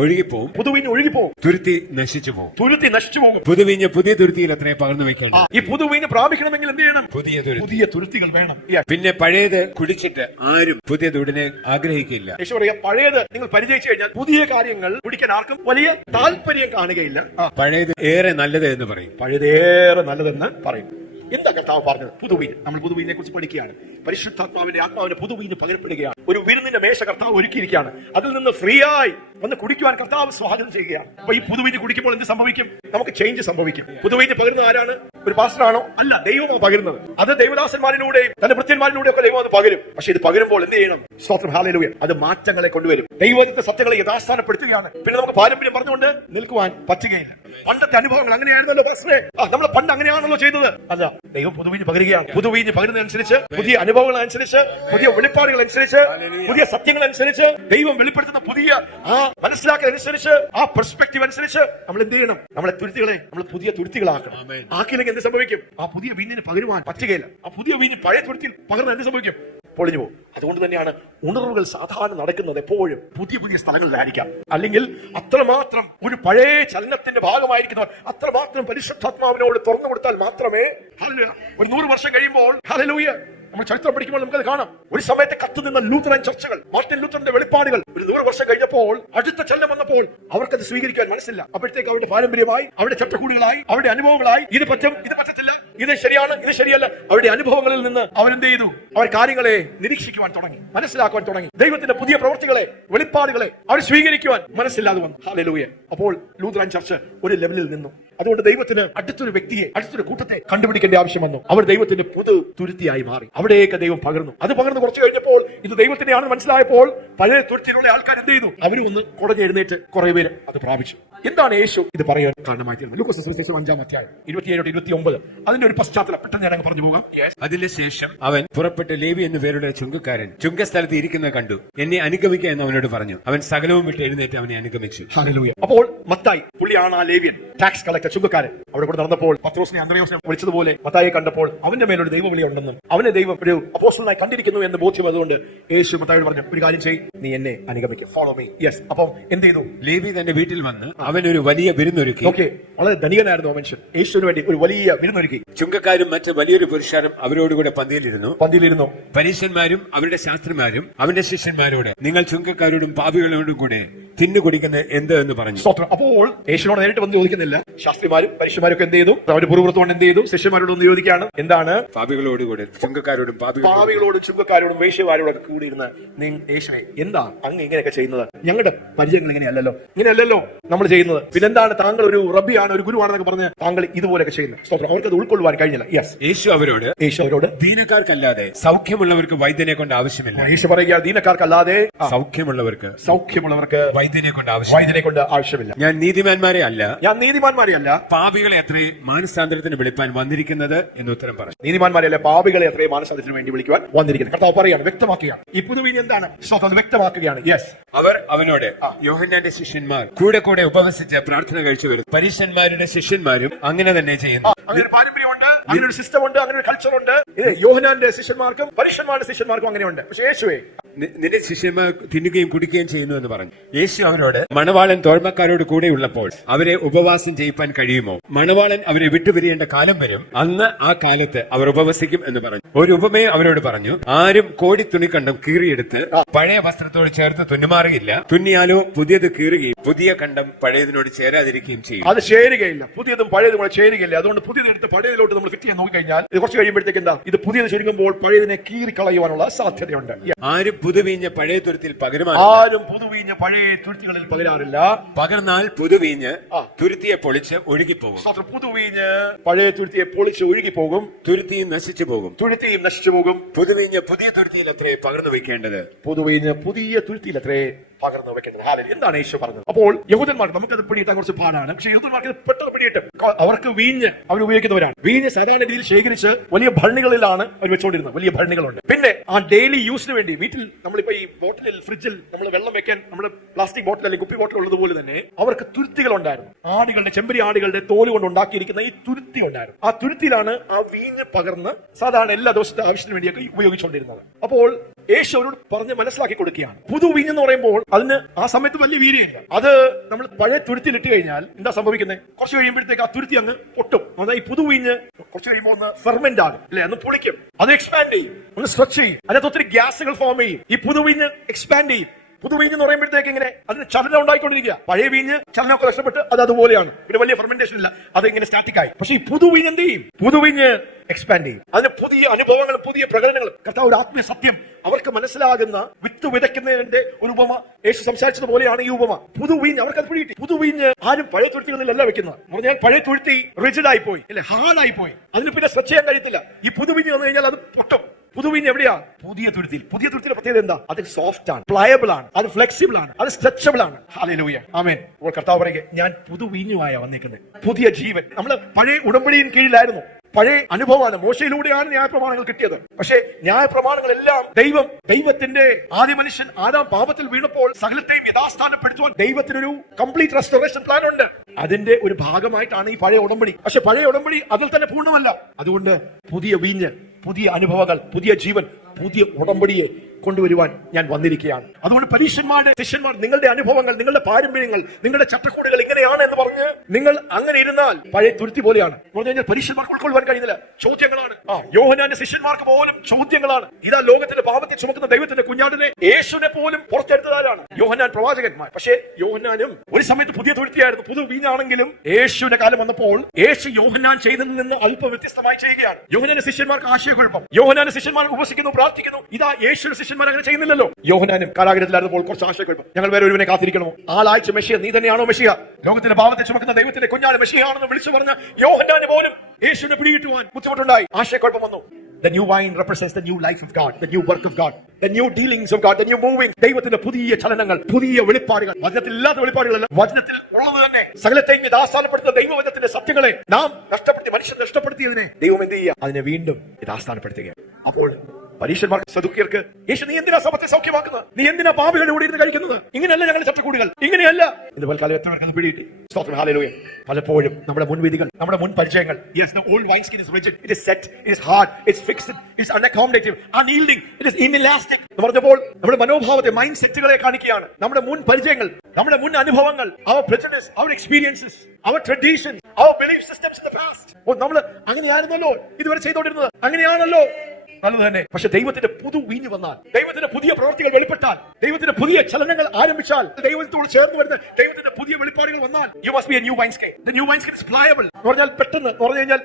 ഒഴുകിപ്പോവും. പുതുവീഞ്ഞ് ഒഴുകിപ്പോവും, തുരുത്തി നശിച്ചു പോകും. തുരുത്തി നശിച്ചു പോകും. പുതുവീഞ്ഞ് പുതിയ തുരുത്തിയിൽ അത്രേ പകർന്നു വെക്കണം. ഈ പുതുവീഞ്ഞ് പ്രാപിക്കണമെങ്കിൽ എന്ത് ചെയ്യണം? പുതിയ തുരുത്തികൾ വേണം. പിന്നെ പഴയത് കുടിച്ചിട്ട് ആരും പുതിയത് ഉടനെ ആഗ്രഹിക്കില്ല. യേശു പറയാ, പഴയത് നിങ്ങൾ പരിചയിച്ചു കഴിഞ്ഞാൽ പുതിയ കാര്യങ്ങൾ കുടിക്കാൻ ആർക്കും വലിയ താല്പര്യം കാണുകയില്ല. പഴയത് ഏറെ നല്ലത് എന്ന് പറയും. പഴയതേറെ നല്ലതെന്ന് പറയും. എന്താ കർത്താവ് പറഞ്ഞത്? പുതുവീഞ്ഞ്. നമ്മൾ പുതുവീഞ്ഞിനെ കുറിച്ച് പഠിക്കുകയാണ്. പരിശുദ്ധാത്മാവിന്റെ ആത്മാവിന്റെ പുതുവീഞ്ഞ് പകരപ്പെടുകയാണ്. ഒരു വിരുന്നിന്റെ മേശ കർത്താവ് ഒരുക്കിയിരിക്കുകയാണ്. അതിൽ നിന്ന് ഫ്രീ ആയി വന്ന് കുടിക്കുവാൻ കർത്താവ് സ്വാഗതം ചെയ്യുകയാണ്. അപ്പൊ ഈ പുതുവീഞ്ഞ് കുടിക്കുമ്പോൾ എന്ത് സംഭവിക്കും? നമുക്ക് ചേഞ്ച് സംഭവിക്കും. പുതുവീഞ്ഞ് പകരുന്നത് ആരാണ്? ഒരു പാസ്റ്ററാണോ? അല്ല, ദൈവമാണ് പകരുന്നത്. അത് ദൈവദാസന്മാരിലൂടെയും തന്റെ ഭൃത്യന്മാരിലൂടെയും ഒക്കെ ദൈവം അത് പകരും. പക്ഷെ ഇത് പകരുമ്പോൾ എന്ത് ചെയ്യണം? സ്തോത്രം. ഹല്ലേലൂയ. അത് മാറ്റങ്ങളെ കൊണ്ടുവരും. ദൈവത്തിന്റെ സത്യങ്ങളെ യഥാസ്ഥാനപ്പെടുത്തുകയാണ്. പിന്നെ നമുക്ക് പാരമ്പര്യം പറഞ്ഞുകൊണ്ട് നിൽക്കുവാൻ പറ്റുകയില്ല. പണ്ടത്തെ അനുഭവങ്ങൾ അങ്ങനെയായിരുന്നല്ലോ പാസ്റ്ററെ, നമ്മൾ പണ്ട് അങ്ങനെയാണല്ലോ ചെയ്തത്. അല്ല, ദൈവം പുതുവീഞ്ഞ് പകരുകയാണ്. പുതുവീഞ്ഞ് പകരുന്നതനുസരിച്ച്, പുതിയ അനുഭവങ്ങൾ അനുസരിച്ച്, പുതിയ വെളിപ്പാടുകൾ അനുസരിച്ച്, പുതിയ സത്യങ്ങൾ അനുസരിച്ച്, ദൈവം വെളിപ്പെടുത്തുന്ന പുതിയ ആ മനസ്സിലാക്കൽ അനുസരിച്ച്, ആ പെർസ്പെക്ടീവ് അനുസരിച്ച് നമ്മൾ എന്ത് ചെയ്യണം? നമ്മളെ തുരുത്തികളെ നമ്മൾ പുതിയ തുരുത്തികളാക്കണം. ആക്കിയില്ലെങ്കിൽ എന്ത് സംഭവിക്കും? ആ പുതിയ വീഞ്ഞിന് പകരുവാൻ പറ്റുകയില്ല. ആ പുതിയ വീഞ്ഞ് പഴയ തുരുത്തിയിൽ പകർന്ന് എന്ത് സംഭവിക്കും? പൊളിഞ്ഞു പോകും. അതുകൊണ്ട് തന്നെയാണ് ഉണർവുകൾ സാധാരണ നടക്കുന്നത് എപ്പോഴും പുതിയ പുതിയ സ്ഥലങ്ങളിലായിരിക്കാം. അല്ലെങ്കിൽ അത്രമാത്രം ഒരു പഴയ ചലനത്തിന്റെ ഭാഗമായിരിക്കുന്നവർ അത്രമാത്രം പരിശുദ്ധാത്മാവിനോട് തുറന്നു കൊടുത്താൽ മാത്രമേ ഒരു 100 വർഷം കഴിയുമ്പോൾ ഹല്ലേലൂയ നമ്മൾ ചരിത്രം പഠിക്കുമ്പോൾ നമുക്കത് കാണാം. ഒരു സമയത്ത് കത്തുനിന്ന ലൂത്തറൻ ചർച്ചകൾ, മാർട്ടിൻ ലൂത്തറിന്റെ വെളിപ്പാടുകൾ ഒരു 100 വർഷം കഴിഞ്ഞപ്പോൾ അടുത്ത ചലനം വന്നപ്പോൾ അവർക്കത് സ്വീകരിക്കാൻ മനസ്സില്ല. അപ്പോഴത്തേക്ക് അവരുടെ പാരമ്പര്യമായി, അവരുടെ ചട്ടക്കൂടുകളായി, അവരുടെ അനുഭവങ്ങളായി, ഇത് പറ്റും, ഇത് പറ്റത്തില്ല, ഇത് ശരിയാണ്, ഇത് ശരിയല്ല. അവരുടെ അനുഭവങ്ങളിൽ നിന്ന് അവരെന്ത് ചെയ്തു? അവർ കാര്യങ്ങളെ നിരീക്ഷിക്കുവാൻ തുടങ്ങി, മനസ്സിലാക്കുവാൻ തുടങ്ങി. ദൈവത്തിന്റെ പുതിയ പ്രവൃത്തികളെ, വെളിപ്പാടുകളെ അവർ സ്വീകരിക്കുവാൻ മനസ്സില്ലാതെ വന്നു. ഹല്ലേലൂയ. അപ്പോൾ ലൂത്തറൻ ചർച്ച് ഒരു ലെവലിൽ നിന്നു. അതുകൊണ്ട് ദൈവത്തിന് അടുത്തൊരു വ്യക്തിയെ, അടുത്തൊരു കൂട്ടത്തെ കണ്ടുപിടിക്കേണ്ട ആവശ്യം വന്നു. അവർ ദൈവത്തിന്റെ പുതു തുരുത്തിയായി മാറി. അവിടേക്ക് ദൈവം പകർന്നു. അത് പകർന്ന് കുറച്ച് കഴിഞ്ഞപ്പോൾ ഇത് ദൈവത്തിന്റെ ആണെന്ന് മനസ്സിലായപ്പോൾ പഴയ തുരുത്തിലുള്ള ആൾക്കാർ എന്ത് ചെയ്തു? അവരും ഒന്ന് കുടഞ്ഞെഴുന്നേറ്റ് കുറെ പേര് അത് പ്രാപിച്ചു. എന്താണ് യേശു ഇത് പറയാൻ കാരണമായി തീർന്നത്? ലൂക്കോസ് സുവിശേഷം 5-ാം അധ്യായം 27-29 അതിന്റെ ഒരു പശ്ചാത്തലം പെട്ടെന്ന് ഞാൻ പറഞ്ഞു പോകാം. അതിനുശേഷം അവൻ പുറപ്പെട്ട് ലേവി എന്ന പേരുടെ ചുങ്കക്കാരൻ ചുങ്കസ്ഥലത്ത് ഇരിക്കുന്നത് കണ്ടു. എന്നെ അനുഗമിക്കുക എന്ന് അവനോട് പറഞ്ഞു. അവൻ സകലവും വിട്ട് എഴുന്നേറ്റ് അവനെ അനുഗമിച്ചു. ഹല്ലേലൂയ. അപ്പോൾ മത്തായി, പുള്ളിയാണ് ആ ലേവ്യൻ, ടാക്സ് കളക്ടർ, ചുങ്കക്കാരൻ. അവിടെ കൂടെ നടന്നപ്പോൾ പത്രോസിനെ അന്ത്രയോസിനെ വിളിച്ചതുപോലെ മത്തായിയെ കണ്ടപ്പോൾ അവന്റെ മേലൊരു ദൈവവിളി ഉണ്ടെന്നും അവനെ ദൈവം ഒരു അപ്പോസ്തലനായി കണ്ടിരിക്കുന്നു എന്ന് ബോധ്യം. അതുകൊണ്ട് യേശു മത്തായിയോട് പറഞ്ഞു, ഒരു കാര്യം ചെയ്യ്, നീ എന്നെ അനുഗമിക്കുക, ഫോളോ മീ. യെസ്. അപ്പം എന്ത് ചെയ്തു? ലേവി തന്റെ വീട്ടിൽ വന്ന് അവൻ ഒരു വലിയ വിരുന്നൊരുക്കി. ഓക്കെ, വളരെ ധനികനായിരുന്നു ആ മനുഷ്യൻ. യേശുവിന് വേണ്ടി ഒരു വലിയ വിരുന്നൊരുക്കി. ചുങ്കക്കാരും മറ്റ് വലിയൊരു പുരുഷാരും അവരോടുകൂടെ പന്തിയിലിരുന്നു. പരീശന്മാരും അവരുടെ ശാസ്ത്രിമാരും അവന്റെ ശിഷ്യന്മാരോട്, നിങ്ങൾ ചുങ്കക്കാരോടും പാപികളോടും കൂടെ തിന്നു കുടിക്കുന്നത് എന്ത് എന്ന് പറഞ്ഞു. സ്തോത്രം. അപ്പോൾ യേശുവിനോട് നേരിട്ട് വന്ന് ചോദിക്കുന്നില്ല. ശാസ്ത്രിമാരും പരീക്ഷമാരും ഒക്കെ എന്ത് ചെയ്തു? അവര് പുറത്തുകൊണ്ട് എന്ത് ചെയ്തു? ശിഷ്യന്മാരോട് ഒന്ന് ചോദിക്കുകയാണ്. എന്താണ്? പാപികളോട് കൂടെ ചുങ്കക്കാരോടും പാപികളോടും ചുങ്കക്കാരോടും വേശ്യമാരോടും ഒക്കെ കൂടിയിരുന്ന് യേശുവേ എന്താ അങ്ങ് ഇങ്ങനെയൊക്കെ ചെയ്യുന്നത്? ഞങ്ങളുടെ പരിചയങ്ങൾ ഇങ്ങനെയല്ലല്ലോ നമ്മൾ ചെയ്യുന്നത്. പിന്നെന്താണ് താങ്കൾ ഒരു റബ്ബിയാണ്, ഒരു ഗുരുവാണെന്നൊക്കെ പറഞ്ഞ് താങ്കൾ ഇതുപോലെയൊക്കെ ചെയ്യുന്നത്? സ്തോത്രം. അവർക്ക് അത് ഉൾക്കൊള്ളുവാൻ കഴിഞ്ഞില്ല. യെസ്. യേശു അവരോട് ദീനക്കാർക്കല്ലാതെ സൗഖ്യമുള്ളവർക്ക് വൈദ്യനെ കൊണ്ട് ആവശ്യമില്ല. യേശു പറയുക ദീനക്കാർക്കല്ലാതെ സൗഖ്യമുള്ളവർക്ക് വൈദ്യനെ കൊണ്ട് ആവശ്യമില്ല. ഞാൻ നീതിമാന്മാരെ അല്ല പാപികളെ അത്രേ മാനസാന്തരത്തിന് വിളിപ്പാൻ വന്നിരിക്കുന്നത് എന്ന് ഉത്തരം പറഞ്ഞു. നീതിമാന്മാരെയല്ല പാപികളെ അത്രേ മാനസാന്തരത്തിന് വേണ്ടി വിളിക്കുവാൻ വന്നിരിക്കുന്നത്. കർത്താവ് പറയുകയാണ്, വ്യക്തമാക്കുകയാണ്. ഈ പുതുവീഞ്ഞ് എന്താണ്? വ്യക്തമാക്കുകയാണ്. യെസ്. അവർ അവനോട് യോഹന്നാന്റെ ശിഷ്യന്മാർ കൂടെ ഉപവസിച്ച് പ്രാർത്ഥന കഴിച്ചു വരുന്നു. പരീശന്മാരുടെ ശിഷ്യന്മാരും അങ്ങനെ തന്നെ ചെയ്യുന്നു. അങ്ങനെ ഒരു പാരമ്പര്യമുണ്ട്, അങ്ങനെ ഒരു സിസ്റ്റം ഉണ്ട്, അങ്ങനെ ഒരു കൾച്ചർ ഉണ്ട്. യോഹന്നാന്റെ ശിഷ്യന്മാർക്കും പരീശന്മാരുടെ ശിഷ്യന്മാർക്കും അങ്ങനെയുണ്ട്. പക്ഷേ യേശുവേ നിന്റെ ശിഷ്യന്മാർ തിന്നുകയും കുടിക്കുകയും ചെയ്യുന്നു എന്ന് പറഞ്ഞു. യേശു അവരോട് മണവാളൻ തോഴ്മക്കാരോട് കൂടെ ഉള്ളപ്പോൾ അവരെ ഉപവാസം ചെയ്യിപ്പാൻ കഴിയുമോ? മണവാളൻ അവരെ വിട്ടുപിരിയേണ്ട കാലം വരും, അന്ന് ആ കാലത്ത് അവർ ഉപവസിക്കും എന്ന് പറഞ്ഞു. ഒരു ഉപമയെ അവരോട് പറഞ്ഞു. ആരും കോടി തുണിക്കണ്ടം കീറിയെടുത്ത് പഴയ വസ്ത്രത്തോട് ചേർത്ത് തുന്നുമാറുകയില്ല. തുന്നിയാലോ പുതിയത് കീറുകയും പുതിയ കണ്ടം പഴയതിനോട് ചേരാതിരിക്കുകയും ചെയ്യും. അത് ചേരുകയില്ല. പുതിയതും പഴയതും കൂടെ ചേരുകയില്ല. അതുകൊണ്ട് പുതിയതെടുത്ത് പഴയതിലോട്ട് നമ്മൾ ഫിറ്റ് ചെയ്യാൻ നോക്കിക്കഴിഞ്ഞാൽ ഇത് കുറച്ച് കഴിയുമ്പോഴത്തേക്ക് എന്താ? ഇത് പുതിയത് ചുരുങ്ങുമ്പോൾ പഴയതിനെ കീറി കളയുവാനുള്ള സാധ്യതയുണ്ട്. ആരും പുതുവീഞ്ഞ പഴയ തുരുത്തിൽ തുരുത്തികളിൽ പകരാറില്ല. പകർന്നാൽ പുതുവീഞ്ഞ് തുരുത്തിയെ പൊളിച്ച് ഒഴുകിപ്പോകും. പുതുവീഞ്ഞ് പഴയ തുരുത്തിയെ പൊളിച്ച് ഒഴുകിപ്പോകും. തുരുത്തിയും നശിച്ചു പോകും. പുതുവീഞ്ഞ് പുതിയ തുരുത്തിയിൽ അത്രേ പകർന്നു വെക്കേണ്ടത്. പകർന്നു വെക്കേണ്ടത്. എന്താണ് യേശു പറഞ്ഞത്? അപ്പോൾ യഹൂദന്മാർക്ക് നമുക്കത് പിടിയിട്ടാൻ കുറച്ച് പാടാണ്. പക്ഷേ യഹൂദന്മാർക്ക് പെട്ടെന്ന് പിടിയിട്ടും അവർക്ക് വീഞ്ഞ് അവർ ഉപയോഗിക്കുന്നവരാണ്. വീഞ്ഞ് സാധാരണ രീതിയിൽ ശേഖരിച്ച് വലിയ ഭരണികളിലാണ് അവർ വെച്ചുകൊണ്ടിരുന്നത്. വലിയ ഭരണികളുണ്ട്. പിന്നെ ആ ഡെയിലി യൂസിന് വേണ്ടി വീട്ടിൽ നമ്മളിപ്പോ ഈ ബോട്ടിലിൽ ഫ്രിഡ്ജിൽ നമ്മൾ വെള്ളം വെക്കാൻ നമ്മൾ പ്ലാസ്റ്റിക് ബോട്ടിൽ അല്ലെങ്കിൽ കുപ്പി ബോട്ടിൽ ഉള്ളതുപോലെ തന്നെ അവർക്ക് തുരുത്തികൾ ഉണ്ടായിരുന്നു. ആടുകളുടെ ചെമ്പരി ആടുകളുടെ തോല് കൊണ്ട് ഉണ്ടാക്കിയിരിക്കുന്ന ഈ തുരുത്തി ഉണ്ടായിരുന്നു. ആ തുരുത്തിയിലാണ് ആ വീഞ്ഞ് പകർന്ന് സാധാരണ എല്ലാ ദിവസത്തെ ആവശ്യത്തിന് വേണ്ടിയൊക്കെ ഉപയോഗിച്ചുകൊണ്ടിരുന്നത്. അപ്പോൾ യേശു അവരോട് പറഞ്ഞ് മനസ്സിലാക്കി കൊടുക്കുകയാണ്. പുതു വീഞ്ഞ് എന്ന് പറയുമ്പോൾ അതിന് ആ സമയത്ത് വലിയ വീര്യമില്ല. അത് നമ്മൾ പഴയ തുരുത്തിയിൽ ഇട്ട് കഴിഞ്ഞാൽ എന്താ സംഭവിക്കുന്നത്? കുറച്ച് കഴിയുമ്പോഴത്തേക്ക് ആ തുരുത്തി അങ്ങ് പൊട്ടും. അതായത് ഈ പുതു വീഞ്ഞ് കുറച്ച് കഴിയുമ്പോൾ ഒന്ന് ഫെർമെന്റ് ആകും, അല്ലെ? ഒന്ന് പൊളിക്കും, അത് എക്സ്പാൻഡ് ചെയ്യും, ഒന്ന് സ്ട്രെച്ച് ചെയ്യും, അതിനകത്ത് ഒത്തിരി ഗ്യാസുകൾ ഫോം ചെയ്യും. ഈ പുതുവീഞ്ഞ് എക്സ്പാൻഡ് ചെയ്യും. പുതുവീഞ്ഞ് എന്ന് പറയുമ്പോഴത്തേക്ക് ഇങ്ങനെ അതിന് ചലനം ഉണ്ടായിക്കൊണ്ടിരിക്കുക. പഴയ വീഞ്ഞ് ചലനമൊക്കെ നഷ്ടപ്പെട്ട് അത് അതുപോലെയാണ്. പിന്നെ വലിയ ഫെർമെന്റേഷൻ ഇല്ല, അത് ഇങ്ങനെ സ്റ്റാറ്റിക് ആയി. പക്ഷേ ഈ പുതുവീഞ്ഞ് എന്ത് ചെയ്യും? പുതുവീഞ്ഞ് എക്സ്പാൻഡ് ചെയ്യും. അതിന് പുതിയ അനുഭവങ്ങളും പുതിയ പ്രകടനങ്ങളും. കർത്താവ് ഒരു ആത്മീയ സത്യം അവർക്ക് മനസ്സിലാകുന്ന വിത്ത് വിതയ്ക്കുന്നതിന്റെ ഒരു ഉപമ യേശു സംസാരിച്ചതുപോലെയാണ് ഈ ഉപമ. പുതുവീഞ്ഞ് അവർക്ക് അത് പിടികിട്ടി. പുതുവീഞ്ഞ് ആരും പഴയ തുരുത്തികളിലല്ല വെക്കുന്നത്. പറഞ്ഞാൽ പഴയ തുരുത്തി റിജിഡ് ആയി പോയി, അല്ലെ, ഹാർഡായി പോയി. അതിന് പിന്നെ സ്ട്രെച്ച് ചെയ്യാൻ കഴിയത്തില്ല. ഈ പുതുവീഞ്ഞ് വന്നു കഴിഞ്ഞാൽ അത് പൊട്ടും. പുതുവീഞ്ഞ് എവിടെയാ? പുതിയ തുരുത്തിയിൽ. പുതിയ തുരുത്തിയുടെ പ്രത്യേകത എന്താ? അത് സോഫ്റ്റ് ആണ്, പ്ലയബിൾ ആണ്, അത് ഫ്ലെക്സിബിൾ ആണ്, അത് സ്ട്രെച്ചബിൾ ആണ്. ഹല്ലേലൂയ, ആമേൻ. അപ്പോൾ കർത്താവ് പറയുക, ഞാൻ പുതുവീഞ്ഞുമായ വന്നേക്കുന്നത്. പുതിയ ജീവൻ. നമ്മൾ പഴയ ഉടമ്പടിயின் കീഴിലായിരുന്നു. പഴയ അനുഭവമാണ്. മോശയിലൂടെയാണ് ന്യായപ്രമാണങ്ങൾ കിട്ടിയത്. പക്ഷേ ന്യായപ്രമാണങ്ങളെല്ലാം ദൈവത്തിന്റെ ആദ്യ മനുഷ്യൻ ആദാം പാപത്തിൽ വീണപ്പോൾ സകലത്തെയും യഥാസ്ഥാനപ്പെടുത്തുവാൻ ദൈവത്തിനൊരു കംപ്ലീറ്റ് റെസ്റ്റോറേഷൻ പ്ലാൻ ഉണ്ട്. അതിന്റെ ഒരു ഭാഗമായിട്ടാണ് ഈ പഴയ ഉടമ്പടി. പക്ഷെ പഴയ ഉടമ്പടി അതിൽ തന്നെ പൂർണ്ണമല്ല. അതുകൊണ്ട് പുതിയ വീഞ്ഞ്, പുതിയ അനുഭവങ്ങൾ, പുതിയ ജീവൻ, പുതിയ ഉടമ്പടിയെ കൊണ്ടുവരുവാൻ ഞാൻ വന്നിരിക്കുകയാണ്. അതുകൊണ്ട് പരീക്ഷന്മാരുടെ ശിഷ്യന്മാർ നിങ്ങളുടെ അനുഭവങ്ങൾ, നിങ്ങളുടെ പാരമ്പര്യങ്ങൾ, നിങ്ങളുടെ ചട്ടക്കൂടുകൾ ഇങ്ങനെയാണ് എന്ന് പറഞ്ഞ് നിങ്ങൾ അങ്ങനെ ഇരുന്നാൽ പഴയ തുരുത്തി പോലെയാണ്. പറഞ്ഞു കഴിഞ്ഞാൽ പരീക്ഷന്മാർക്ക് ഉൾക്കൊള്ളുവാൻ കഴിയുന്നില്ല. ചോദ്യങ്ങളാണ്. യോഹന്നാന്റെ ശിഷ്യന്മാർക്ക് പോലും ചോദ്യങ്ങളാണ്. ഇതാ ലോകത്തിന്റെ പാപത്തെ ചുമക്കുന്ന ദൈവത്തിന്റെ കുഞ്ഞാടിനെ, യേശുവിനെ പോലും പുറത്തെടുത്തതാരാണ്? യോഹന്നാൻ പ്രവാചകന്മാർ. പക്ഷേ യോഹന്നാനും ഒരു സമയത്ത് പുതിയ തുരുത്തിയായിരുന്നു. പുതു വീഞ്ഞാണെങ്കിലും യേശുവിന്റെ കാലം വന്നപ്പോൾ യേശു യോഹന്നാൻ ചെയ്തതിൽ നിന്ന് അല്പം വ്യത്യസ്തമായി ചെയ്യുകയാണ്. യോഹന്നാന്റെ ശിഷ്യന്മാർക്ക് ആശയക്കുഴപ്പം. യോഹന്നാന്റെ ശിഷ്യന്മാർ ഉപസിക്കുന്നു, പ്രാർത്ഥിക്കുന്നു. ഇതാ യേശുവിന്റെ ശിഷ്യന്മാർ അങ്ങനെ ചെയ്യുന്നില്ലല്ലോ. യോഹന്നാനും കാരാഗ്രഹത്തിലായിരുന്നപ്പോൾ കുറച്ച് ആശയക്കുഴപ്പം. ഞങ്ങൾ വേറെ ഒരുവനെ കാത്തിരിക്കണമോ? ആളാഴ്ച മെഷിയ, നീ തന്നെയാണോ മെഷിയ? ലോകത്തിന്റെ പാപത്തെ ചുമക്കുന്ന ദൈവത്തിന്റെ കുഞ്ഞാട് മെഷിയാണെന്ന് വിളിച്ചു പറഞ്ഞ യോഹന്നാന് പോലും യേശുവിനെ പിടികിട്ടുവാൻ ബുദ്ധിമുട്ടുണ്ടായി. ആശയക്കുഴപ്പം വന്നു. The new wine represents the new life of God, the new work of God, the new dealings of God, the new moving. ദൈവത്തിന്റെ പുതിയ ചലനങ്ങൾ, പുതിയ വെളിപ്പാടുകൾ. വചനത്തിൽ ഇല്ലാത്ത വെളിപ്പാടുകളല്ല, വചനത്തിൽ ഉള്ളത് തന്നെ. സകലത്തെയും യഥാസ്ഥാനപ്പെടുത്തുന്ന ദൈവവചനത്തിന്റെ സത്യങ്ങളെ നാം നഷ്ടപ്പെടുത്തി, മനുഷ്യൻ നഷ്ടപ്പെടുത്തിയതിനെ ദൈവം എന്ത് ചെയ്യുക? അതിനെ വീണ്ടും യഥാസ്ഥാനപ്പെടുത്തുക. അപ്പോൾ പരീക്ഷന്മാർക്ക്, സദുക്യർക്ക്, യേശു നീ എന്തിനാ സഭത്തെ സൗഖ്യമാക്കുന്നത്? നീ എന്തിനാ പാപികളുടെ കൂടെ ഇരുന്ന് കഴിക്കുന്നത്? ഇങ്ങനെയല്ല ഞങ്ങളുടെ ചട്ടക്കൂടുകൾ, ഇങ്ങനെയല്ല. ഇതുപോലെ കാലം എത്ര പേർക്ക് പിടിയിട്ട് സ്തോത്രം. ഹല്ലേലൂയ. പലപ്പോഴും നമ്മുടെ മുൻവിധികൾ, നമ്മുടെ മുൻ പരിചയങ്ങൾ, yes, the old wine skin is rigid, it is set, it is hard, it is fixed, it is unaccommodative, unyielding, it is inelastic എന്ന് പറഞ്ഞപ്പോൾ നമ്മുടെ മനോഭാവത്തെ, മൈൻഡ് സെറ്റുകളെ കാണിക്കുകയാണ്. നമ്മുടെ മുൻ പരിചയങ്ങൾ, നമ്മുടെ മുൻ അനുഭവങ്ങൾ, our prejudice, our experiences, our traditions, our belief systems in the past. നമ്മൾ അങ്ങനെയായിരുന്നല്ലോ ഇതുവരെ ചെയ്തുകൊണ്ടിരുന്നത്, അങ്ങനെയാണല്ലോ നല്ലത് തന്നെ. പക്ഷെ ദൈവത്തിന്റെ പുതു വീഞ്ഞ് വന്നാൽ, ദൈവത്തിന്റെ പുതിയ പ്രവൃത്തികൾ വെളിപ്പെട്ടാൽ, ദൈവത്തിന്റെ പുതിയ ചലനങ്ങൾ ആരംഭിച്ചാൽ, ദൈവത്തോട് ചേർന്ന് വരുന്ന ദൈവത്തിന്റെ പുതിയ വെളിപ്പാടുകൾ വന്നാൽ, you must be a new wineskin. The new wineskin is pliable എന്ന് പറഞ്ഞാൽ പെട്ടെന്ന് പറഞ്ഞു കഴിഞ്ഞാൽ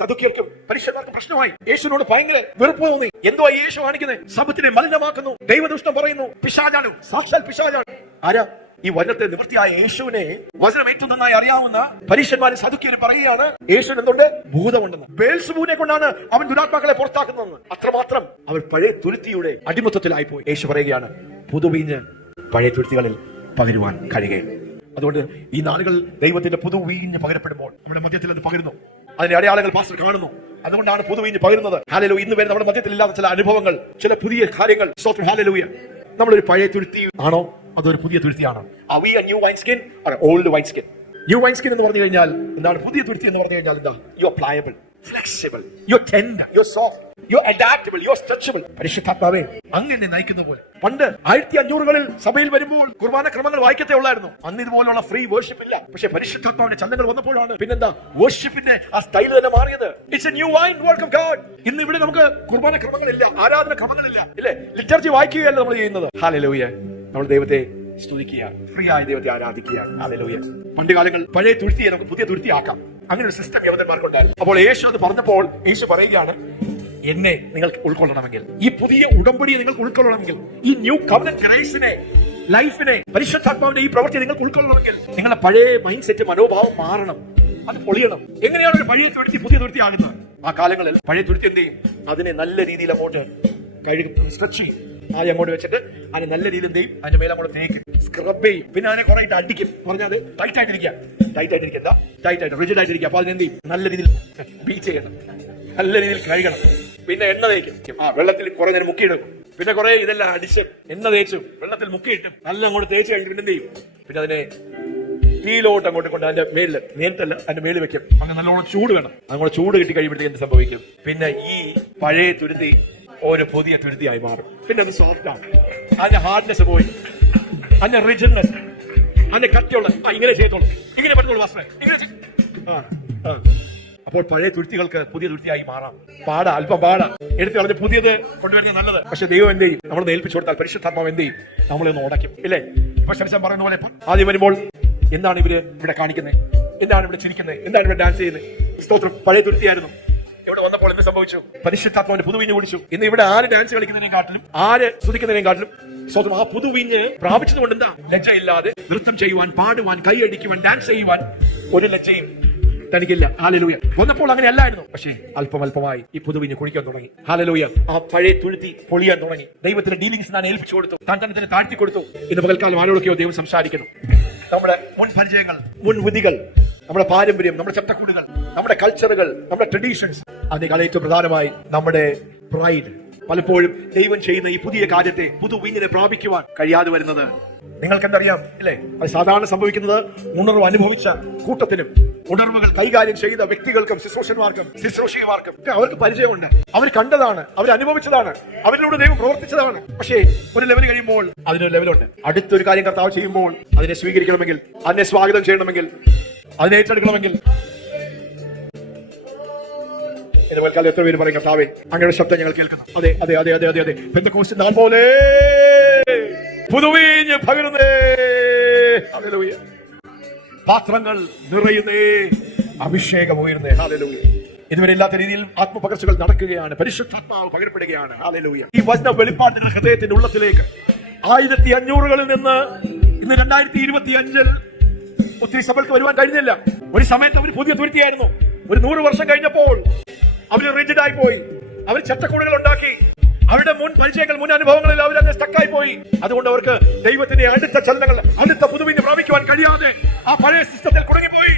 സദുക്യർക്കും പരീക്ഷന്മാർക്കും പ്രശ്നമായി. യേശുവിനോട് ഭയങ്കര വെറുപ്പ് തോന്നി. എന്തോ യേശു കാണിക്കുന്നത്? സബത്തിനെ മലിനമാക്കുന്നു, ദൈവദുഷ്ടം പറയുന്നു, പിശാചാണ്, സാക്ഷാൽ പിശാചാണ്. ആരാ? ഈ വചനത്തെ നിവൃത്തിയായ യേശുവിനെ വചനം ഏറ്റവും നന്നായി അറിയാവുന്ന പരീക്ഷന്മാരും സദുക്യരും പറയുകയാണ് യേശുവിന് എന്തുണ്ട്? ഭൂതമുണ്ടെന്ന്. ബേൽസെബൂബിനെ കൊണ്ടാണ് അവൻ ദുരാത്മാക്കളെ പുറത്താക്കുന്നതെന്ന്. അത്രമാത്രം അവർ പഴയ തുരുത്തിയുടെ അടിമത്തത്തിലായി പോയി. യേശു പറയുകയാണ്, പുതുവീഞ്ഞ് പഴയ തുരുത്തികളിൽ പകരുവാൻ കഴിയുകയില്ല. അതുകൊണ്ട് ഈ നാളുകൾ ദൈവത്തിന്റെ പുതുവീഞ്ഞ് പകരപ്പെടുമ്പോൾ നമ്മുടെ മധ്യത്തിൽ അത് പകരുന്നു. അതിന്റെ അടയാളങ്ങൾ പാസ്റ്റർ കാണുന്നു. അതുകൊണ്ടാണ് പുതുവീഞ്ഞ് പകരുന്നത്. ഹല്ലേലൂയ. ഇന്ന് വരെ നമ്മുടെ മധ്യത്തിൽ ഇല്ലാത്ത ചില അനുഭവങ്ങൾ, ചില പുതിയ കാര്യങ്ങൾ. ഹല്ലേലൂയ. നമ്മളൊരു പഴയ തുരുത്തി ആണോ അതൊരു പുതിയ തുരുത്തിയാണോ? Are we a new wine skin or an old wine skin? New wine skin എന്ന് പറഞ്ഞു കഴിഞ്ഞാൽ എന്താണ്? പുതിയ തുരുത്തി എന്ന് പറഞ്ഞു കഴിഞ്ഞാൽ എന്താ? You are pliable, flexible, you are tender, you are soft, you are adaptable, you are stretchable. പരിശുദ്ധാത്മാവേ അങ്ങനെ നയിക്കുന്ന പോലെ. പണ്ട് 1500കളിൽ സഭയിൽ വരുമ്പോൾ കുർബാന ക്രമങ്ങൾ വായിക്കത്തേ ഉള്ളായിരുന്നു. അന്ന് ഇതുപോലുള്ള ഫ്രീ വേർഷിപ്പ് ഇല്ല. പക്ഷെ പരിശുദ്ധാത്മാവിന്റെ ചലനങ്ങൾ വന്നപ്പോഴാണ് പിന്നെന്താ വേർഷിപ്പിന്റെ ആ സ്റ്റൈൽ തന്നെ മാറിയത്. It's A new wine work of God. ഇന്ന് ഇവിടെ നമുക്ക് കുർബാന ക്രമങ്ങളില്ല, ആരാധന ക്രമങ്ങളില്ല, ഇല്ലേ? ലിറ്റർജി വായിക്കുകയല്ല നമ്മൾ ചെയ്യുന്നത്. ഹല്ലേലൂയ. നമ്മൾ ദൈവത്തെ സ്തുതിക്കുക, ഫ്രീ ആയ ദൈവത്തെ ആരാധിക്കുക. ഹല്ലേലൂയ. പണ്ട് കാലങ്ങൾ പഴയ തുരുത്തിയെ നമുക്ക് പുതിയ തുരുത്തി ആക്കാം. അങ്ങനെ ഒരു സിസ്റ്റം യഹൂദന്മാർക്കുണ്ടായിരുന്നു. അപ്പോൾ യേശു അത് പറഞ്ഞപ്പോൾ യേശു പറയുകയാണ്, എന്നെ നിങ്ങൾക്ക് ഉൾക്കൊള്ളണമെങ്കിൽ, ഈ പുതിയ ഉടമ്പടിയെ നിങ്ങൾക്ക് ഉൾക്കൊള്ളണമെങ്കിൽ, ഈ ന്യൂ കവനന്റ് ഗ്രേസിനെ, ലൈഫിനെ, പരിശുദ്ധാത്മാവിന്റെ ഈ പ്രവൃത്തി നിങ്ങൾക്ക് ഉൾക്കൊള്ളണമെങ്കിൽ നിങ്ങളുടെ പഴയ മൈൻഡ് സെറ്റ്, മനോഭാവം മാറണം. അത് പൊളിയണം. എങ്ങനെയാണ് ഒരു പഴയ തുരുത്തി പുതിയ തുരുത്തി ആകുന്നത്? ആ കാലങ്ങളിൽ പഴയ തുരുത്തി എന്ത് ചെയ്യും? അതിനെ നല്ല രീതിയിൽ അങ്ങോട്ട് കഴുകും, സ്ട്രെച്ച് ചെയ്യും. ആദ്യം അങ്ങോട്ട് വെച്ചിട്ട് അതിന് നല്ല രീതിയിൽ എന്ത് ചെയ്യും? അതിന്റെ മേലെ അങ്ങോട്ട് തേക്കും, സ്ക്രബ് ചെയ്യും. പിന്നെ അതിനെ കുറെ അടിക്കും. പറഞ്ഞാൽ അത് ടൈറ്റ് ആയിട്ടിരിക്കുക, ടൈറ്റ് ആയിട്ട് റിജിഡ് ആയിട്ടിരിക്കുക. അപ്പൊ അതിനെന്ത് ചെയ്യും? നല്ല രീതിയിൽ ബീറ്റ് ചെയ്യണം, നല്ല രീതിയിൽ കഴുകണം. പിന്നെ എണ്ണ തേക്കും. വെള്ളത്തിൽ കുറെ നേരം മുക്കിയിടും. പിന്നെ കുറെ ഇതെല്ലാം അടിച്ച് എണ്ണ തേച്ചും വെള്ളത്തിൽ മുക്കിയിട്ടും നല്ല അങ്ങോട്ട് തേച്ച് കഴിഞ്ഞ് പിന്നെ എന്ത് ചെയ്യും? പിന്നെ അതിനെ കീലോട്ട് അങ്ങോട്ട് കൊണ്ട് അതിന്റെ മേലില്, നേരത്തല്ല അതിന്റെ മേളിൽ വെക്കും. അങ്ങനെ നല്ലോണം ചൂട് വേണം. അങ്ങോട്ട് ചൂട് കിട്ടി കഴിയുമ്പോഴത്തേക്ക് എന്ത് സംഭവിക്കും? പിന്നെ ഈ പഴയ തുരുത്തി ഒരു പുതിയ തുരുത്തിയായി മാറും. പിന്നെ അത് സോഫ്റ്റ് ആണ്. അതിന്റെ ഹാർഡ്നെസ് പോയി, അതിന്റെ റിജിഡ്നെസ്, അതിന്റെ കട്ടിയുള്ള ഇങ്ങനെ ചെയ്തോളൂ, ഇങ്ങനെ പറ്റുള്ളൂ വസ്ത്രം, ഇങ്ങനെ. അപ്പോൾ പഴയ തുരുത്തികൾക്ക് പുതിയ തുരുത്തിയായി മാറാം. അല്പം പാടാ എടുത്ത് കളഞ്ഞ് പുതിയത് കൊണ്ടുവരുന്നത് നല്ലത്. പക്ഷെ ദൈവം എന്ത് ചെയ്യും? നമ്മളൊന്ന് ഏൽപ്പിച്ചു കൊടുത്താൽ പരിശുദ്ധാത്മാവ് എന്ത് ചെയ്യും? നമ്മളൊന്ന് ഉടയ്ക്കും, ഇല്ലേ? ഇപ്പൊ ശംശം പറയുന്ന പോലെ ആദ്യം വരുമ്പോൾ എന്താണ് ഇവര് ഇവിടെ കാണിക്കുന്നത്? എന്താണ് ഇവിടെ ചിരിക്കുന്നത്? എന്താണ് ഇവിടെ ഡാൻസ് ചെയ്യുന്നത്? സ്തോത്രം. പഴയ തുരുത്തിയായിരുന്നു. ഇവിടെ വന്നപ്പോൾ എന്ത് സംഭവിച്ചു? പരിശുദ്ധാത്മാവിന്റെ പുതുവീഞ്ഞ് കുടിച്ചു. ഇന്ന് ഇവിടെ ആര് ഡാൻസ് കളിക്കുന്നതിനെയും കാട്ടിലും, ആര് സ്തുതിക്കുന്നതിനെയും കാട്ടിലും സ്വന്തം ആ പുതുവീഞ്ഞ് പ്രാപിച്ചതുകൊണ്ട് എന്താ? ലജ്ജയില്ലാതെ നൃത്തം ചെയ്യുവാൻ, പാടുവാൻ, കൈയടിക്കുവാൻ, ഡാൻസ് ചെയ്യുവാൻ ഒരു ലജ്ജയും തനിക്കില്ല. ഹല്ലേലൂയ. വന്നപ്പോൾ അങ്ങനെ അല്ലായിരുന്നു. പക്ഷേ അല്പമായി ഈ പുതുവീഞ്ഞ് കുടിക്കാൻ തുടങ്ങി. ഹല്ലേലൂയ. ആ പഴയ തുരുത്തി പൊളിയാൻ തുടങ്ങി. ദൈവത്തിന്റെ ഡീലിംഗ്സ് ഞാൻ ഏൽപ്പിച്ചു കൊടുത്തു, താൻ തന്നെ താഴ്ത്തി കൊടുത്തു. ഇന്ന് പകൽക്കാലം ആരോടൊക്കെയോ ദൈവം സംസാരിക്കുന്നു. നമ്മുടെ മുൻ പരിചയങ്ങൾ, മുൻ വിധികൾ, നമ്മുടെ പാരമ്പര്യം, നമ്മുടെ ചട്ടക്കൂടുകൾ, നമ്മുടെ കൾച്ചറുകൾ, നമ്മുടെ ട്രഡീഷൻസ്, അതിനേക്കാൾ ഏറ്റവും പ്രധാനമായി നമ്മുടെ പ്രൈഡ്. പലപ്പോഴും ദൈവം ചെയ്യുന്ന ഈ പുതിയ കാര്യത്തെ, പുതുവീഞ്ഞിനെ പ്രാപിക്കുവാൻ കഴിയാതെ വരുന്നത് നിങ്ങൾക്ക് എന്തറിയാം, ഇല്ലേ? അത് സാധാരണ സംഭവിക്കുന്നത് ഉണർവ് അനുഭവിച്ച കൂട്ടത്തിനും ഉണർവുകൾ കൈകാര്യം ചെയ്ത വ്യക്തികൾക്കും ശുശ്രൂഷകർക്കും അവർക്ക് പരിചയമുണ്ട്. അവർ കണ്ടതാണ്, അവർ അനുഭവിച്ചതാണ്, അവരിലൂടെ ദൈവം പ്രവർത്തിച്ചതാണ്. പക്ഷേ ഒരു ലെവൽ കഴിയുമ്പോൾ അതിനൊരു ലെവലുണ്ട്. അടുത്തൊരു കാര്യം കർത്താവ് ചെയ്യുമ്പോൾ അതിനെ സ്വീകരിക്കണമെങ്കിൽ, അതിനെ സ്വാഗതം ചെയ്യണമെങ്കിൽ, അതിനെ ഏറ്റെടുക്കണമെങ്കിൽ ഇതുപോലെ എത്ര പേര് പറയും, കർത്താവേ അങ്ങയുടെ ശബ്ദം ഞങ്ങൾ കേൾക്കുന്നു. അതെ അതെ അതെ അതെ അതെ അതെ പെന്തക്കോസ്ത് നാൾ പോലെ പുതുവീഞ്ഞ് പകരുന്നേ. ഹല്ലേലൂയ. പാത്രങ്ങൾ നിറയുന്നേ, അഭിഷേകം ഉയരുന്നേ. ഹല്ലേലൂയ. ഇതുവരെ ഇല്ലാത്ത രീതിയിൽ ആത്മപകർച്ചകൾ നടക്കുകയാണ്. പരിശുദ്ധാത്മാവ് പകരപ്പെടുകയാണ്. ഹല്ലേലൂയ. ഈ വചന വെളിപ്പാട് നിങ്ങളുടെ ഹൃദയത്തിന്റെ ഉള്ളത്തിലേക്ക് 1500കളിൽ നിന്ന് ഇന്ന് 2025 ഒത്തിരി സഭകൾക്ക് വരുവാൻ കഴിഞ്ഞില്ല. ഒരു സമയത്ത് അവർ പുതിയ തുരുത്തിയായിരുന്നു. ഒരു 100 വർഷം കഴിഞ്ഞപ്പോൾ അവർ റിജിഡായി പോയി. അവർ ചട്ടക്കൂടുകൾ ഉണ്ടാക്കി. അവരുടെ മുൻ പരിചയങ്ങൾ, മുൻ അനുഭവങ്ങളിൽ അവരങ്ങ് സ്റ്റക്കായി പോയി. അതുകൊണ്ട് അവർക്ക് ദൈവത്തിന്റെ അടുത്ത ചലനങ്ങൾ, അടുത്ത പുതുവീഞ്ഞ് പ്രാപിക്കുവാൻ കഴിയാതെ ആ പഴയ സിസ്റ്റത്തിൽ കുടുങ്ങിപ്പോയി.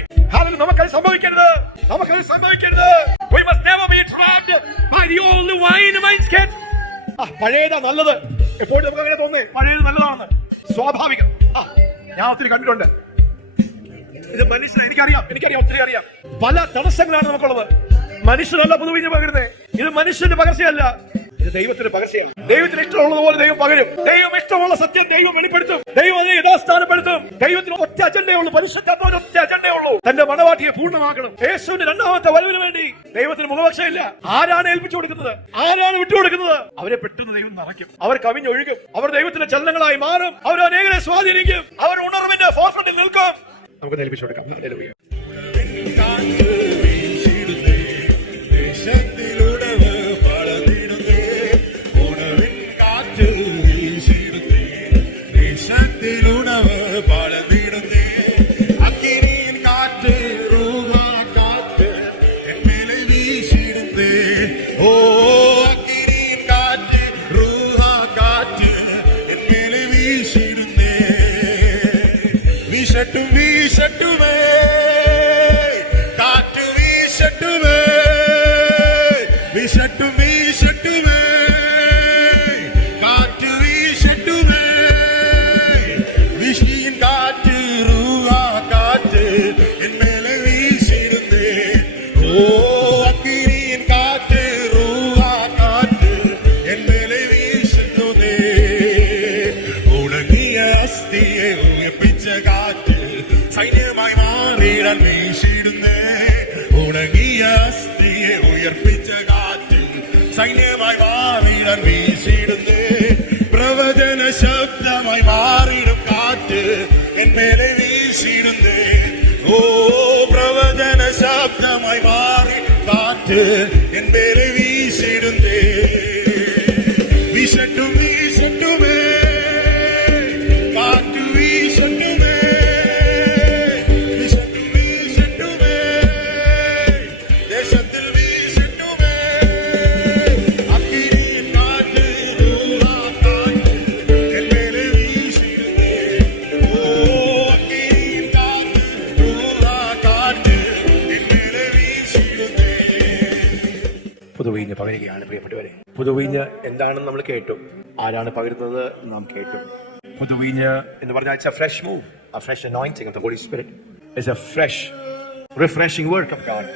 നമുക്കത് സംഭവിക്കരുത്. We must never be trapped by the old wineskin. പഴയതാ നല്ലത്. എപ്പോഴും നമുക്ക് അങ്ങനെ തോന്നുന്നേ പഴയത് നല്ലതാണെന്ന്. സ്വാഭാവികം. ഞാൻ ഒത്തിരി കണ്ടിട്ടുണ്ട്. ഇത് മനുഷ്യനെ എനിക്കറിയാം ഒത്തിരി അറിയാം. പല തടസ്സങ്ങളാണ് നമുക്കുള്ളത്. മനുഷ്യനല്ല പുതുവീഞ്ഞ് പകരുന്നത്. ഇത് മനുഷ്യന്റെ പകർച്ചയല്ല. ഇത് ദൈവത്തിന് പകർച്ചയാണ്. ദൈവത്തിന് ഇഷ്ടമുള്ളതുപോലെ ദൈവം പകരും. ദൈവം ഇഷ്ടമുള്ള സത്യം ദൈവം വെളിപ്പെടുത്തും. ദൈവം അതിനെ യഥാസ്ഥാനപ്പെടുത്തും. ദൈവത്തിന് ഒറ്റ അജണ്ടയുള്ളൂ. പരിശുദ്ധാത്മാവിന് ഒറ്റ അജണ്ടയുള്ളൂ. തന്റെ മണവാട്ടിയെ പൂർണ്ണമാക്കണം. യേശുവിന്റെ രണ്ടാമത്തെ വരവിന് വേണ്ടി ദൈവത്തിന് മുഖപക്ഷമില്ല. ആരാണ് ഏൽപ്പിച്ചു കൊടുക്കുന്നത്? ആരാണ് വിട്ടുകൊടുക്കുന്നത്? അവരെ പെട്ടെന്ന് ദൈവം നിറയ്ക്കും. അവർ കവിഞ്ഞൊഴുകും. അവർ ദൈവത്തിന്റെ ചലനങ്ങളായി മാറും. അവർ അനേകരെ സ്വാധീനിക്കും. അവർ ഉണർവിന്റെ ഫോർഫ്രണ്ടിൽ നിൽക്കും. നമുക്ക് ഏൽപ്പിച്ചു കൊടുക്കാം. ഹല്ലേലൂയ. വീശട്ടുമേ കാറ്റ് വീശട്ടുമേ വീശട്ടുമേ കാറ്റ് വീശട്ടുമേ വിഷീൻ കാറ്റ് റൂഹാ കാറ്റ് എന്മേലെ വീശിരുന്നേ ഓ അക്കിനിയിൻ കാറ്റ് റൂഹാ കാറ്റ് എന്മേലെ വീശുന്നേ ഉണങ്ങിയ അസ്ഥിയെ ഉയർപ്പിച്ച കാറ്റ് സൈന്യമായി മാറിടാൻ വീശിടുന്നേ ഉണങ്ങിയ അസ്ഥിയെ ഉയർപ്പിച്ച കാറ്റ് സൈന്യമായി മാറിടാൻ വീശിടുന്നേ പ്രവചന ശബ്ദമായി മാറിടും കാറ്റ് എന്മേലെ വീശിടുന്നേ ഓ പ്രവചന ശബ്ദമായി മാറി കാറ്റ് എന്മേലെ വീശിടുന്നേ വീശട്ടുമേ കാറ്റ് വീശട്ടുമേ പുതുവീഞ്ഞ് പകരുകയാണ് പ്രിയപ്പെട്ടവരെ. പുതുവീഞ്ഞ് എന്താണെന്ന് നമ്മൾ കേട്ടു. ആരാണ് പകരുന്നത് നാം കേട്ടു. പുതുവീഞ്ഞ് എന്ന് പറഞ്ഞാൽ it's a fresh move, a fresh anointing of the Holy Spirit. It's a fresh refreshing work of God.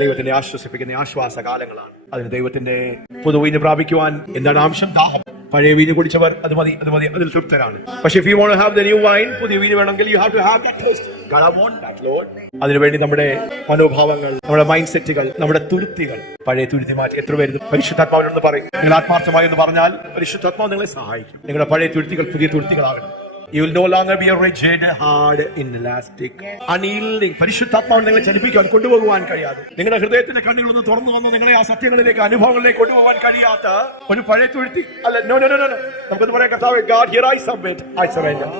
ദൈവത്തിന്റെ ആശ്വസിപ്പിക്കുന്ന ആശ്വാസ കാലങ്ങളാണ്. അതിന് ദൈവത്തിന്റെ പുതുവീഞ്ഞ് പ്രാപിക്കുവാൻ എന്താണ് ആവശ്യം? ദാഹം. പഴയ വീഞ്ഞ് കുടിച്ചവർ അത് മതി അതിൽ തൃപ്തരാണ്. പക്ഷേ if you want to have the new wine, പുതിയ വീഞ്ഞ് വേണമെങ്കിൽ you have to have that taste. God, I want that, Lord. അതിനുവേണ്ടി നമ്മുടെ മനോഭാവങ്ങൾ, നമ്മുടെ മൈൻഡ് സെറ്റുകൾ, നമ്മുടെ തുരുത്തികൾ, പഴയ തുരുത്തി മാറ്റി എത്ര പേര് പരിശുദ്ധാത്മാവിനോട് പറയും. നിങ്ങൾ ആത്മാർത്ഥമായി എന്ന് പറഞ്ഞാൽ പരിശുദ്ധാത്മാവ് നിങ്ങളെ സഹായിക്കും. നിങ്ങളുടെ പഴയ തുരുത്തികൾ പുതിയ തുരുത്തികളാകണം. You will no longer be a rigid, hard, inelastic, unyielding. പരിശുദ്ധാത്മാവ് നിങ്ങളെ ചലിപ്പിക്കാൻ കൊണ്ടുപോകുവാൻ കഴിയാതെ, നിങ്ങളുടെ ഹൃദയത്തിന്റെ കണ്ണുകളൊന്ന് തുറന്നു വന്ന് നിങ്ങളെ ആ സത്യങ്ങളിലേക്ക് അനുഭവങ്ങളിലേക്ക് കൊണ്ടുപോകാൻ കഴിയാത്ത ഒരു പഴയ തുരുത്തി അല്ല. നോ നമുക്കത് പറയാം, കർത്താവേ, God, here I submit, I surrender.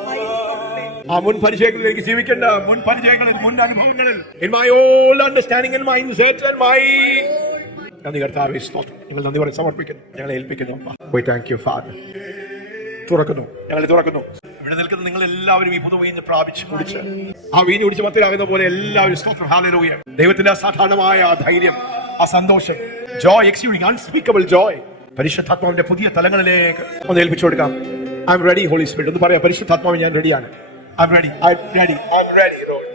ആ മുൻ പരിചയങ്ങളിലേക്ക് ജീവിക്കേണ്ട, മുൻ പരിചയങ്ങളിൽ, മുൻ അനുഭവങ്ങളിൽ, in my old understanding and mindset and my നന്ദി കർത്താവേ, സ്തോത്രം. നിങ്ങൾ നന്ദി പറയും സമർപ്പിക്കുന്നു, ഞങ്ങളെ ഏൽപ്പിക്കുന്നു. We thank you, Father. ഞങ്ങളെ തുറക്കുന്നു. ഇവിടെ നിൽക്കുന്ന നിങ്ങൾ എല്ലാവരും ഈ പുതുവീഞ്ഞ് പ്രാപിച്ച് കുടിച്ച് ആ വീഞ്ഞ് കുടിച്ച് മത്തിലാകുന്ന പോലെ എല്ലാവരും സ്തോത്രം. ഹല്ലേലൂയ. ദൈവത്തിന്റെ അസാധാരണമായ ആ ധൈര്യം, ആ സന്തോഷം, joy, exceeding unspeakable joy, പരിശുദ്ധാത്മാവിന്റെ പുതിയ തലങ്ങളിലേക്ക് ഒന്ന് ഏൽപ്പിച്ചു കൊടുക്കാം. I'm ready, Holy Spirit. ഒന്ന് പറയാം, പരിശുദ്ധാത്മാവ് ഞാൻ റെഡിയാണ്. I'm ready, Lord.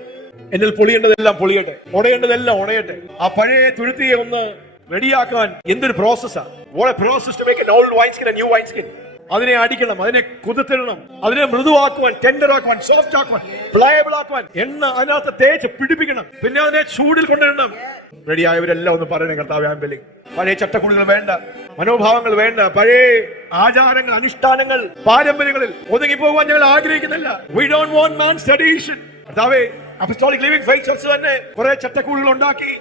എന്നിൽ പൊളിയേണ്ടതെല്ലാം പൊളിയട്ടെ, ഉടയേണ്ടതെല്ലാം ഉടയട്ടെ. ആ പഴയ തുരുത്തിയെ ഒന്ന് റെഡിയാക്കാൻ എന്തൊരു പ്രോസസ്സാ. What a process to make an old wineskin a new wineskin. അതിനെ അടിക്കണം, അതിനെ കുതിർത്തിടണം, അതിനെ മൃദുവാക്കുവാൻ, ടെൻഡറാക്കുവാൻ, സോഫ്റ്റ് ആക്കുവാൻ, പ്ലയബിൾ ആക്കുവാൻ, എണ്ണ അതിനകത്ത് തേച്ച് പിടിപ്പിക്കണം, പിന്നെ അതിനെ ചൂടിൽ കൊണ്ടിടണം. റെഡിയായവരെല്ലാം ഒന്ന് പറയണേ, കർത്താവേ, I'm willing. പഴയ ചട്ടക്കൂടുകൾ വേണ്ട, മനോഭാവങ്ങൾ വേണ്ട, പഴയ ആചാരങ്ങൾ, അനുഷ്ഠാനങ്ങൾ, പാരമ്പര്യങ്ങളിൽ ഒതുങ്ങി പോകാൻ ഞങ്ങൾ ആഗ്രഹിക്കുന്നില്ല. We don't want man's tradition. കർത്താവേ, Apostolic Living Faith Church തന്നെ കുറെ ചട്ടക്കൂടുകൾ ഉണ്ടാക്കി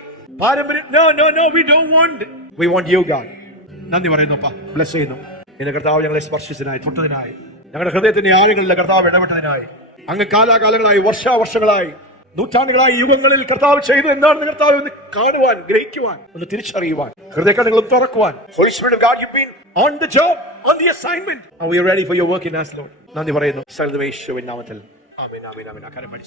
പാരമ്പര്യം. No, we don't want. We want you, God. നന്ദി പറയുന്നു, ബ്ലസ് ചെയ്യുന്നു. ഇന്ന് കർത്താവ് ഞങ്ങളെ സ്പർശിച്ചതിനായി, തൊട്ടതിനായി, ഞങ്ങളുടെ ഹൃദയത്തിന്റെ ആഴങ്ങളിലെ കർത്താവ് ഇടപെട്ടതിനായി, അങ്ങ് കാലാകാലങ്ങളായി, വർഷാവർഷങ്ങളായി, നൂറ്റാണ്ടുകളായി, യുഗങ്ങളിൽ കർത്താവ് ചെയ്തു എന്താണെന്ന് കർത്താവ് ഒന്ന് കാണുവാൻ, ഗ്രഹിക്കുവാൻ, ഒന്ന് തിരിച്ചറിയുവാൻ, ഹൃദയങ്ങൾ തുറക്കുവാൻ. Holy Spirit of God, you've been on the job, on the assignment, and we are ready for your work in us, Lord. നന്ദി പറയുന്നു സകലയേശുവിൻ നാമത്തിൽ. ആമേൻ. ആമേൻ. ആമേൻ.